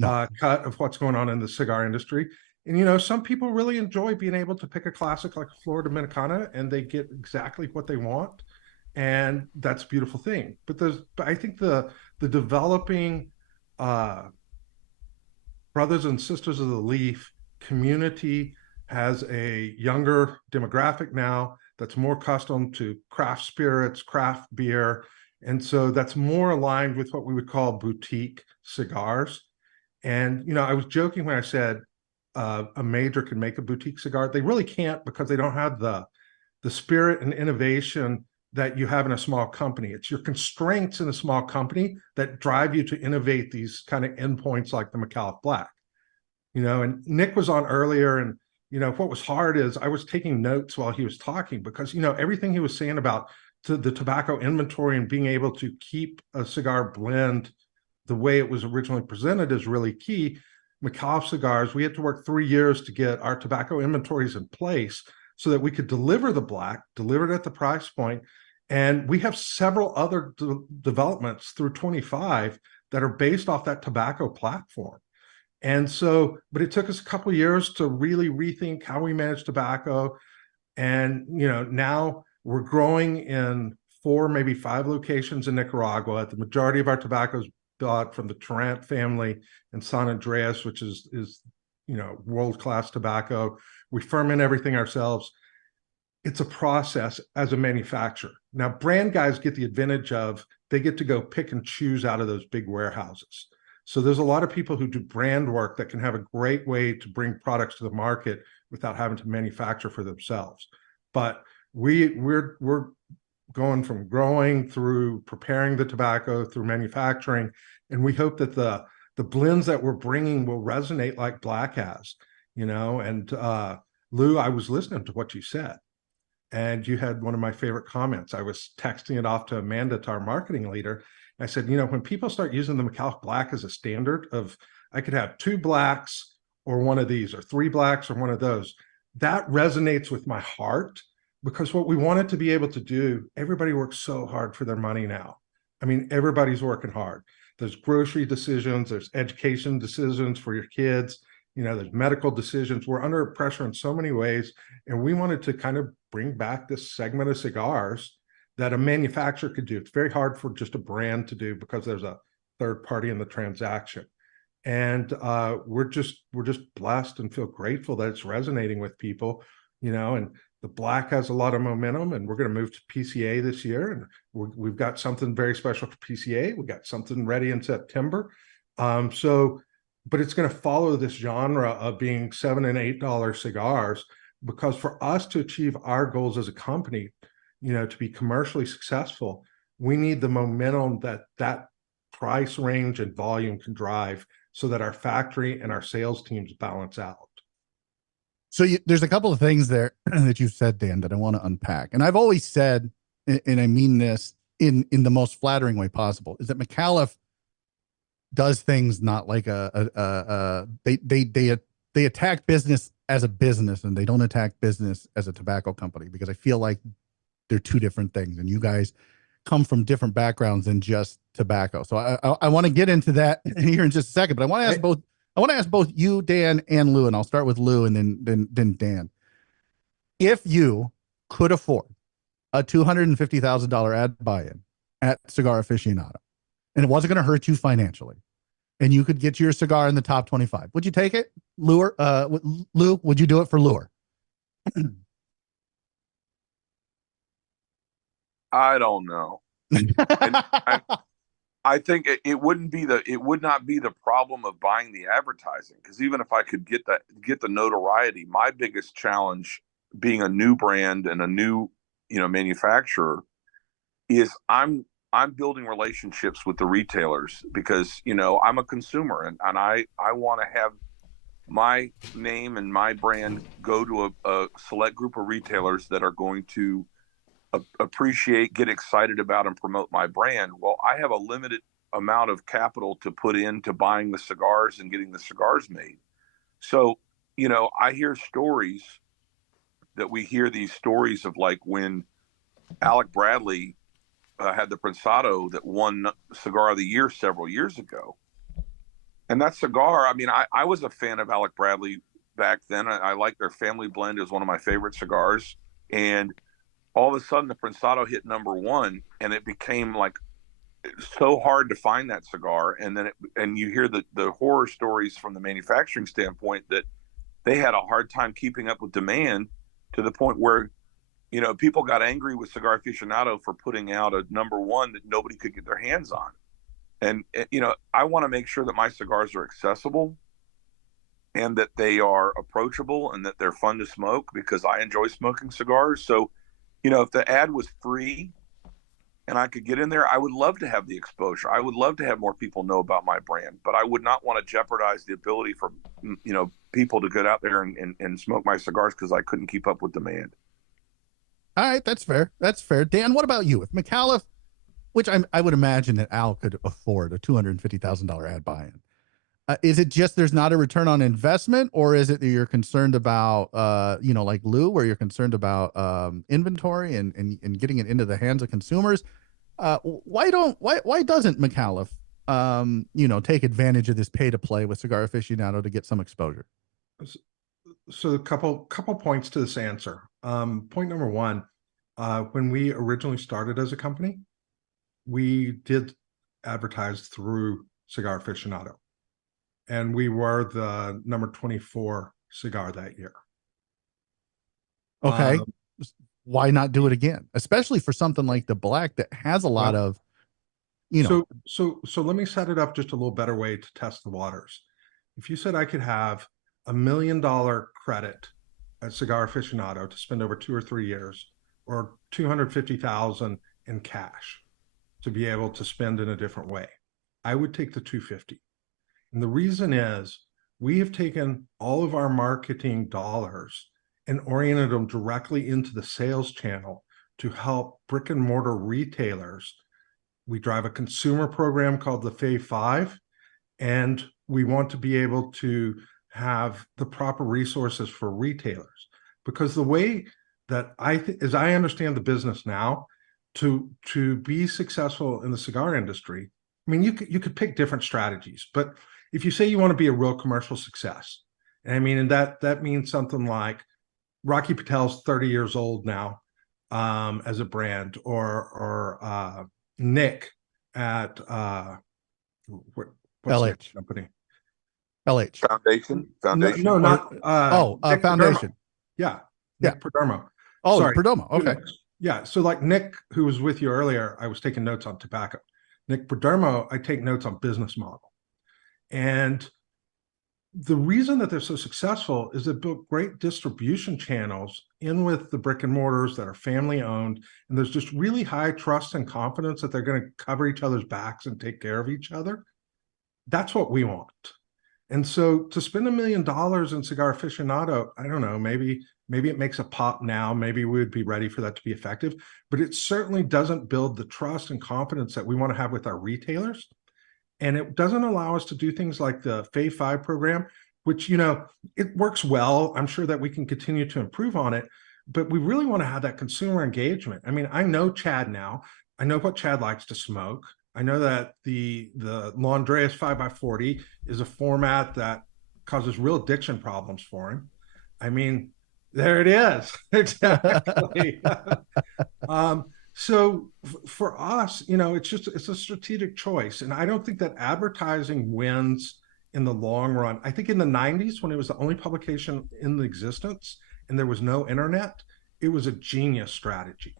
cut of what's going on in the cigar industry. And, some people really enjoy being able to pick a classic like Flor Dominicana and they get exactly what they want. And that's a beautiful thing. But I think the developing brothers and sisters of the leaf community has a younger demographic now that's more accustomed to craft spirits, craft beer. And so that's more aligned with what we would call boutique cigars. And, I was joking when I said a major can make a boutique cigar. They really can't because they don't have the spirit and innovation that you have in a small company. It's your constraints in a small company that drive you to innovate these kind of endpoints like the McAuliffe Black. And Nick was on earlier, and what was hard is I was taking notes while he was talking because everything he was saying about the tobacco inventory and being able to keep a cigar blend the way it was originally presented is really key. McAuliffe Cigars, we had to work 3 years to get our tobacco inventories in place so that we could deliver the black, deliver it at the price point. And we have several other developments through 25 that are based off that tobacco platform. And so, but it took us a couple of years to really rethink how we manage tobacco. And, now we're growing in 4, maybe 5 locations in Nicaragua. The majority of our tobacco is bought from the Tarrant family in San Andreas, which is world-class tobacco. We ferment everything ourselves. It's a process as a manufacturer. Now, brand guys get the advantage of they get to go pick and choose out of those big warehouses. So there's a lot of people who do brand work that can have a great way to bring products to the market without having to manufacture for themselves. But we're going from growing through preparing the tobacco through manufacturing, and we hope that the blends that we're bringing will resonate like Black has, And Lou, I was listening to what you said. And you had one of my favorite comments. I was texting it off to Amanda, to our marketing leader. I said, when people start using the McAuliffe Black as a standard of, I could have 2 blacks or one of these, or 3 blacks or one of those, that resonates with my heart because what we wanted to be able to do, everybody works so hard for their money now. I mean, everybody's working hard. There's grocery decisions, there's education decisions for your kids, there's medical decisions. We're under pressure in so many ways. And we wanted to kind of bring back this segment of cigars that a manufacturer could do. It's very hard for just a brand to do because there's a third party in the transaction. And we're just blessed and feel grateful that it's resonating with people, and the black has a lot of momentum, and we're going to move to PCA this year. And we've got something very special for PCA. We got something ready in September. But it's going to follow this genre of being $7 and $8 cigars, because for us to achieve our goals as a company, to be commercially successful, we need the momentum that price range and volume can drive, so that our factory and our sales teams balance out. So there's a couple of things there that you said, Dan, that I want to unpack. And I've always said, and I mean this in the most flattering way possible, is that McAuliffe does things not like they attack business as a business, and they don't attack business as a tobacco company, because I feel like they're two different things, and you guys come from different backgrounds than just tobacco. So I want to get into that here in just a second, but I want to ask both you, Dan, and Lou, and I'll start with Lou and then Dan. If you could afford a $250,000 ad buy-in at Cigar Aficionado, and it wasn't going to hurt you financially, and you could get your cigar in the top 25, would you take it? Lou, would you do it for Lure? I don't know. I think it would not be the problem of buying the advertising, because even if I could get the notoriety, my biggest challenge being a new brand and a new manufacturer is I'm building relationships with the retailers, because I'm a consumer, and I want to have my name and my brand go to a select group of retailers that are going to appreciate, get excited about, and promote my brand. Well, I have a limited amount of capital to put into buying the cigars and getting the cigars made. So, I hear stories these stories of, like, when Alec Bradley had the Prensado that won Cigar of the Year several years ago. And that cigar, I was a fan of Alec Bradley back then. I like their Family Blend. It was one of my favorite cigars. And all of a sudden the Prensado hit #1, and it became like so hard to find that cigar. And then you hear the horror stories from the manufacturing standpoint that they had a hard time keeping up with demand, to the point where people got angry with Cigar Aficionado for putting out a #1 that nobody could get their hands on. And I want to make sure that my cigars are accessible, and that they are approachable, and that they're fun to smoke, because I enjoy smoking cigars. So if the ad was free and I could get in there, I would love to have the exposure. I would love to have more people know about my brand, but I would not want to jeopardize the ability for, people to get out there and smoke my cigars because I couldn't keep up with demand. All right. That's fair. That's fair. Dan, what about you? If McAuliffe, which I would imagine that Al could afford a $250,000 ad buy-in, is it just there's not a return on investment, or is it that you're concerned about, like Lou, where you're concerned about inventory and getting it into the hands of consumers? Why doesn't McAuliffe, take advantage of this pay to play with Cigar Aficionado to get some exposure? So a couple points to this answer. Point number one, when we originally started as a company, we did advertise through Cigar Aficionado, and we were the number 24 cigar that year. Okay. Why not do it again? Especially for something like the black that has a lot of, So let me set it up just a little better way to test the waters. If you said I could have $1 million credit at Cigar Aficionado to spend over 2 or 3 years, or $250,000 in cash to be able to spend in a different way, I would take the 250. And the reason is, we have taken all of our marketing dollars and oriented them directly into the sales channel to help brick and mortar retailers. We drive a consumer program called the Fave 5, and we want to be able to have the proper resources for retailers, because the way that as I understand the business now, to be successful in the cigar industry, you could pick different strategies, but if you say you want to be a real commercial success, and that means something like Rocky Patel's 30 years old now. as a brand, or Nick at what's the LH. company? LH. Foundation. No, not Nick Foundation. Perdermo. Yeah, Yeah. Nick Perdermo. Oh, Sorry. Perdomo. Okay. Yeah. So like Nick, who was with you earlier, I was taking notes on tobacco. Nick Perdermo, I take notes on business model. And the reason that they're so successful is they've built great distribution channels in with the brick and mortars that are family owned. And there's just really high trust and confidence that they're going to cover each other's backs and take care of each other. That's what we want. And so to spend $1 million in Cigar Aficionado, I don't know, maybe it makes a pop now. Maybe we would be ready for that to be effective, but it certainly doesn't build the trust and confidence that we want to have with our retailers. And it doesn't allow us to do things like the Fave 5 program, which, it works well. I'm sure that we can continue to improve on it, but we really want to have that consumer engagement. I mean, I know Chad now. I know what Chad likes to smoke. I know that the Londres 5x40 is a format that causes real addiction problems for him. I mean, there it is. Exactly. So for us, it's a strategic choice. And I don't think that advertising wins in the long run. I think in the 90s, when it was the only publication in existence and there was no internet, it was a genius strategy.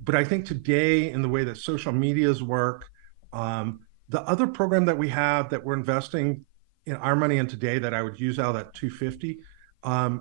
But I think today, in the way that social medias work, the other program that we have that we're investing in our money in today that I would use out of that 250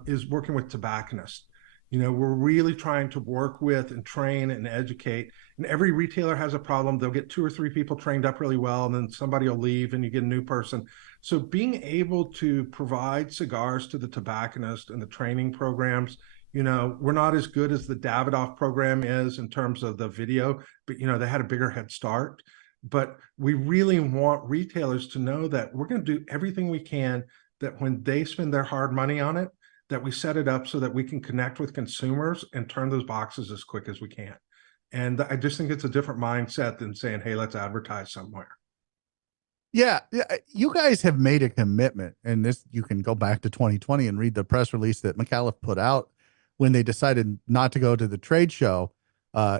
is working with tobacconists. We're really trying to work with and train and educate. And every retailer has a problem. They'll get 2 or 3 people trained up really well, and then somebody will leave and you get a new person. So being able to provide cigars to the tobacconist and the training programs, we're not as good as the Davidoff program is in terms of the video, but, they had a bigger head start. But we really want retailers to know that we're going to do everything we can, that when they spend their hard money on it, that we set it up so that we can connect with consumers and turn those boxes as quick as we can. And I just think it's a different mindset than saying, hey, let's advertise somewhere. Yeah. You guys have made a commitment, and this, you can go back to 2020 and read the press release that McAuliffe put out when they decided not to go to the trade show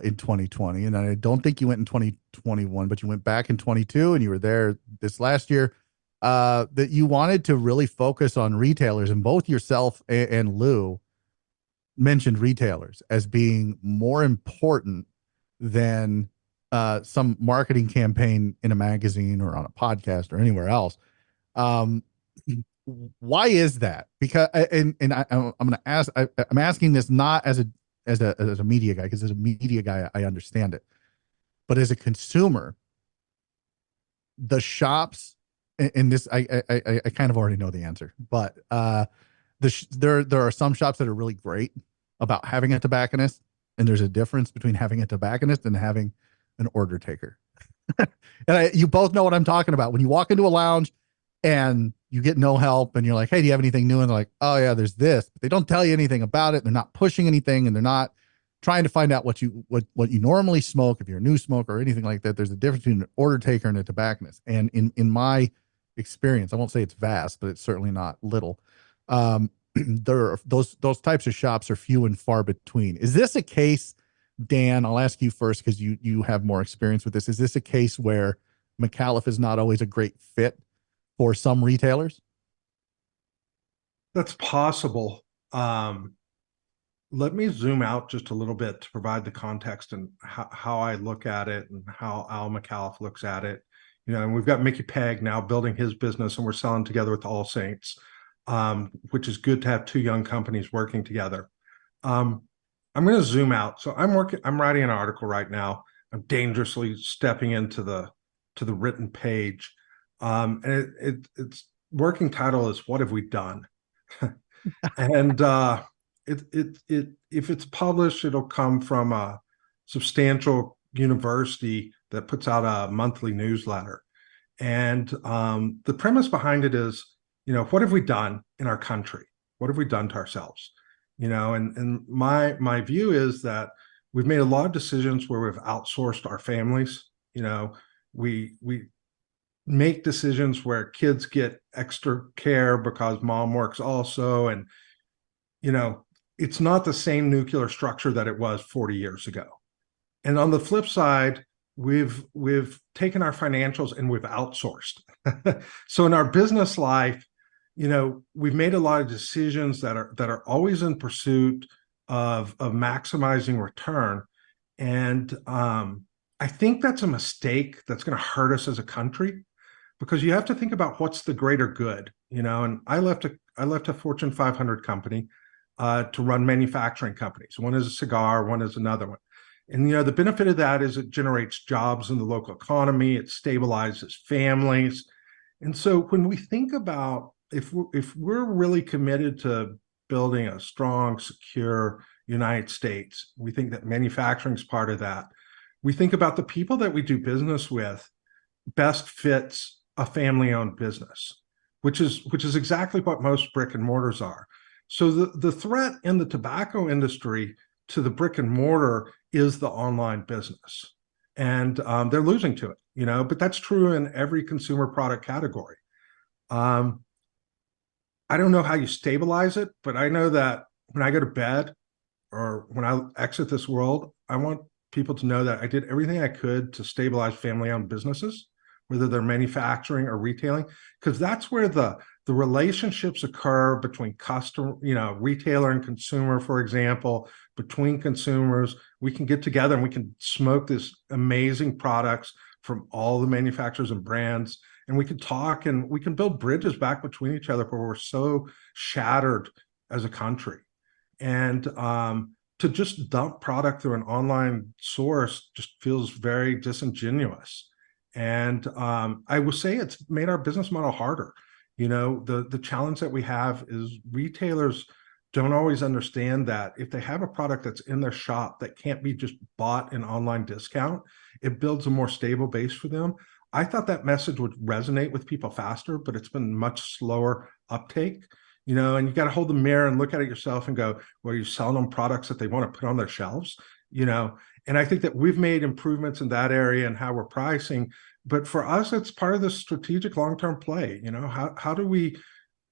in 2020. And I don't think you went in 2021, but you went back in 22 and you were there this last year. That you wanted to really focus on retailers, and both yourself and Lou mentioned retailers as being more important than some marketing campaign in a magazine or on a podcast or anywhere else. Why is that? Because I'm going to ask. I'm asking this not as a media guy, because as a media guy I understand it, but as a consumer, the shops. And this, I kind of already know the answer, but there are some shops that are really great about having a tobacconist, and there's a difference between having a tobacconist and having an order taker. And you both know what I'm talking about. When you walk into a lounge and you get no help, and you're like, "Hey, do you have anything new?" And they're like, "Oh yeah, there's this," but they don't tell you anything about it. They're not pushing anything, and they're not trying to find out what you normally smoke if you're a new smoker or anything like that. There's a difference between an order taker and a tobacconist, and in my experience, I won't say it's vast, but it's certainly not little. There are those types of shops are few and far between. Is this a case, Dan? I'll ask you first, because you have more experience with this. Is this a case where McAuliffe is not always a great fit for some retailers? That's possible. Let me zoom out just a little bit to provide the context and how I look at it and how Al McAuliffe looks at it. And we've got Mickey Pegg now building his business, and we're selling together with All Saints, which is good to have 2 young companies working together. I'm going to zoom out. So I'm writing an article right now. I'm dangerously stepping into the written page. And its working title is "What Have We Done?" And if it's published, it'll come from a substantial university that puts out a monthly newsletter. And the premise behind it is, what have we done in our country? What have we done to ourselves? And my view is that we've made a lot of decisions where we've outsourced our families. We make decisions where kids get extra care because mom works also. And, it's not the same nuclear structure that it was 40 years ago. And on the flip side, we've taken our financials and we've outsourced. So in our business life, we've made a lot of decisions that are always in pursuit of maximizing return. And I think that's a mistake that's going to hurt us as a country, because you have to think about what's the greater good, and I left a Fortune 500 company to run manufacturing companies. One is a cigar, one is another one. And, the benefit of that is it generates jobs in the local economy, it stabilizes families. And so when we think about if we're really committed to building a strong, secure United States, we think that manufacturing is part of that. We think about the people that we do business with best fits a family-owned business, which is exactly what most brick and mortars are. So the threat in the tobacco industry to the brick and mortar is the online business, and they're losing to it, but that's true in every consumer product category. I don't know how you stabilize it, but I know that when I go to bed or when I exit this world, I want people to know that I did everything I could to stabilize family-owned businesses, whether they're manufacturing or retailing, because that's where the relationships occur between customer, retailer and consumer, for example, between consumers. We can get together and we can smoke this amazing products from all the manufacturers and brands, and we can talk and we can build bridges back between each other where we're so shattered as a country. And to just dump product through an online source just feels very disingenuous. And I would say it's made our business model harder. The challenge that we have is retailers don't always understand that if they have a product that's in their shop that can't be just bought in online discount, it builds a more stable base for them. I thought that message would resonate with people faster, but it's been much slower uptake. And you got to hold the mirror and look at it yourself and go, well, are you selling them products that they want to put on their shelves? And I think that we've made improvements in that area and how we're pricing. But for us, it's part of the strategic long-term play. How do we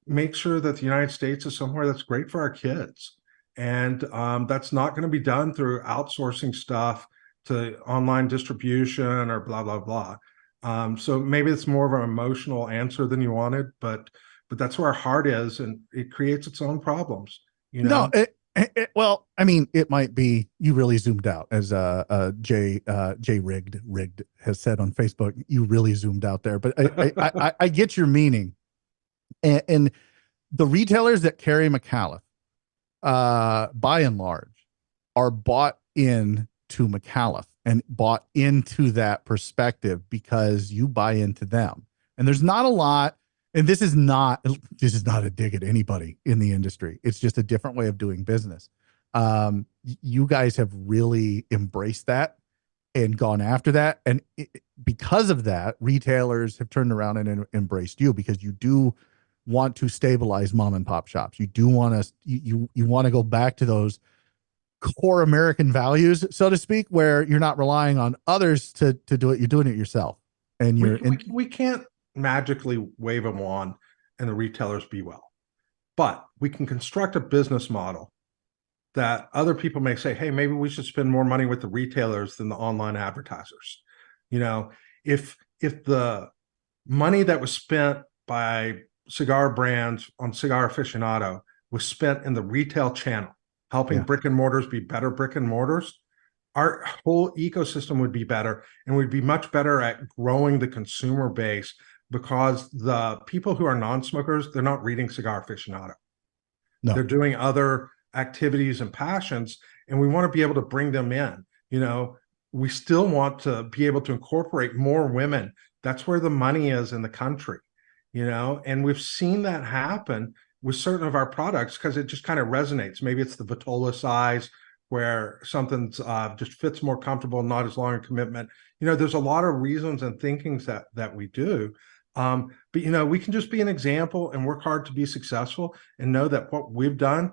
make sure that the United States is somewhere that's great for our kids? And that's not going to be done through outsourcing stuff to online distribution or blah, blah, blah. So maybe it's more of an emotional answer than you wanted, but that's where our heart is, and it creates its own problems. No, well, I mean, it might be you really zoomed out, as Jay Rigged has said on Facebook. You really zoomed out there, but I get your meaning, and the retailers that carry McAuliffe, by and large, are bought in to McAuliffe and bought into that perspective because you buy into them. And there's not a lot, and this is not a dig at anybody in the industry. It's just a different way of doing business. You guys have really embraced that and gone after that. And because of that, retailers have turned around and embraced you, because you do want to stabilize mom and pop shops. You do want to, you want to go back to those core American values, so to speak, where you're not relying on others to do it. You're doing it yourself. And we can't magically wave a wand and the retailers be well, but we can construct a business model that other people may say, hey, maybe we should spend more money with the retailers than the online advertisers. If the money that was spent by cigar brands on Cigar Aficionado was spent in the retail channel, helping brick and mortars be better brick and mortars, our whole ecosystem would be better, and we'd be much better at growing the consumer base, because the people who are non-smokers, they're not reading Cigar Aficionado. No. They're doing other activities and passions, and we want to be able to bring them in. We still want to be able to incorporate more women. That's where the money is in the country, and we've seen that happen with certain of our products because it just kind of resonates. Maybe it's the Vitola size where something's just fits more comfortable, not as long a commitment. There's a lot of reasons and thinkings that we do. But, we can just be an example and work hard to be successful and know that what we've done,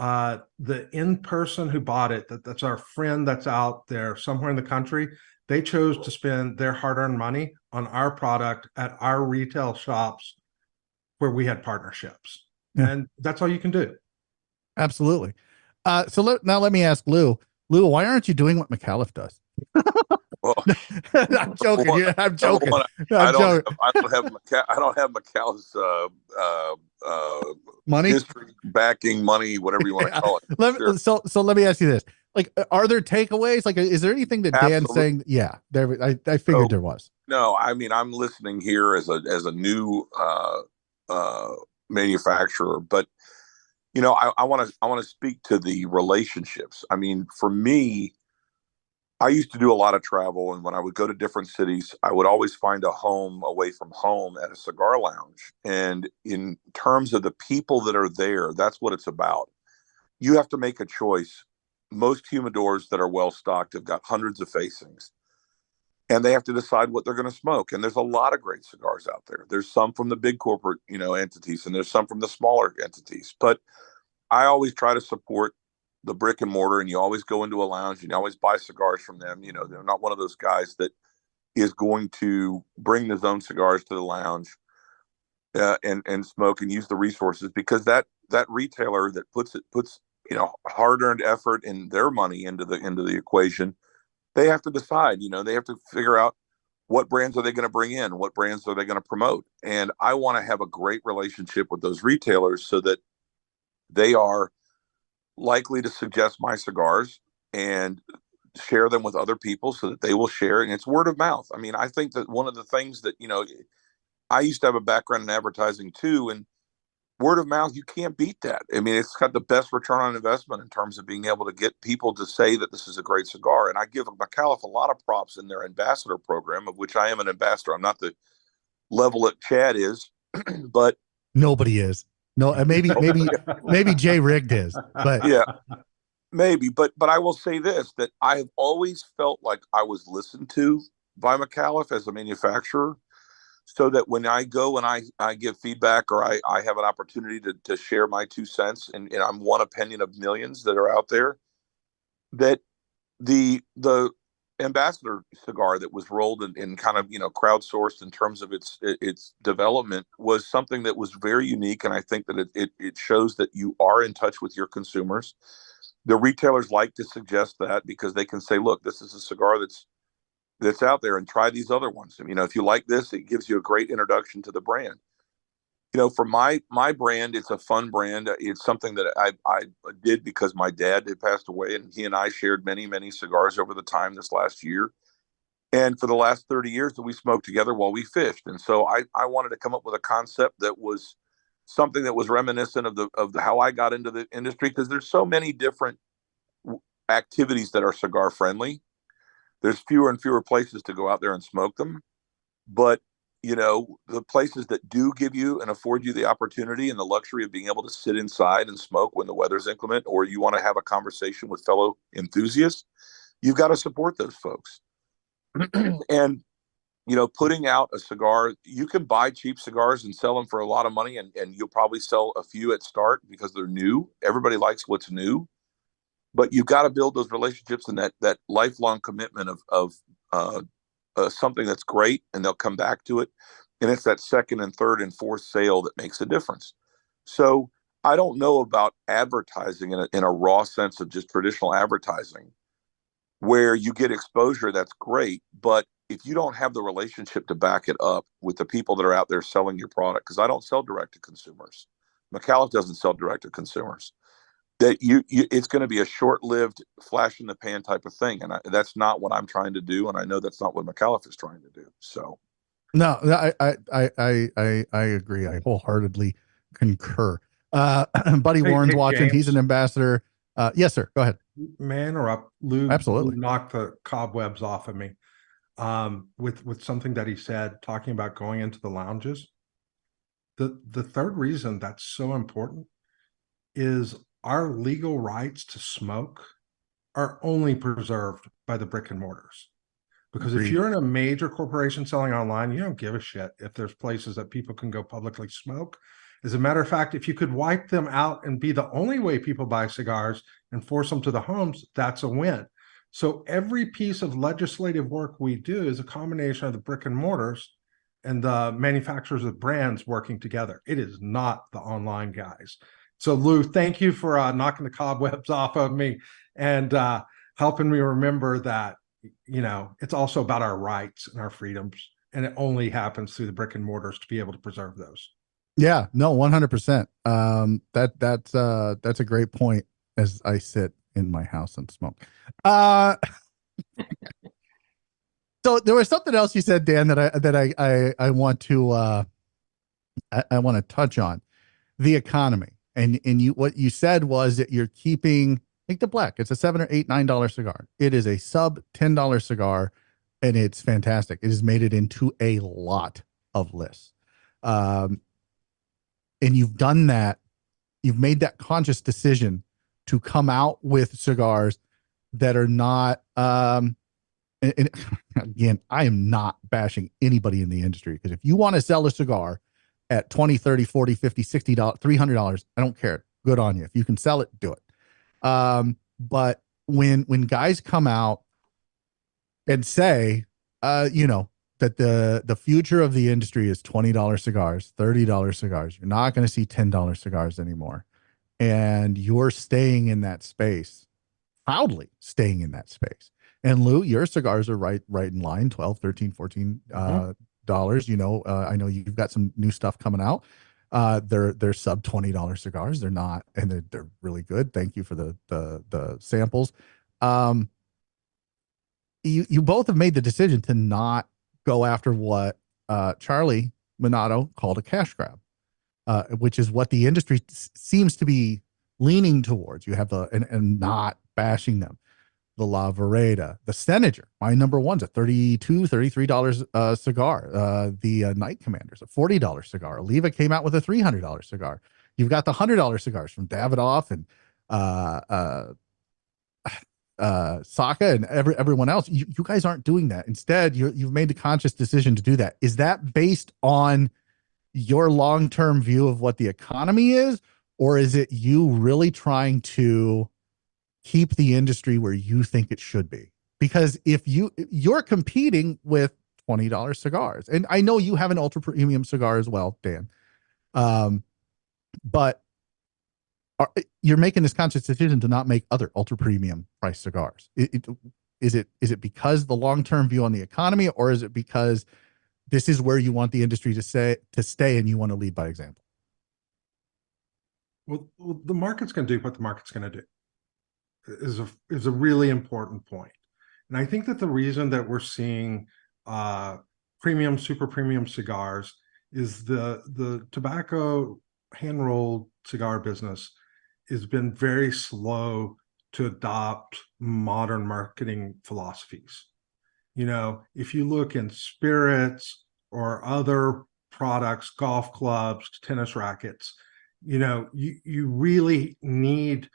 the in-person who bought it, that's our friend that's out there somewhere in the country, they chose to spend their hard-earned money on our product at our retail shops where we had partnerships. Yeah. And that's all you can do. Absolutely. Now let me ask Lou. Lou, why aren't you doing what McAuliffe does? Well, I'm joking. one, I'm joking. one, I'm joking. I don't have McAuliffe's Money? history, backing, money, whatever you want to call it. Sure. So let me ask you this: like, are there takeaways? Like, is there anything that Dan's Absolutely. saying? Yeah, there. I figured there was. No, I mean, I'm listening here as a new manufacturer, but I want to speak to the relationships. I mean, for me, I used to do a lot of travel, and when I would go to different cities, I would always find a home away from home at a cigar lounge. And in terms of the people that are there, that's what it's about. You have to make a choice. Most humidors that are well stocked have got hundreds of facings, and they have to decide what they're going to smoke. And there's a lot of great cigars out there. There's some from the big corporate, entities, and there's some from the smaller entities. But I always try to support the brick and mortar, and you always go into a lounge and you always buy cigars from them. They're not one of those guys that is going to bring his own cigars to the lounge and smoke and use the resources, because that retailer that puts hard-earned effort and their money into the equation, they have to decide. They have to figure out what brands are they going to bring in, what brands are they going to promote. And I want to have a great relationship with those retailers so that they are likely to suggest my cigars and share them with other people so that they will share. And it's word of mouth. I mean, I think that one of the things that, I used to have a background in advertising too, and word of mouth, you can't beat that. I mean, it's got the best return on investment in terms of being able to get people to say that this is a great cigar. And I give McAuliffe a lot of props in their ambassador program, of which I am an ambassador. I'm not the level that Chad is, but nobody is. No, maybe Jay Rigged is, but yeah, maybe. But I will say this, that I have always felt like I was listened to by McAuliffe as a manufacturer, so that when I go and I give feedback, or I have an opportunity to share my 2 cents, and I'm one opinion of millions that are out there, that the ambassador cigar that was rolled and kind of crowdsourced in terms of its development was something that was very unique. And I think that it shows that you are in touch with your consumers. The retailers like to suggest that, because they can say, look, this is a cigar that's out there, and try these other ones. And if you like this, it gives you a great introduction to the brand. For my brand, it's a fun brand. It's something that I did because my dad had passed away, and he and I shared many, many cigars over the time this last year. And for the last 30 years that we smoked together while we fished. And so I wanted to come up with a concept that was something that was reminiscent of how I got into the industry, because there's so many different activities that are cigar friendly. There's fewer and fewer places to go out there and smoke them. But the places that do give you and afford you the opportunity and the luxury of being able to sit inside and smoke when the weather's inclement, or you want to have a conversation with fellow enthusiasts, you've got to support those folks. And, putting out a cigar, you can buy cheap cigars and sell them for a lot of money, and you'll probably sell a few at start because they're new. Everybody likes what's new, but you've got to build those relationships and that lifelong commitment of something that's great, and they'll come back to it. And it's that second and third and fourth sale that makes a difference. So I don't know about advertising in a raw sense of just traditional advertising, where you get exposure. That's great. But if you don't have the relationship to back it up with the people that are out there selling your product, because I don't sell direct to consumers. McAuliffe doesn't sell direct to consumers. That it's going to be a short-lived flash in the pan type of thing, and that's not what I'm trying to do, and I know that's not what McAuliffe is trying to do. So, no, I agree. I wholeheartedly concur. Buddy Warren's watching. James. He's an ambassador. Yes, sir. Go ahead. May I interrupt? Lou Absolutely. knocked the cobwebs off of me with something that he said, talking about going into the lounges. The third reason that's so important is our legal rights to smoke are only preserved by the brick and mortars. Because Agreed. if you're in a major corporation selling online, you don't give a shit if there's places that people can go publicly smoke. As a matter of fact, if you could wipe them out and be the only way people buy cigars and force them to the homes, that's a win. So every piece of legislative work we do is a combination of the brick and mortars and the manufacturers of brands working together. It is not the online guys. So Lou, thank you for knocking the cobwebs off of me and helping me remember that, it's also about our rights and our freedoms. And it only happens through the brick and mortars to be able to preserve those. Yeah, no, 100%. That's a great point as I sit in my house and smoke. So there was something else you said, Dan, that I want to I want to touch on, the economy. And what you said was that you're keeping, like, the black. It's a $7 or $8, $9 cigar. It is a sub $10 cigar, and it's fantastic. It has made it into a lot of lists. And you've done that. You've made that conscious decision to come out with cigars that are not, and again, I am not bashing anybody in the industry, because if you want to sell a cigar at $20, $30, $40, $50, $60, $300, I don't care. Good on you. If you can sell it, do it. But when guys come out and say, that the future of the industry is $20 cigars, $30 cigars, you're not going to see $10 cigars anymore. And you're staying in that space, proudly staying in that space. And Lou, your cigars are right in line, 12, 13, 14 dollars. I know you've got some new stuff coming out. They're sub $20 cigars. They're not, and they're really good. Thank you for the samples. You both have made the decision to not go after what Charlie Minato called a cash grab, which is what the industry seems to be leaning towards. You have and not bashing them. The La Vereda, the Senator, my number one's a $32, $33 cigar. The Night Commander's a $40 cigar. Oliva came out with a $300 cigar. You've got the $100 cigars from Davidoff and Saka and everyone else. You guys aren't doing that. Instead, you've made the conscious decision to do that. Is that based on your long-term view of what the economy is, or is it you really trying to keep the industry where you think it should be? Because if you're competing with $20 cigars, and I know you have an ultra premium cigar as well, Dan, but you're making this conscious decision to not make other ultra premium price cigars. Is it because the long-term view on the economy, or is it because this is where you want the industry to stay and you want to lead by example? Well, the market's going to do what the market's going to do. Is a really important point. And I think that the reason that we're seeing premium, super premium cigars is the tobacco hand-rolled cigar business has been very slow to adopt modern marketing philosophies. If you look in spirits or other products, golf clubs, tennis rackets, you really need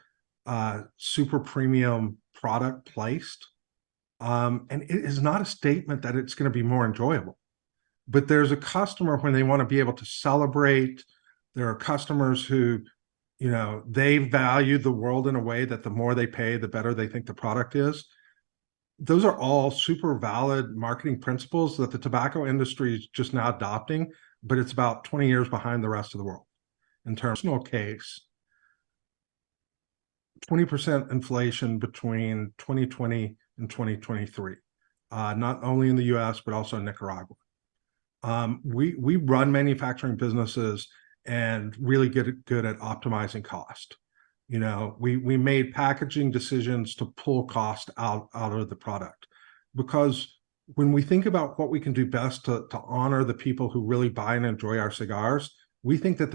super premium product placed. And it is not a statement that it's going to be more enjoyable, but there's a customer when they want to be able to celebrate. There are customers who, they value the world in a way that the more they pay, the better they think the product is. Those are all super valid marketing principles that the tobacco industry is just now adopting, but it's about 20 years behind the rest of the world. In terms of case, 20% inflation between 2020 and 2023, not only in the US, but also in Nicaragua. We run manufacturing businesses and really get good at optimizing cost. We made packaging decisions to pull cost out of the product, because when we think about what we can do best to honor the people who really buy and enjoy our cigars, we think that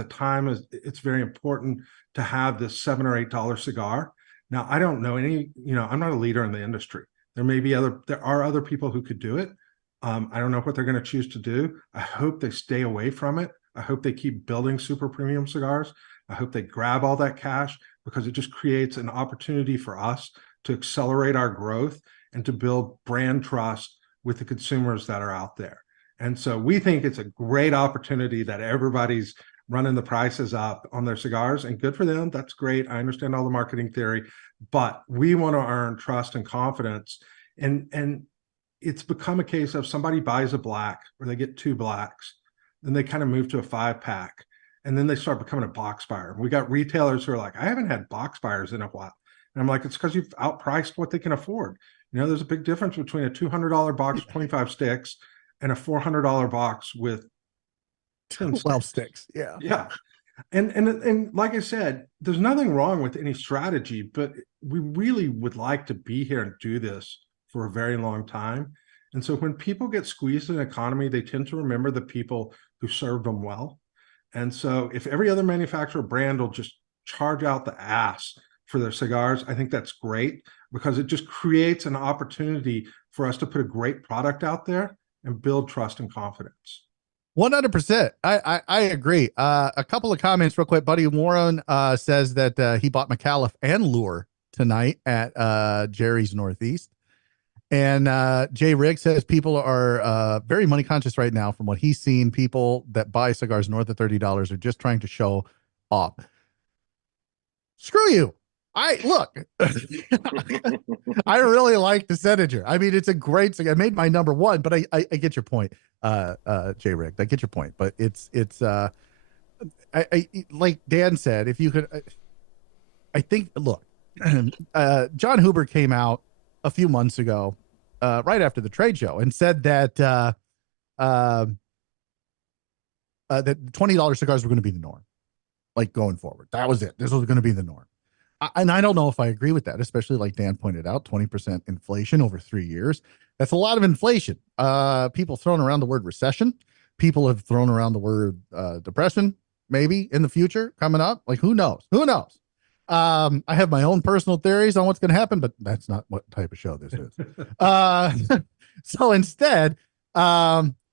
it's very important to have this $7 or $8 cigar. Now, I don't know any, I'm not a leader in the industry. There are other people who could do it. I don't know what they're going to choose to do. I hope they stay away from it. I hope they keep building super premium cigars. I hope they grab all that cash, because it just creates an opportunity for us to accelerate our growth and to build brand trust with the consumers that are out there. And so we think it's a great opportunity that everybody's running the prices up on their cigars, and good for them. That's great. I understand all the marketing theory, but we want to earn trust and confidence. And it's become a case of somebody buys a black or they get two blacks, then they kind of move to a 5-pack. and then they start becoming a box buyer. We got retailers who are like, I haven't had box buyers in a while. And I'm like, it's because you've outpriced what they can afford. You know, there's a big difference between a $200 box with 25 sticks and a $400 box with 10 12 sticks. Yeah. Yeah. And like I said, there's nothing wrong with any strategy, but we really would like to be here and do this for a very long time. And so when people get squeezed in an economy, they tend to remember the people who served them well. And so if every other manufacturer brand will just charge out the ass for their cigars, I think that's great, because it just creates an opportunity for us to put a great product out there and build trust and confidence. 100%. I agree. A couple of comments real quick. Buddy Warren says that he bought McAuliffe and Lure tonight at Jerry's Northeast. And Jay Riggs says people are very money conscious right now. From what he's seen, people that buy cigars north of $30 are just trying to show off. Screw you. Look, I really like the Senator. I mean, it's a great cigar. I made my number one, but I get your point, Jay Rick. I get your point, but it's I like Dan said, if you could, I think, look, John Huber came out a few months ago, right after the trade show, and said that that $20 cigars were going to be the norm, like going forward. That was it. This was going to be the norm. And I don't know if I agree with that, especially like Dan pointed out, 20% inflation over 3 years. That's a lot of inflation. People throwing around the word recession. People have thrown around the word depression, maybe in the future coming up. Like, who knows? Who knows? I have my own personal theories on what's going to happen, but that's not what type of show this is. So instead, Nimmer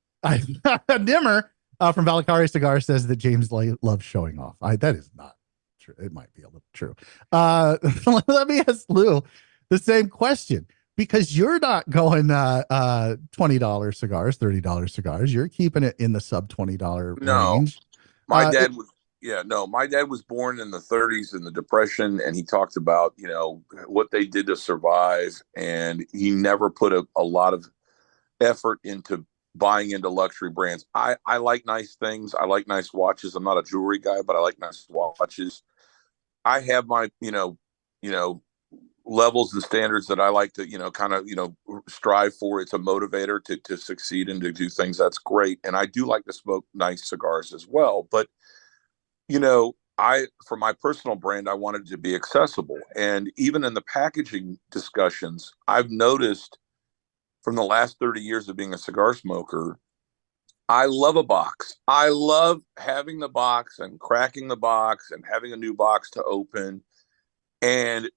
from Valkyrie Cigar says that James loves showing off. That is not true. It might be a little true. Let me ask Lou the same question, because you're not going $20 cigars, $30 cigars. You're keeping it in the sub $20 range. My dad was my dad was born in the 30s in the Depression, and he talked about, you know, what they did to survive, and he never put a lot of effort into buying into luxury brands. I like nice things. I like nice watches. I'm not a jewelry guy, but I like nice watches. I have my, you know, levels and standards that I like to, kind of, strive for. It's a motivator to succeed and to do things. That's great. And I do like to smoke nice cigars as well. But, for my personal brand, I wanted to be accessible. And even in the packaging discussions, I've noticed from the last 30 years of being a cigar smoker, I love a box. I love having the box and cracking the box and having a new box to open. And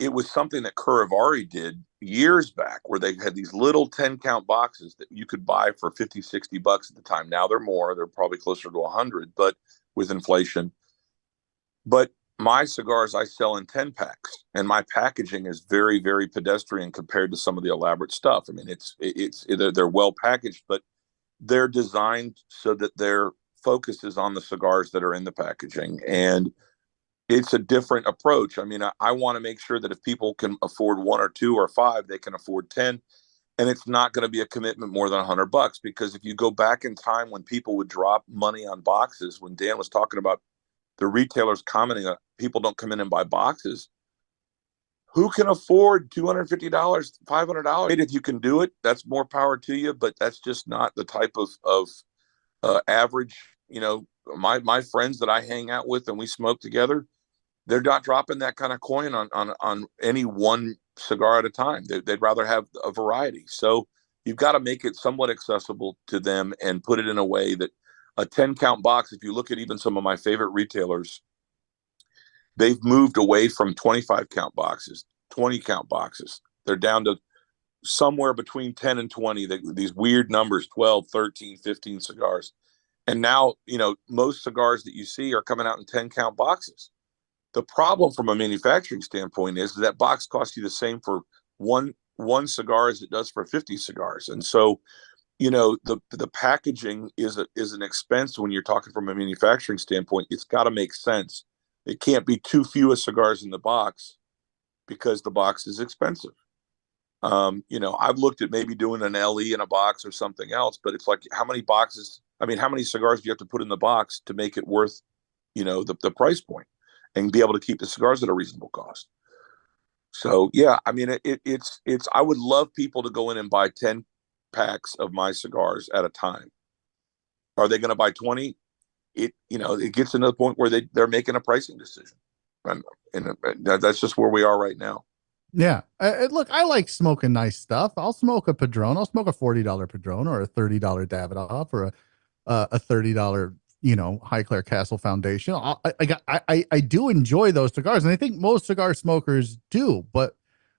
it was something that Curavari did years back, where they had these little 10 count boxes that you could buy for 50, 60 bucks at the time. Now they're more, they're probably closer to 100, but with inflation. But my cigars I sell in 10 packs, and my packaging is very, very pedestrian compared to some of the elaborate stuff. I mean, they're well packaged, but they're designed so that their focus is on the cigars that are in the packaging. And it's a different approach. I mean, I want to make sure that if people can afford 1 or 2 or 5, they can afford 10. And it's not going to be a commitment more than $100, because if you go back in time when people would drop money on boxes, when Dan was talking about the retailers commenting that people don't come in and buy boxes, who can afford $250, $500? If you can do it, that's more power to you, but that's just not the type of average, my friends that I hang out with and we smoke together, they're not dropping that kind of coin on any one cigar at a time. They'd rather have a variety. So you've got to make it somewhat accessible to them and put it in a way that a 10 count box, if you look at even some of my favorite retailers, they've moved away from 25 count boxes, 20 count boxes. They're down to somewhere between 10 and 20, these weird numbers, 12, 13, 15 cigars. And now, most cigars that you see are coming out in 10 count boxes. The problem from a manufacturing standpoint is that box costs you the same for one cigar as it does for 50 cigars. And so, the packaging is an expense when you're talking from a manufacturing standpoint. It's got to make sense. It can't be too few cigars in the box, because the box is expensive. I've looked at maybe doing an LE in a box or something else, but it's like, how many boxes I mean, how many cigars do you have to put in the box to make it worth, the price point, and be able to keep the cigars at a reasonable cost? So yeah, I mean, it's I would love people to go in and buy 10 packs of my cigars at a time. Are they going to buy 20? It gets to the point where they're making a pricing decision, and that's just where we are right now. Yeah. Look, I like smoking nice stuff. I'll smoke a Padron. I'll smoke a $40 Padron or a $30 Davidoff or a $30, Highclere Castle Foundation. I do enjoy those cigars, and I think most cigar smokers do. But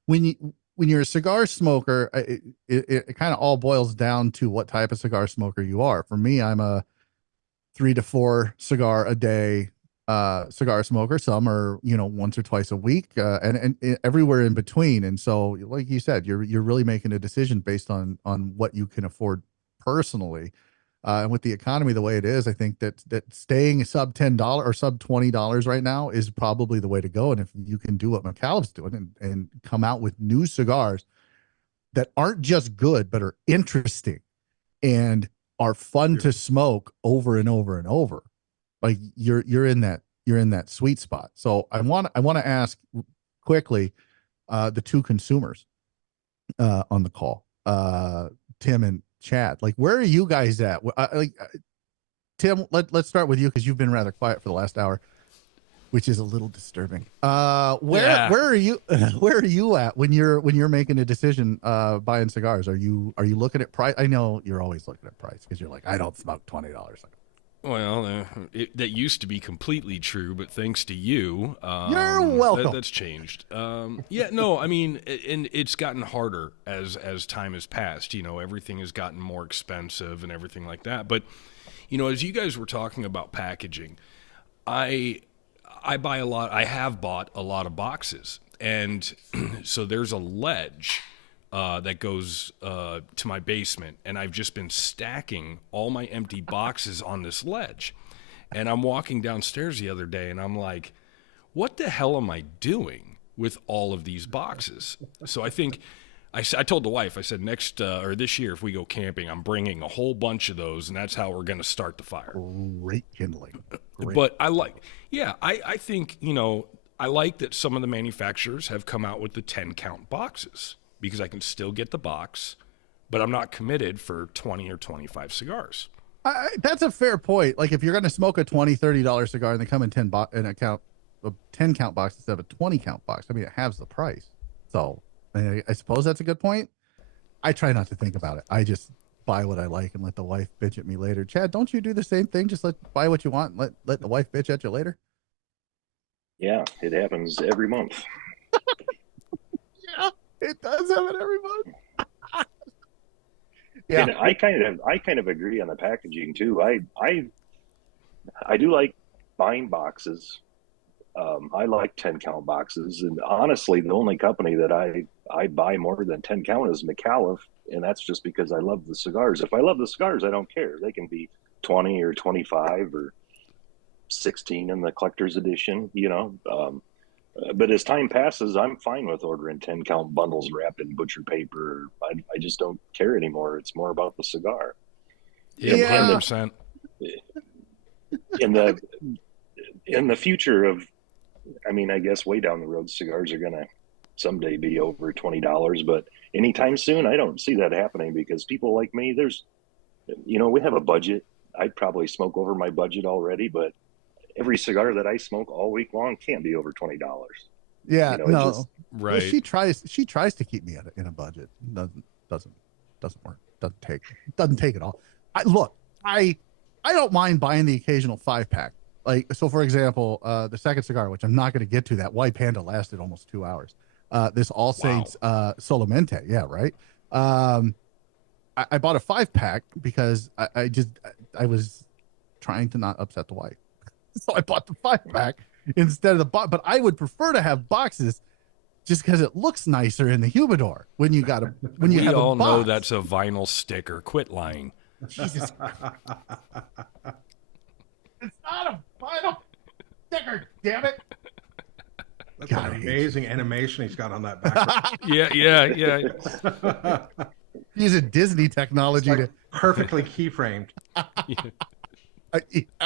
when you're a cigar smoker, it kind of all boils down to what type of cigar smoker you are. For me, I'm a 3 to 4 cigar a day cigar smoker. Some are, once or twice a week, and everywhere in between. And so, like you said, you're really making a decision based on what you can afford personally. And with the economy the way it is, I think that staying sub $10 or sub $20 right now is probably the way to go. And if you can do what McAuliffe's doing and come out with new cigars that aren't just good, but are interesting and are fun to smoke over and over and over, like you're in that sweet spot. So I want to ask quickly the two consumers on the call, Tim and Chad, like, where are you guys at? Tim, let's start with you, because you've been rather quiet for the last hour, which is a little disturbing. Where are you at when you're making a decision buying cigars? Are you looking at price? I know you're always looking at price, because you're like, I don't smoke $20. Well, that used to be completely true, but thanks to you, you're welcome. That's changed. Yeah, no, I mean, and it's gotten harder as time has passed. Everything has gotten more expensive and everything like that. But, as you guys were talking about packaging, I buy a lot. I have bought a lot of boxes, and so there's a ledge that goes to my basement, and I've just been stacking all my empty boxes on this ledge. And I'm walking downstairs the other day, and I'm like, what the hell am I doing with all of these boxes? So I think I told the wife, I said, next or this year, if we go camping, I'm bringing a whole bunch of those, and that's how we're going to start the fire. Great kindling. But I think, I like that some of the manufacturers have come out with the 10 count boxes, because I can still get the box, but I'm not committed for 20 or 25 cigars. That's a fair point. Like, if you're going to smoke a $20, $30 cigar and they come in a 10 count box instead of a 20 count box, I mean, it halves the price. So I suppose that's a good point. I try not to think about it. I just buy what I like and let the wife bitch at me later. Chad, don't you do the same thing? Just buy what you want and let the wife bitch at you later? Yeah, it happens every month. Yeah. It does happen every month. Yeah, and I kind of agree on the packaging too. I do like buying boxes. I like 10 count boxes, and honestly, the only company that I buy more than 10 count is McAuliffe, and that's just because I love the cigars. If I love the cigars, I don't care. They can be 20 or 25 or 16 in the collector's edition, but as time passes, I'm fine with ordering 10 count bundles wrapped in butcher paper. I just don't care anymore. It's more about the cigar. Yeah, 100%. In the future of, I guess way down the road, cigars are going to someday be over $20, but anytime soon, I don't see that happening, because people like me, we have a budget. I'd probably smoke over my budget already, but every cigar that I smoke all week long can't be over $20. Yeah, no, right. Well, she tries to keep me in a budget. Doesn't work. Doesn't take it all. I don't mind buying the occasional 5-pack. Like, so for example, the second cigar, which I'm not going to get to, that White Panda lasted almost 2 hours. This All Saints Solamente, yeah, right. I bought a 5-pack because I was trying to not upset the wife. So I bought the 5-pack instead of the box, but I would prefer to have boxes just because it looks nicer in the humidor when you have a all box. know that's a vinyl sticker. Quit lying. Jesus. It's not a vinyl sticker, damn it. That's an amazing animation he's got on that back. Yeah. Using Disney technology to perfectly keyframed. Yeah.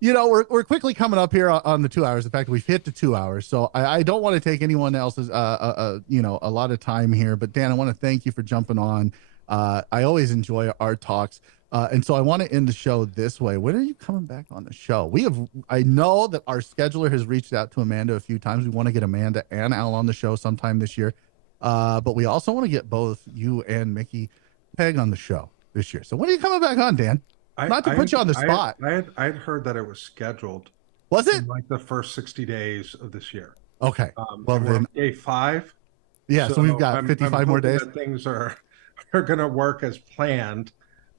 We're quickly coming up here on the 2 hours. In fact, we've hit the 2 hours. So I don't want to take anyone else's, a lot of time here. But Dan, I want to thank you for jumping on. I always enjoy our talks. And so I want to end the show this way. When are you coming back on the show? I know that our scheduler has reached out to Amanda a few times. We want to get Amanda and Al on the show sometime this year. But we also want to get both you and Mickey Peg on the show this year. So when are you coming back on, Dan? Not to put you on the spot. I'd heard that it was scheduled. Was it? In like the first 60 days of this year. Okay. Well, then day 5. Yeah. So we've got 55 more days. Things are going to work as planned.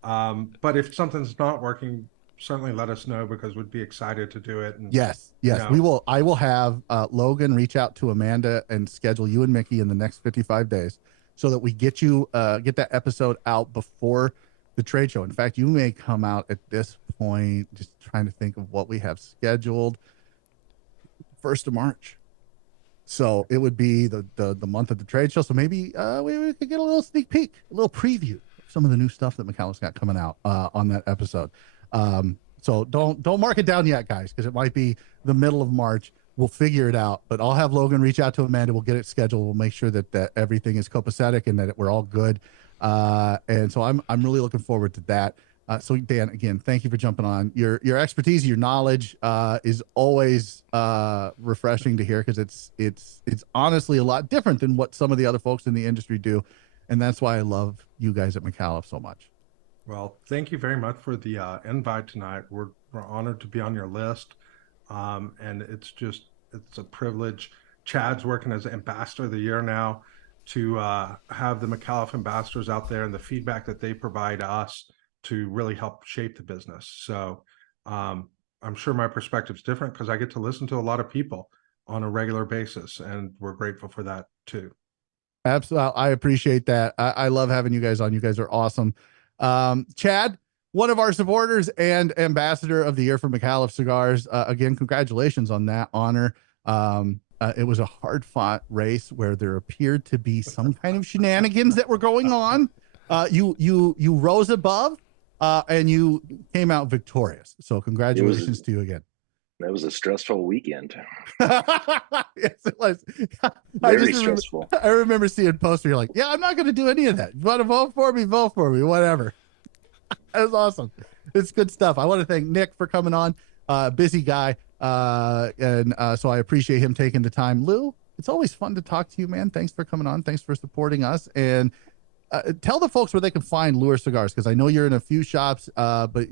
But if something's not working, certainly let us know because we'd be excited to do it. And, yes. We will. I will have Logan reach out to Amanda and schedule you and Mickey in the next 55 days so that we get that episode out before the trade show. In fact, you may come out at this point, just trying to think of what we have scheduled, 1st of March. So it would be the month of the trade show. So maybe we could get a little sneak peek, a little preview of some of the new stuff that McAuliffe's got coming out on that episode. So don't mark it down yet, guys, because it might be the middle of March. We'll figure it out. But I'll have Logan reach out to Amanda. We'll get it scheduled. We'll make sure that everything is copacetic and that we're all good. And so I'm really looking forward to that. So Dan, again, thank you for jumping on. Your expertise, your knowledge is always refreshing to hear because it's honestly a lot different than what some of the other folks in the industry do. And that's why I love you guys at McAuliffe so much. Well, thank you very much for the invite tonight. We're honored to be on your list. And it's a privilege. Chad's working as ambassador of the year now to have the McAuliffe ambassadors out there and the feedback that they provide us to really help shape the business. So I'm sure my perspective is different because I get to listen to a lot of people on a regular basis, and we're grateful for that too. Absolutely. I appreciate that. I love having you guys on. You guys are awesome. Chad, one of our supporters and ambassador of the year for McAuliffe Cigars. Again, congratulations on that honor. It was a hard fought race where there appeared to be some kind of shenanigans that were going on. You rose above, and you came out victorious. So congratulations to you again. That was a stressful weekend. Yes, it was. Very stressful. I remember seeing posts where you're like, yeah, I'm not going to do any of that. You want to vote for me, whatever. That was awesome. It's good stuff. I want to thank Nick for coming on. Busy guy. And so I appreciate him taking the time. Lou, it's always fun to talk to you, man. Thanks for coming on. Thanks for supporting us. And tell the folks where they can find Lure Cigars, because I know you're in a few shops, but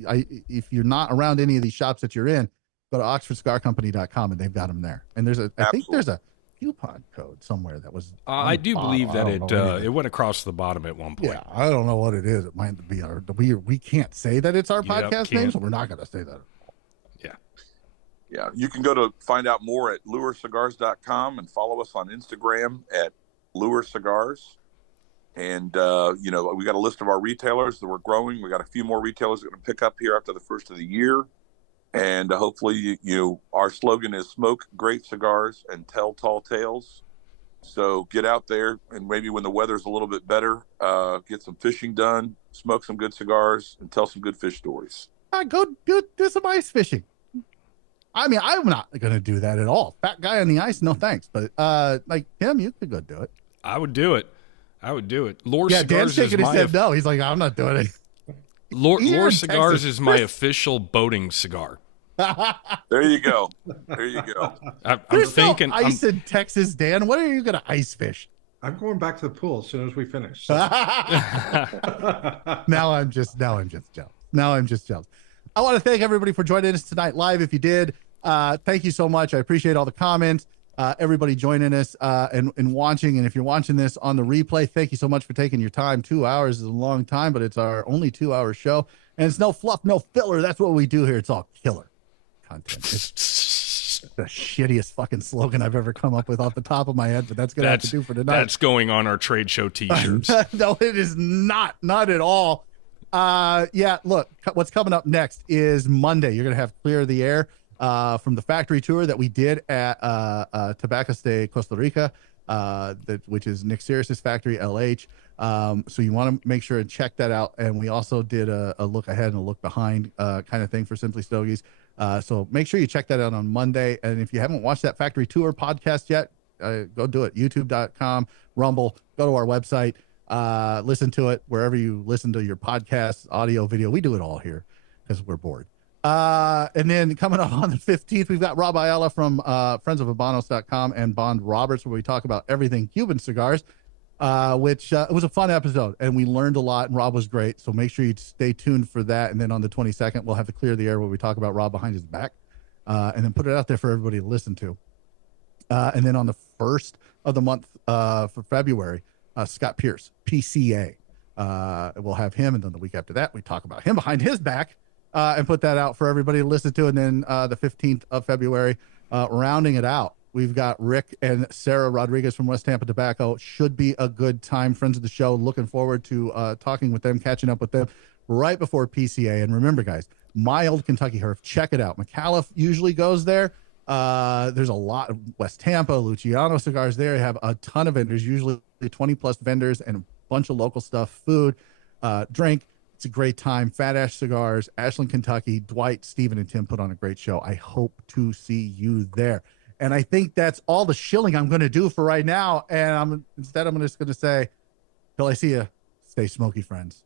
if you're not around any of these shops that you're in, go to oxfordcigarcompany.com and they've got them there. And I think there's a coupon code somewhere that was. I do believe that it went across the bottom at one point. Yeah, I don't know what it is. It might be we can't say that it's our podcast name, so we're not going to say that. Yeah, you can go to find out more at lurecigars.com and follow us on Instagram at Lure Cigars. And, we got a list of our retailers that we're growing. We got a few more retailers that are going to pick up here after the first of the year. And hopefully, our slogan is smoke great cigars and tell tall tales. So get out there and maybe when the weather's a little bit better, get some fishing done, smoke some good cigars, and tell some good fish stories. Go do some ice fishing. I mean, I'm not going to do that at all. Fat guy on the ice, no thanks. But like Tim, you could go do it. I would do it. Lure yeah, Cigars Dan's shaking his head no. He's like, I'm not doing it. Lure Cigars is my official boating cigar. There you go. I'm There's thinking no ice in Texas, Dan. What are you going to ice fish? I'm going back to the pool as soon as we finish. So. Now I'm just jealous. I want to thank everybody for joining us tonight live. If you did, thank you so much. I appreciate all the comments. Everybody joining us and watching. And if you're watching this on the replay, thank you so much for taking your time. 2 hours is a long time, but it's our only 2-hour show. And it's no fluff, no filler. That's what we do here. It's all killer content. It's the shittiest fucking slogan I've ever come up with off the top of my head, but that's going to have to do for tonight. That's going on our trade show t-shirts. No, it is not at all. Look, what's coming up next is Monday. You're going to have Clear the Air from the factory tour that we did at Tabacas de Costa Rica. which is Nick Sirius's factory, LH. So you want to make sure and check that out. And we also did a look ahead and a look behind kind of thing for Simply Stogies. So make sure you check that out on Monday. And if you haven't watched that factory tour podcast yet, go do it. YouTube.com, Rumble, go to our website, listen to it wherever you listen to your podcasts, audio, video. We do it all here because we're bored. And then coming up on the 15th, we've got Rob Ayala from friendsofhabanos.com and Bond Roberts, where we talk about everything Cuban cigars, which it was a fun episode, and we learned a lot, and Rob was great. So make sure you stay tuned for that. And then on the 22nd, we'll have to clear the air where we talk about Rob behind his back, and then put it out there for everybody to listen to. And then on the 1st of the month for February, Scott Pierce, PCA. We'll have him, and then the week after that, we talk about him behind his back. And put that out for everybody to listen to. And then the 15th of February, rounding it out, we've got Rick and Sarah Rodriguez from West Tampa Tobacco. Should be a good time. Friends of the show. Looking forward to talking with them, catching up with them right before PCA. And remember, guys, My Old Kentucky Herf. Check it out. McAuliffe usually goes there. There's a lot of West Tampa, Luciano Cigars there. They have a ton of vendors, usually 20 plus vendors, and a bunch of local stuff, food, drink. It's a great time. Fat Ash Cigars, Ashland, Kentucky. Dwight, Steven, and Tim put on a great show. I hope to see you there. And I think that's all the shilling I'm going to do for right now. And I'm just going to say, till I see you, stay smoky, friends.